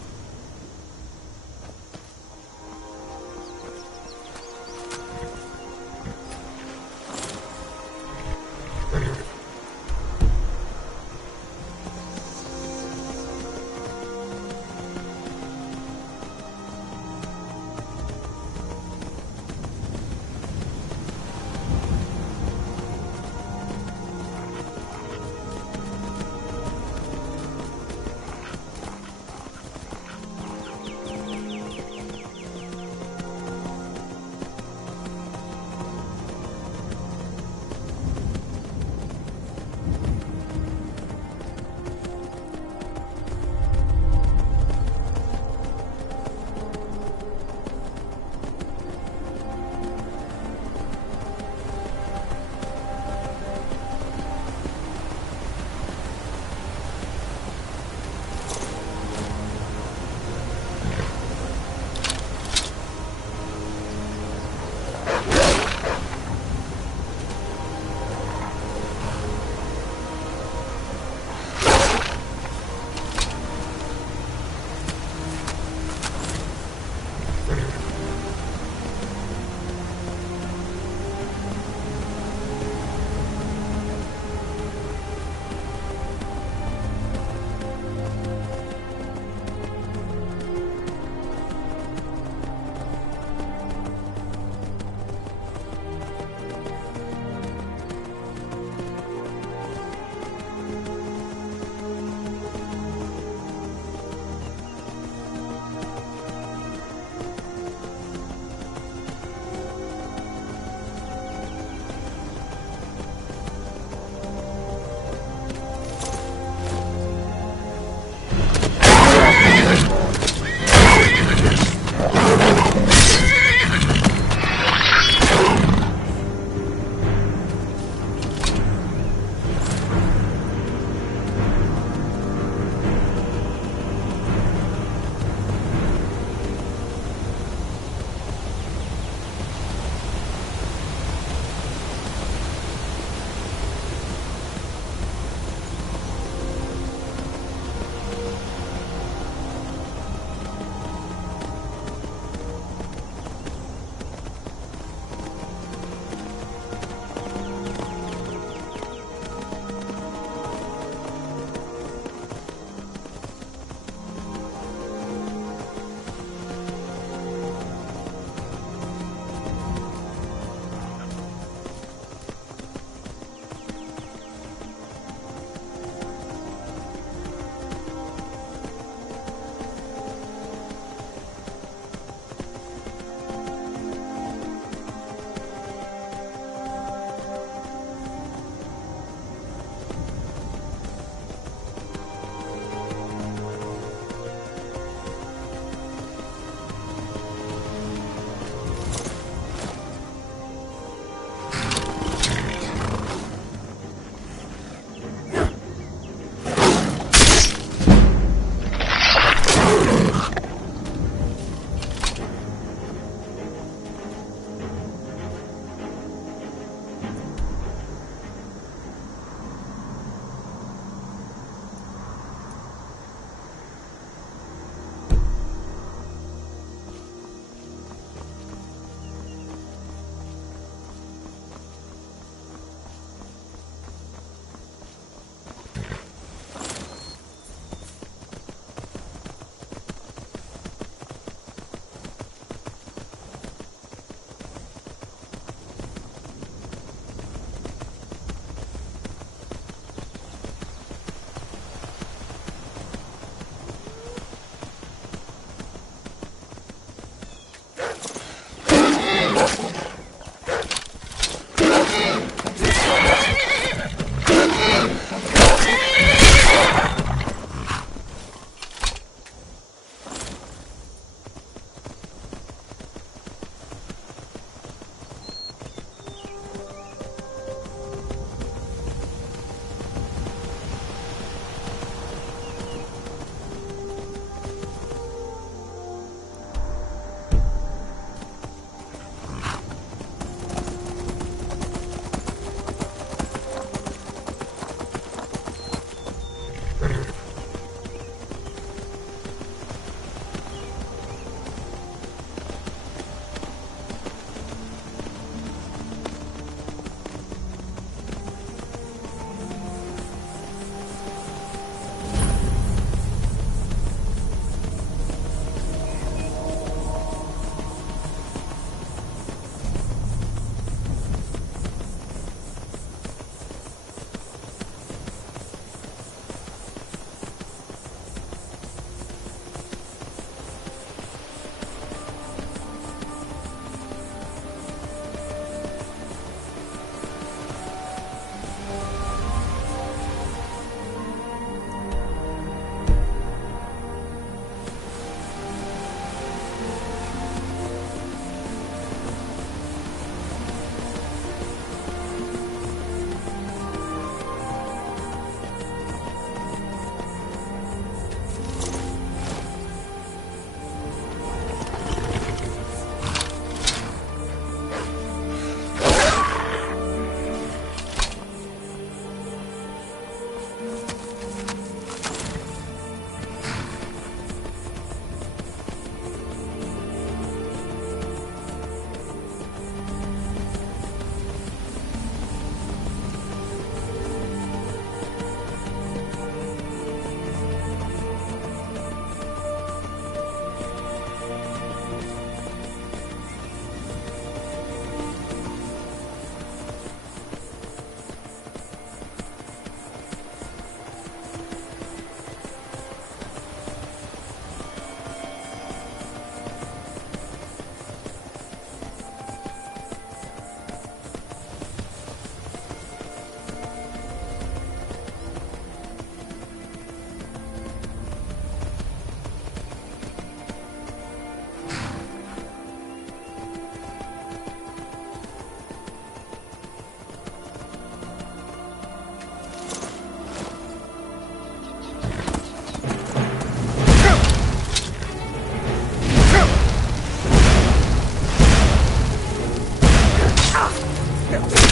him!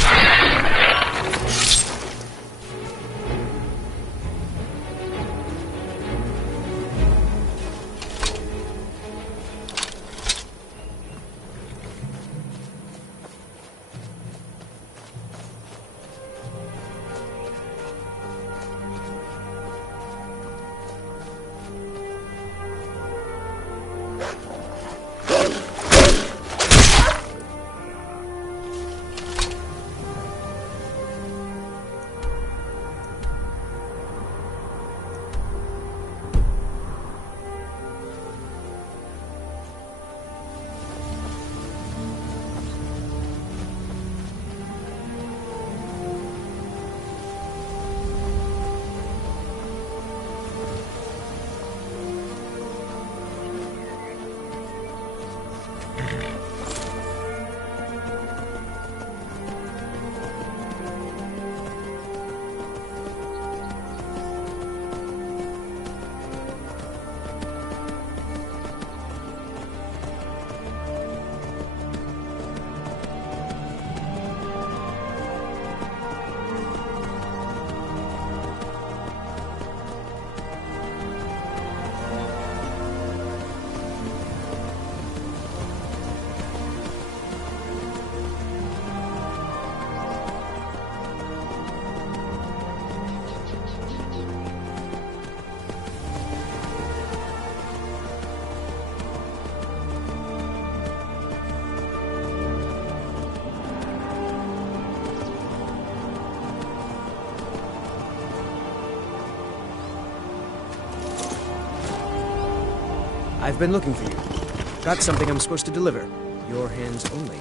I've been looking for you. Got something I'm supposed to deliver. Your hands only.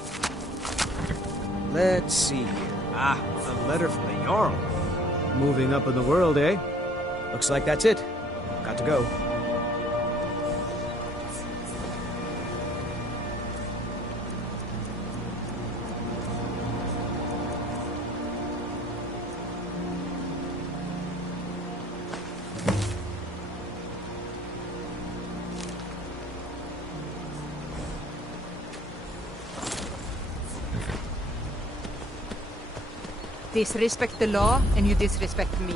Let's see here. Ah, a letter from the Jarl. Moving up in the world, eh? Looks like that's it. Got to go. Disrespect the law, and you disrespect me.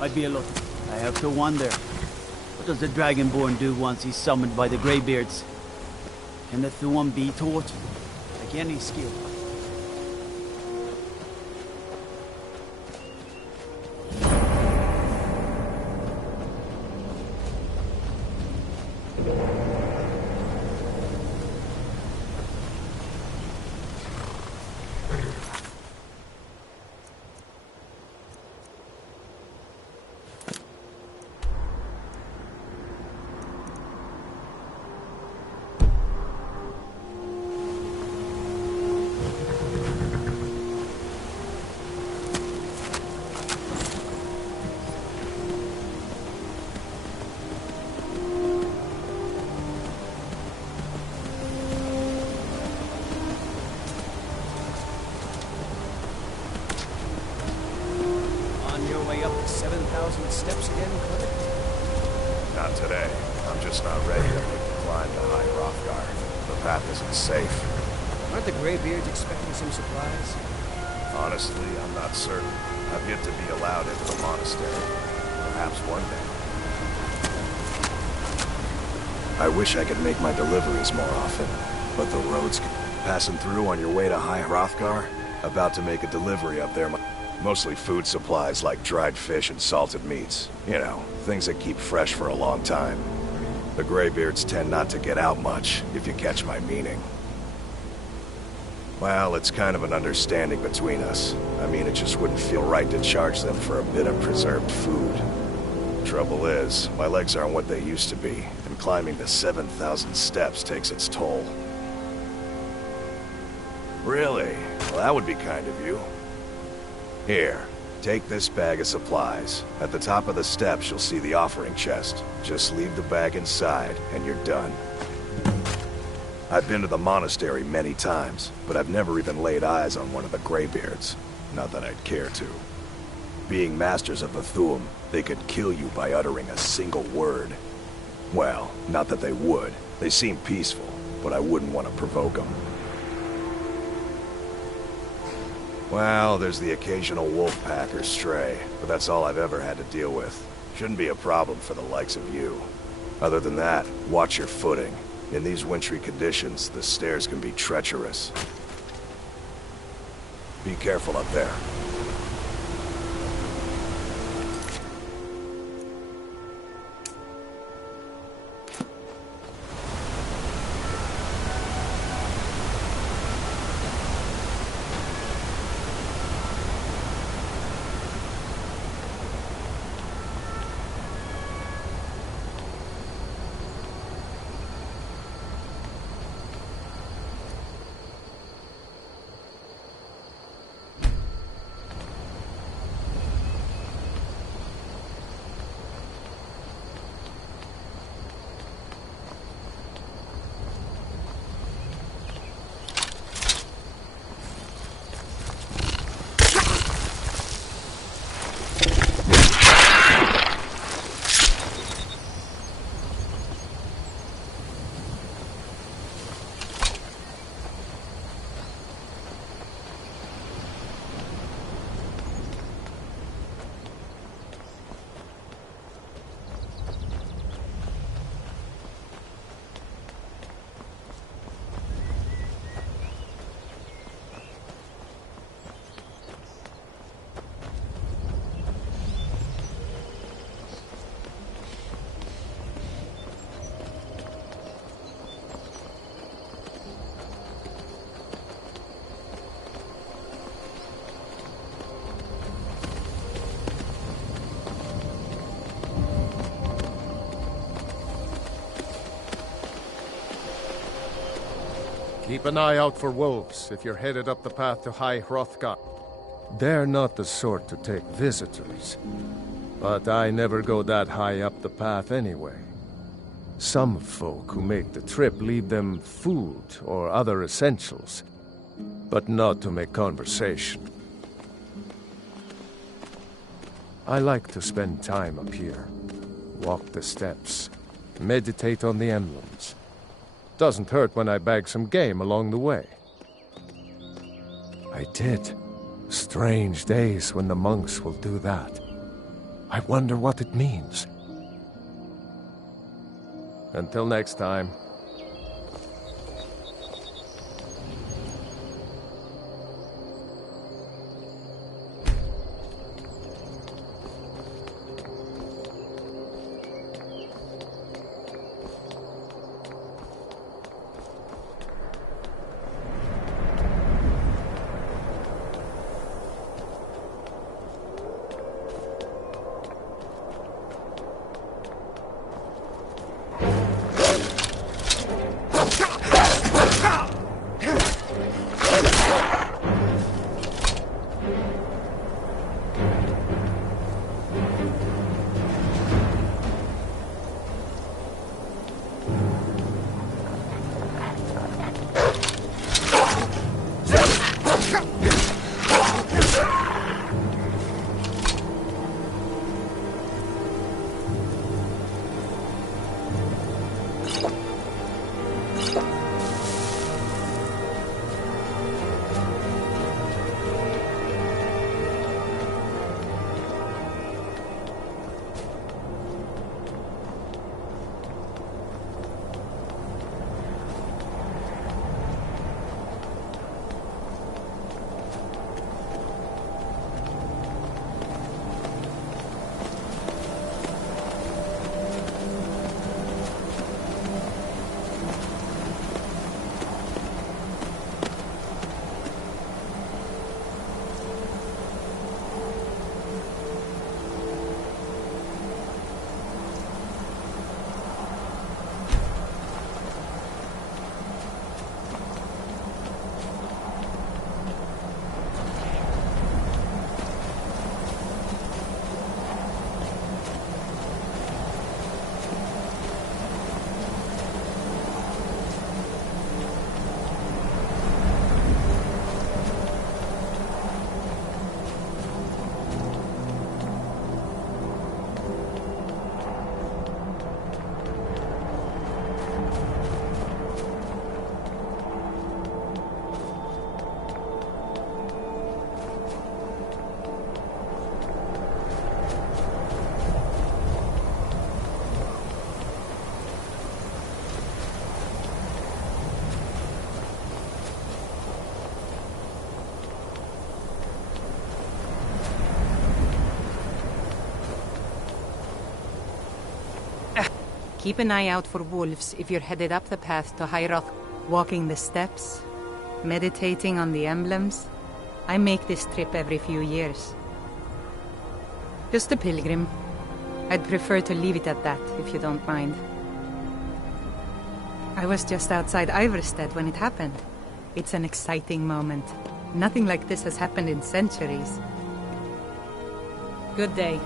I'd be alone. I have to wonder. What does the Dragonborn do once he's summoned by the Greybeards? Can the Thuum be taught? Like any skill. Way up to 7,000 steps again, Clint? Not today. I'm just not ready to make the climb to High Hrothgar. The path isn't safe. Aren't the Greybeards expecting some supplies? Honestly, I'm not certain. I've yet to be allowed into the monastery. Perhaps one day. I wish I could make my deliveries more often, but the roads passing through on your way to High Hrothgar? About to make a delivery up there. Mostly food supplies like dried fish and salted meats. You know, things that keep fresh for a long time. The Greybeards tend not to get out much, if you catch my meaning. Well, it's kind of an understanding between us. I mean, it just wouldn't feel right to charge them for a bit of preserved food. Trouble is, my legs aren't what they used to be, and climbing the 7,000 steps takes its toll. Really? Well, that would be kind of you. Here, Take this bag of supplies. At the top of the steps, you'll see the offering chest. Just leave the bag inside, and you're done. I've been to the monastery many times, but I've never even laid eyes on one of the Greybeards. Not that I'd care to. Being masters of the Thuum, they could kill you by uttering a single word. Well, not that they would. They seem peaceful, but I wouldn't want to provoke them. Well, there's the occasional wolf pack or stray, but that's all I've ever had to deal with. Shouldn't be a problem for the likes of you. Other than that, watch your footing. In these wintry conditions, the stairs can be treacherous. Be careful up there. Keep an eye out for wolves if you're headed up the path to High Hrothgar. They're not the sort to take visitors, but I never go that high up the path anyway. Some folk who make the trip leave them food or other essentials, but not to make conversation. I like to spend time up here, walk the steps, meditate on the emblems. Doesn't hurt when I bag some game along the way. I did. Strange days when the monks will do that. I wonder what it means. Until next time. Keep an eye out for wolves if you're headed up the path to Hyroth. Walking the steps, meditating on the emblems. I make this trip every few years. Just a pilgrim. I'd prefer to leave it at that, if you don't mind. I was just outside Iverstead when it happened. It's an exciting moment. Nothing like this has happened in centuries. Good day.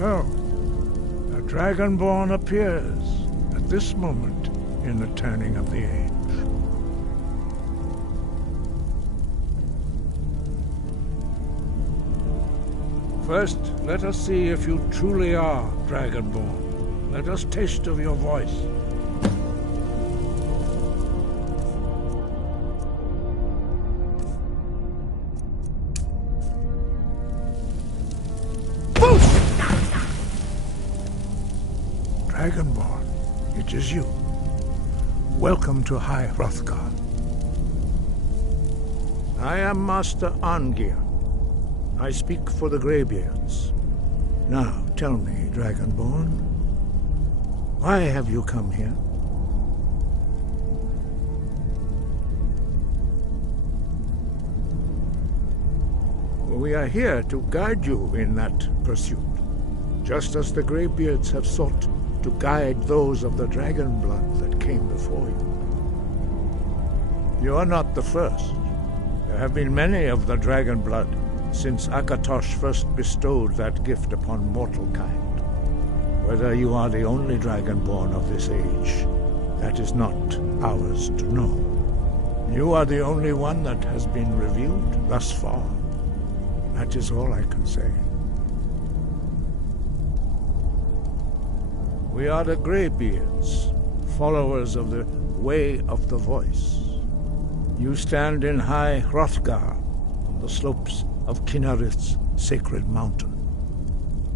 So, a Dragonborn appears at this moment in the turning of the age. First, let us see if you truly are Dragonborn. Let us taste of your voice. Dragonborn, it is you. Welcome to High Hrothgar. I am Master Arngir. I speak for the Greybeards. Now, tell me, Dragonborn, why have you come here? We are here to guide you in that pursuit, just as the Greybeards have sought to guide those of the dragon blood that came before you. You are not the first. There have been many of the dragon blood since Akatosh first bestowed that gift upon mortal kind. Whether you are the only dragonborn of this age, that is not ours to know. You are the only one that has been revealed thus far. That is all I can say. We are the Greybeards, followers of the Way of the Voice. You stand in High Hrothgar, on the slopes of Kinnarith's sacred mountain.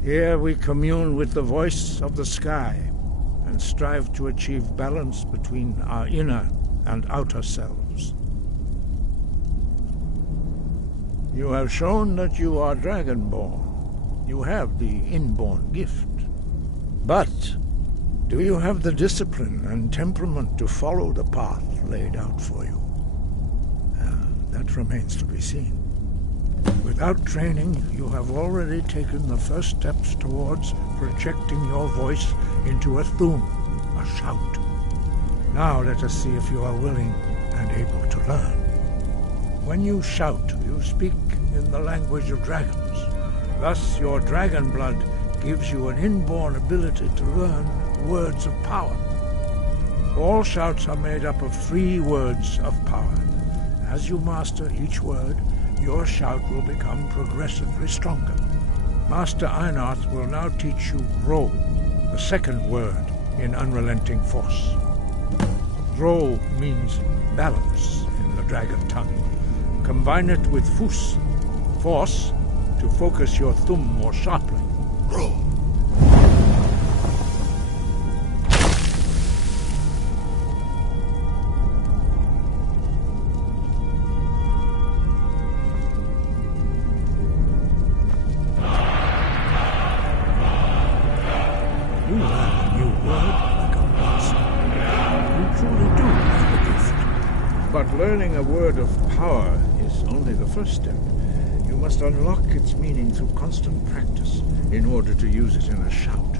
Here we commune with the voice of the sky and strive to achieve balance between our inner and outer selves. You have shown that you are Dragonborn. You have the inborn gift. But do you have the discipline and temperament to follow the path laid out for you? That remains to be seen. Without training, you have already taken the first steps towards projecting your voice into a thum, a shout. Now let us see if you are willing and able to learn. When you shout, you speak in the language of dragons. Thus, your dragon blood gives you an inborn ability to learn words of power. All shouts are made up of 3 words of power. As you master each word, your shout will become progressively stronger. Master Einarth will now teach you Ro, the second word in Unrelenting Force. Ro means balance in the dragon tongue. Combine it with Fus, force, to focus your thumb more sharply. Ro. Learning a word of power is only the first step. You must unlock its meaning through constant practice in order to use it in a shout.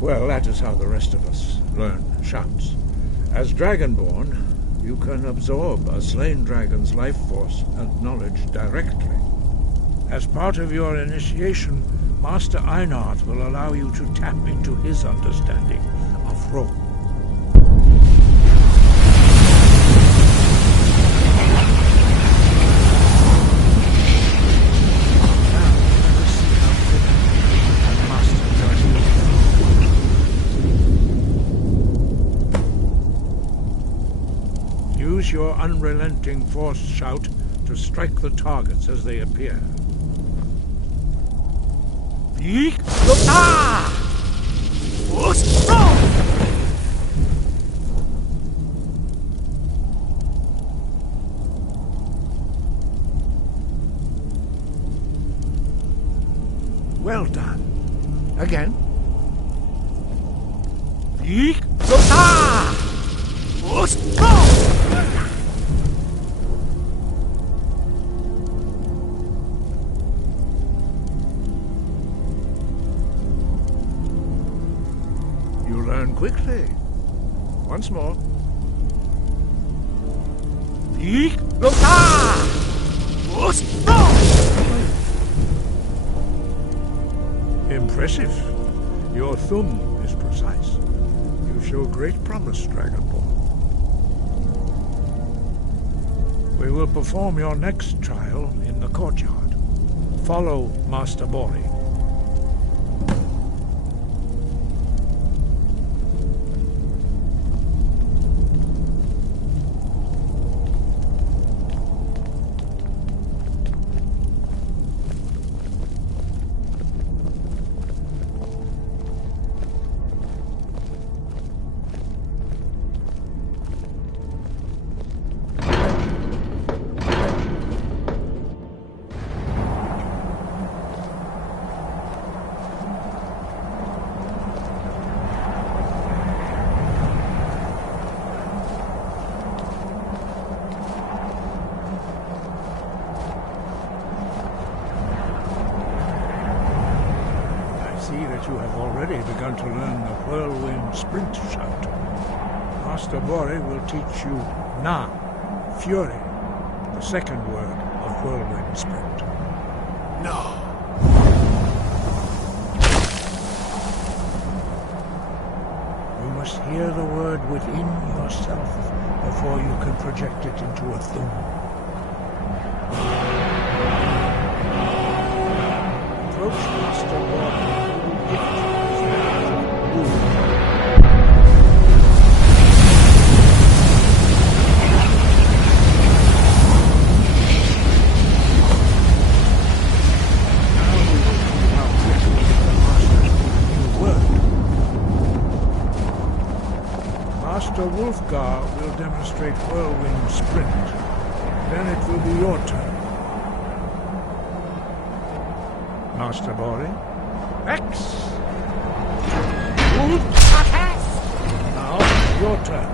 Well, that is how the rest of us learn shouts. As Dragonborn, you can absorb a slain dragon's life force and knowledge directly. As part of your initiation, Master Einarth will allow you to tap into his understanding of Ro. Use your unrelenting force shout to strike the targets as they appear. Well done. Again. You learn quickly. Once more. Impressive. Your thumb is precise. You show great promise, Dragonborn. We will perform your next trial in the courtyard. Follow Master Bori. You have already begun to learn the whirlwind sprint shout. Master Bori will teach you Na, Fury, the second word of whirlwind sprint. No. You must hear the word within yourself before you can project it into a thum. Approach Master Bori. Master Wolfgar will demonstrate whirlwind sprint. Then it will be your turn. Master Bori. X! Now, your turn.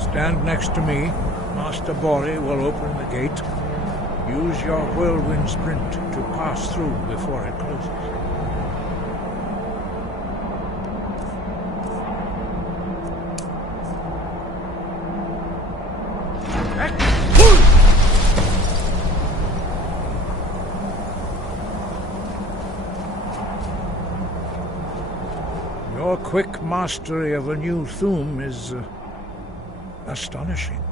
Stand next to me. Master Bori will open the gate. Use your whirlwind sprint to pass through before it closes. Your quick mastery of a new thum is astonishing.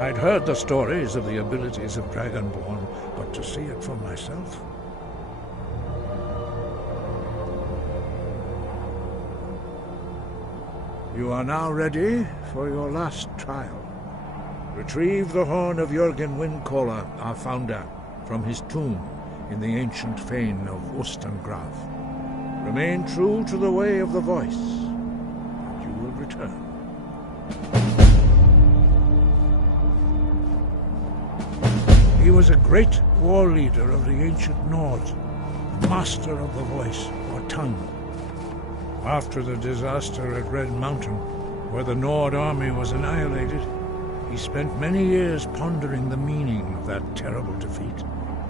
I'd heard the stories of the abilities of Dragonborn, but to see it for myself... You are now ready for your last trial. Retrieve the horn of Jürgen Windcaller, our founder, from his tomb in the ancient fane of Ustengrav. Remain true to the way of the voice, and you will return. He was a great war leader of the ancient Nords, master of the voice, or tongue. After the disaster at Red Mountain, where the Nord army was annihilated, he spent many years pondering the meaning of that terrible defeat.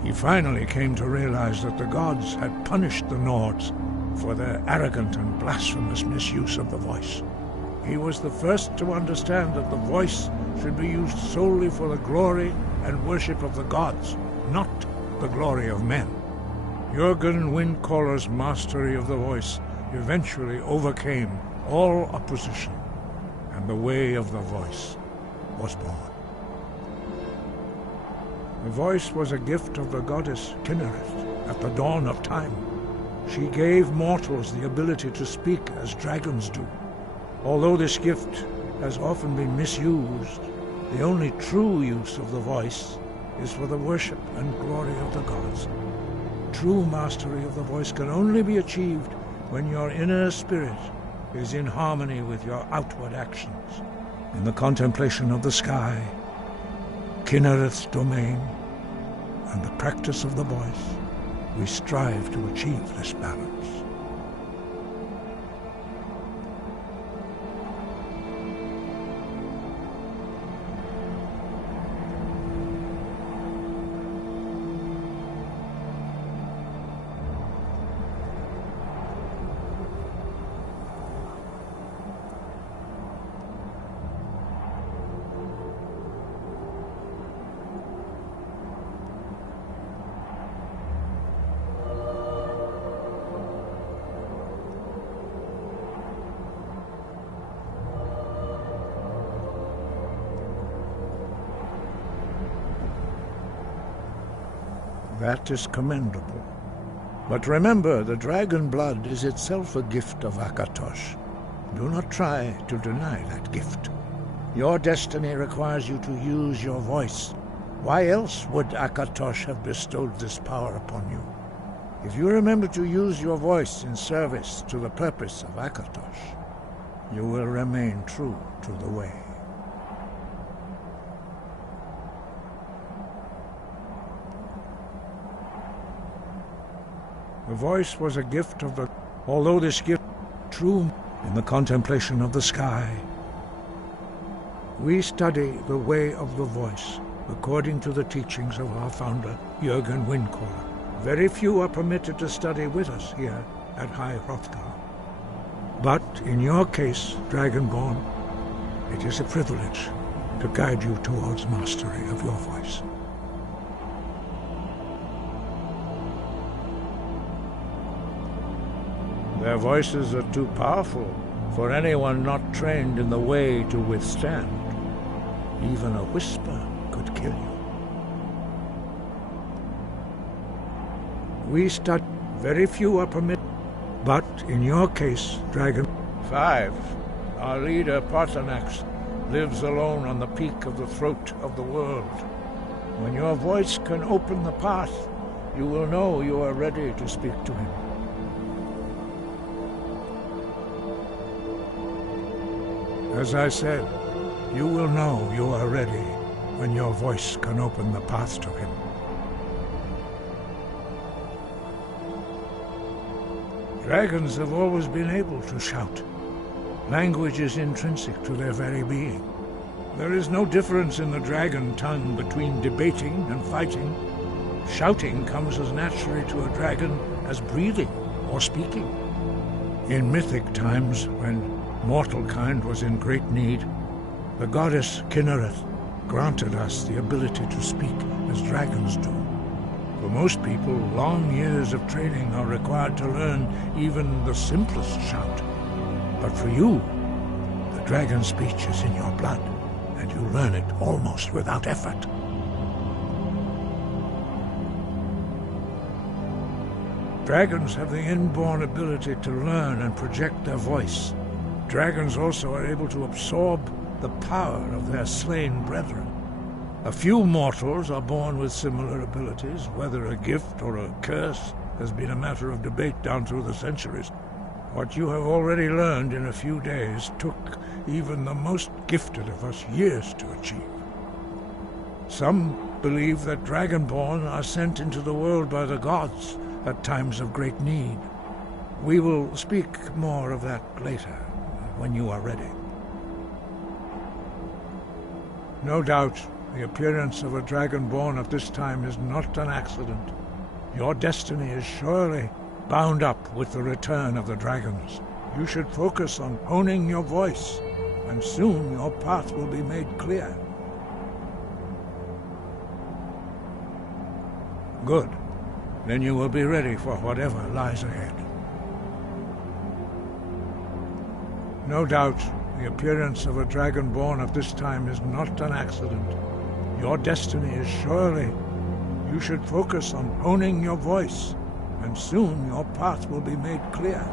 He finally came to realize that the gods had punished the Nords for their arrogant and blasphemous misuse of the voice. He was the first to understand that the voice should be used solely for the glory and worship of the gods, not the glory of men. Jürgen Windcaller's mastery of the voice eventually overcame all opposition, and the way of the voice was born. The voice was a gift of the goddess Kinnereth at the dawn of time. She gave mortals the ability to speak as dragons do. Although this gift has often been misused, the only true use of the voice is for the worship and glory of the gods. True mastery of the voice can only be achieved when your inner spirit is in harmony with your outward actions. In the contemplation of the sky, Kinnereth's domain, and the practice of the voice, we strive to achieve this balance. That is commendable. But remember, the dragon blood is itself a gift of Akatosh. Do not try to deny that gift. Your destiny requires you to use your voice. Why else would Akatosh have bestowed this power upon you? If you remember to use your voice in service to the purpose of Akatosh, you will remain true to the way. The voice was a gift of the... Although this gift true in the contemplation of the sky, we study the way of the voice according to the teachings of our founder, Jürgen Windcaller. Very few are permitted to study with us here at High Hrothgar. But in your case, Dragonborn, it is a privilege to guide you towards mastery of your voice. Their voices are too powerful for anyone not trained in the way to withstand. Even a whisper could kill you. We study. Very few are permitted. But in your case, Dragon 5, our leader Parthenax lives alone on the peak of the throat of the world. When your voice can open the path, you will know you are ready to speak to him. As I said, you will know you are ready when your voice can open the path to him. Dragons have always been able to shout. Language is intrinsic to their very being. There is no difference in the dragon tongue between debating and fighting. Shouting comes as naturally to a dragon as breathing or speaking. In mythic times, when mortal kind was in great need, the goddess Kinnereth granted us the ability to speak as dragons do. For most people, long years of training are required to learn even the simplest shout. But for you, the dragon speech is in your blood, and you learn it almost without effort. Dragons have the inborn ability to learn and project their voice. Dragons also are able to absorb the power of their slain brethren. A few mortals are born with similar abilities. Whether a gift or a curse has been a matter of debate down through the centuries. What you have already learned in a few days took even the most gifted of us years to achieve. Some believe that Dragonborn are sent into the world by the gods at times of great need. We will speak more of that later, when you are ready. No doubt, the appearance of a Dragonborn at this time is not an accident. Your destiny is surely bound up with the return of the dragons. You should focus on honing your voice, and soon your path will be made clear. Good. Then you will be ready for whatever lies ahead. No doubt, the appearance of a Dragonborn at this time is not an accident. Your destiny is surely... You should focus on honing your voice, and soon your path will be made clear.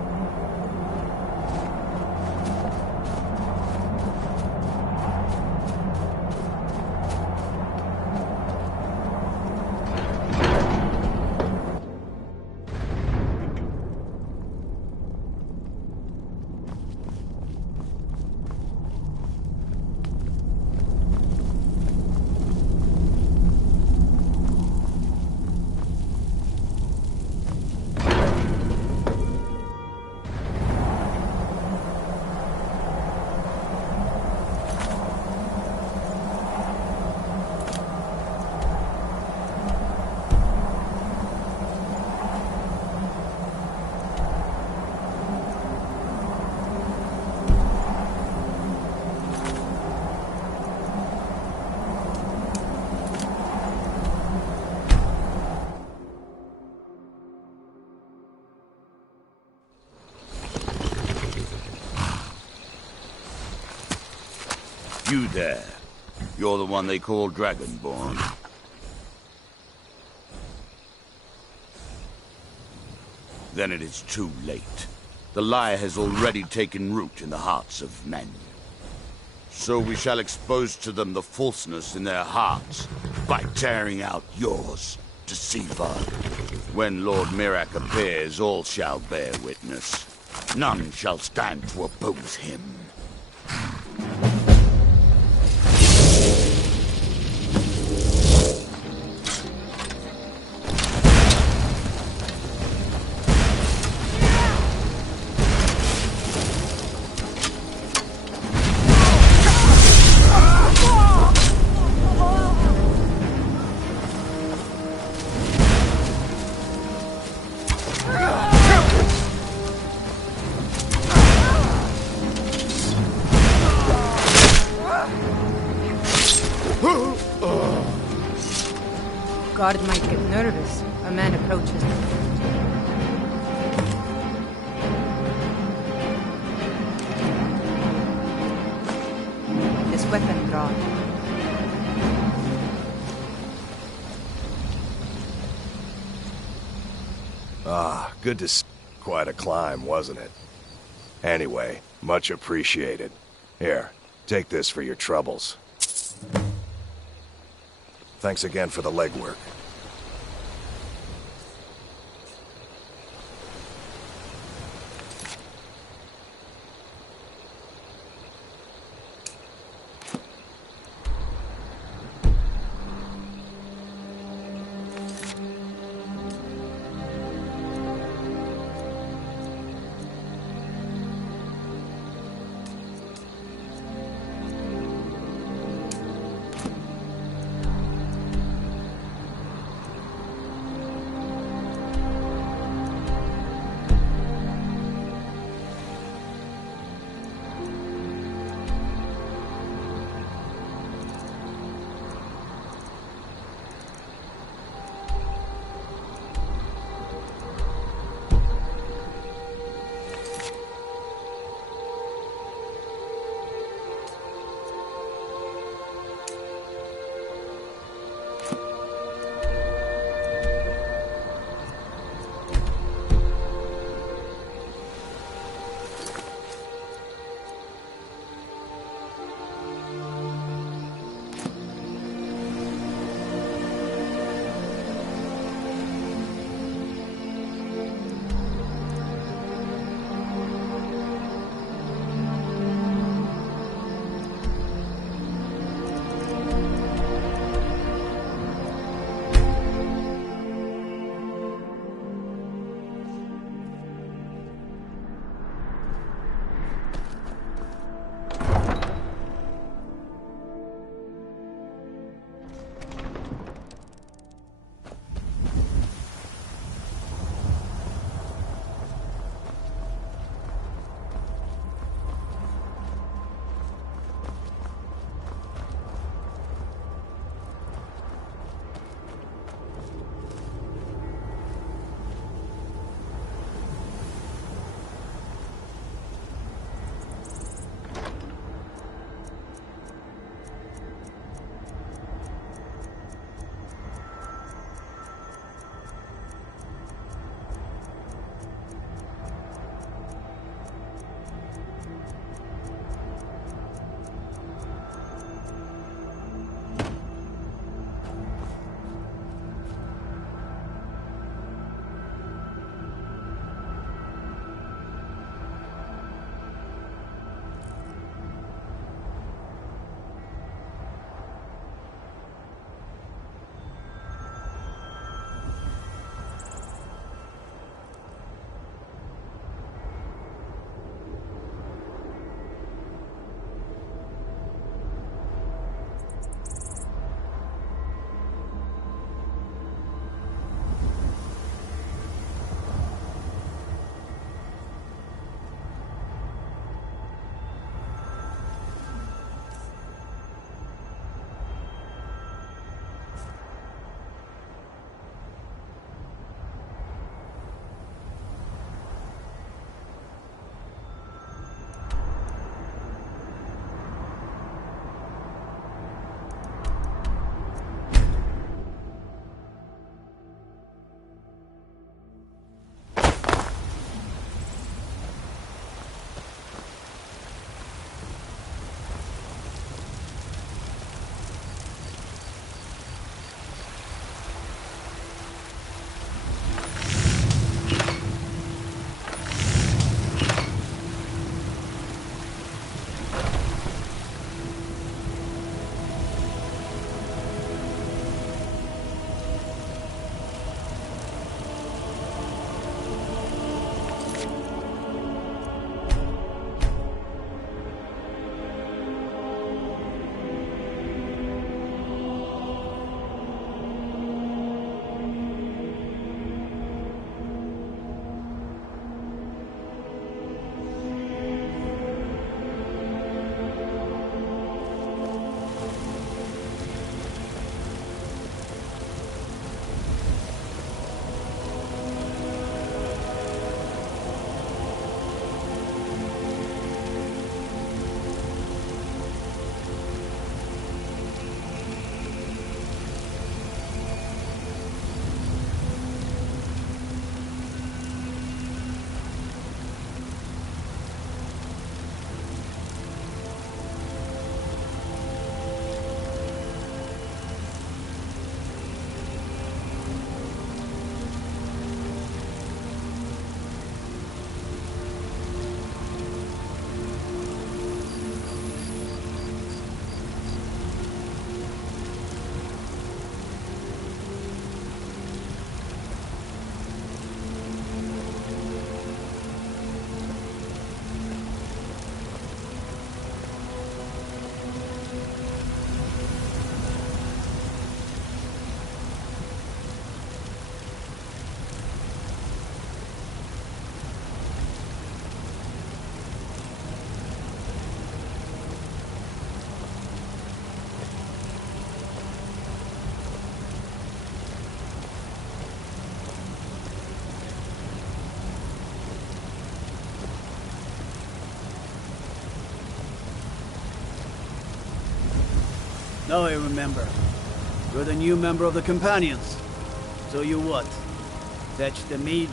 You there. You're the one they call Dragonborn. Then it is too late. The lie has already taken root in the hearts of men. So we shall expose to them the falseness in their hearts by tearing out yours, deceiver. When Lord Mirak appears, all shall bear witness. None shall stand to oppose him. Guard might get nervous. A man approaches. This weapon drawn. Ah, good to see. Quite a climb, wasn't it? Anyway, much appreciated. Here, take this for your troubles. Thanks again for the legwork. Now I remember. You're the new member of the Companions. So you what? Fetch the mead?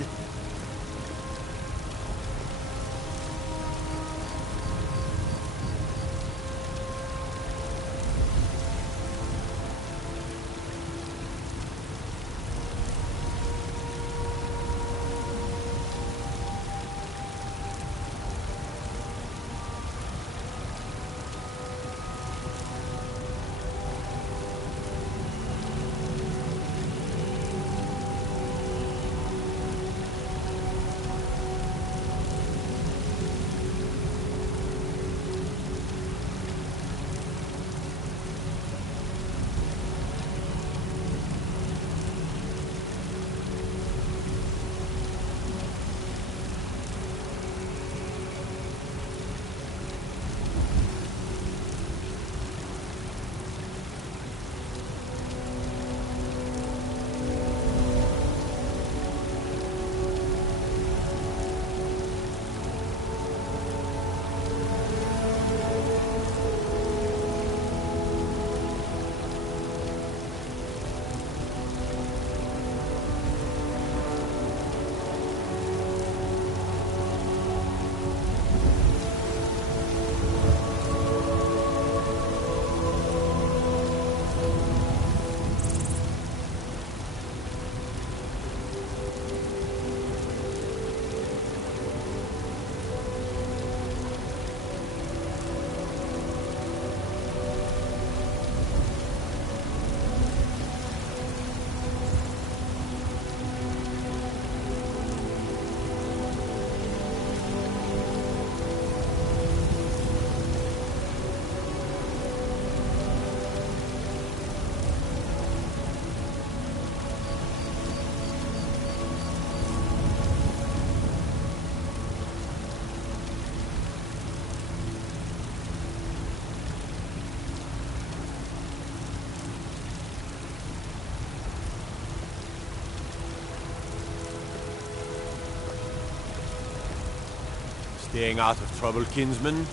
Staying out of trouble, kinsman?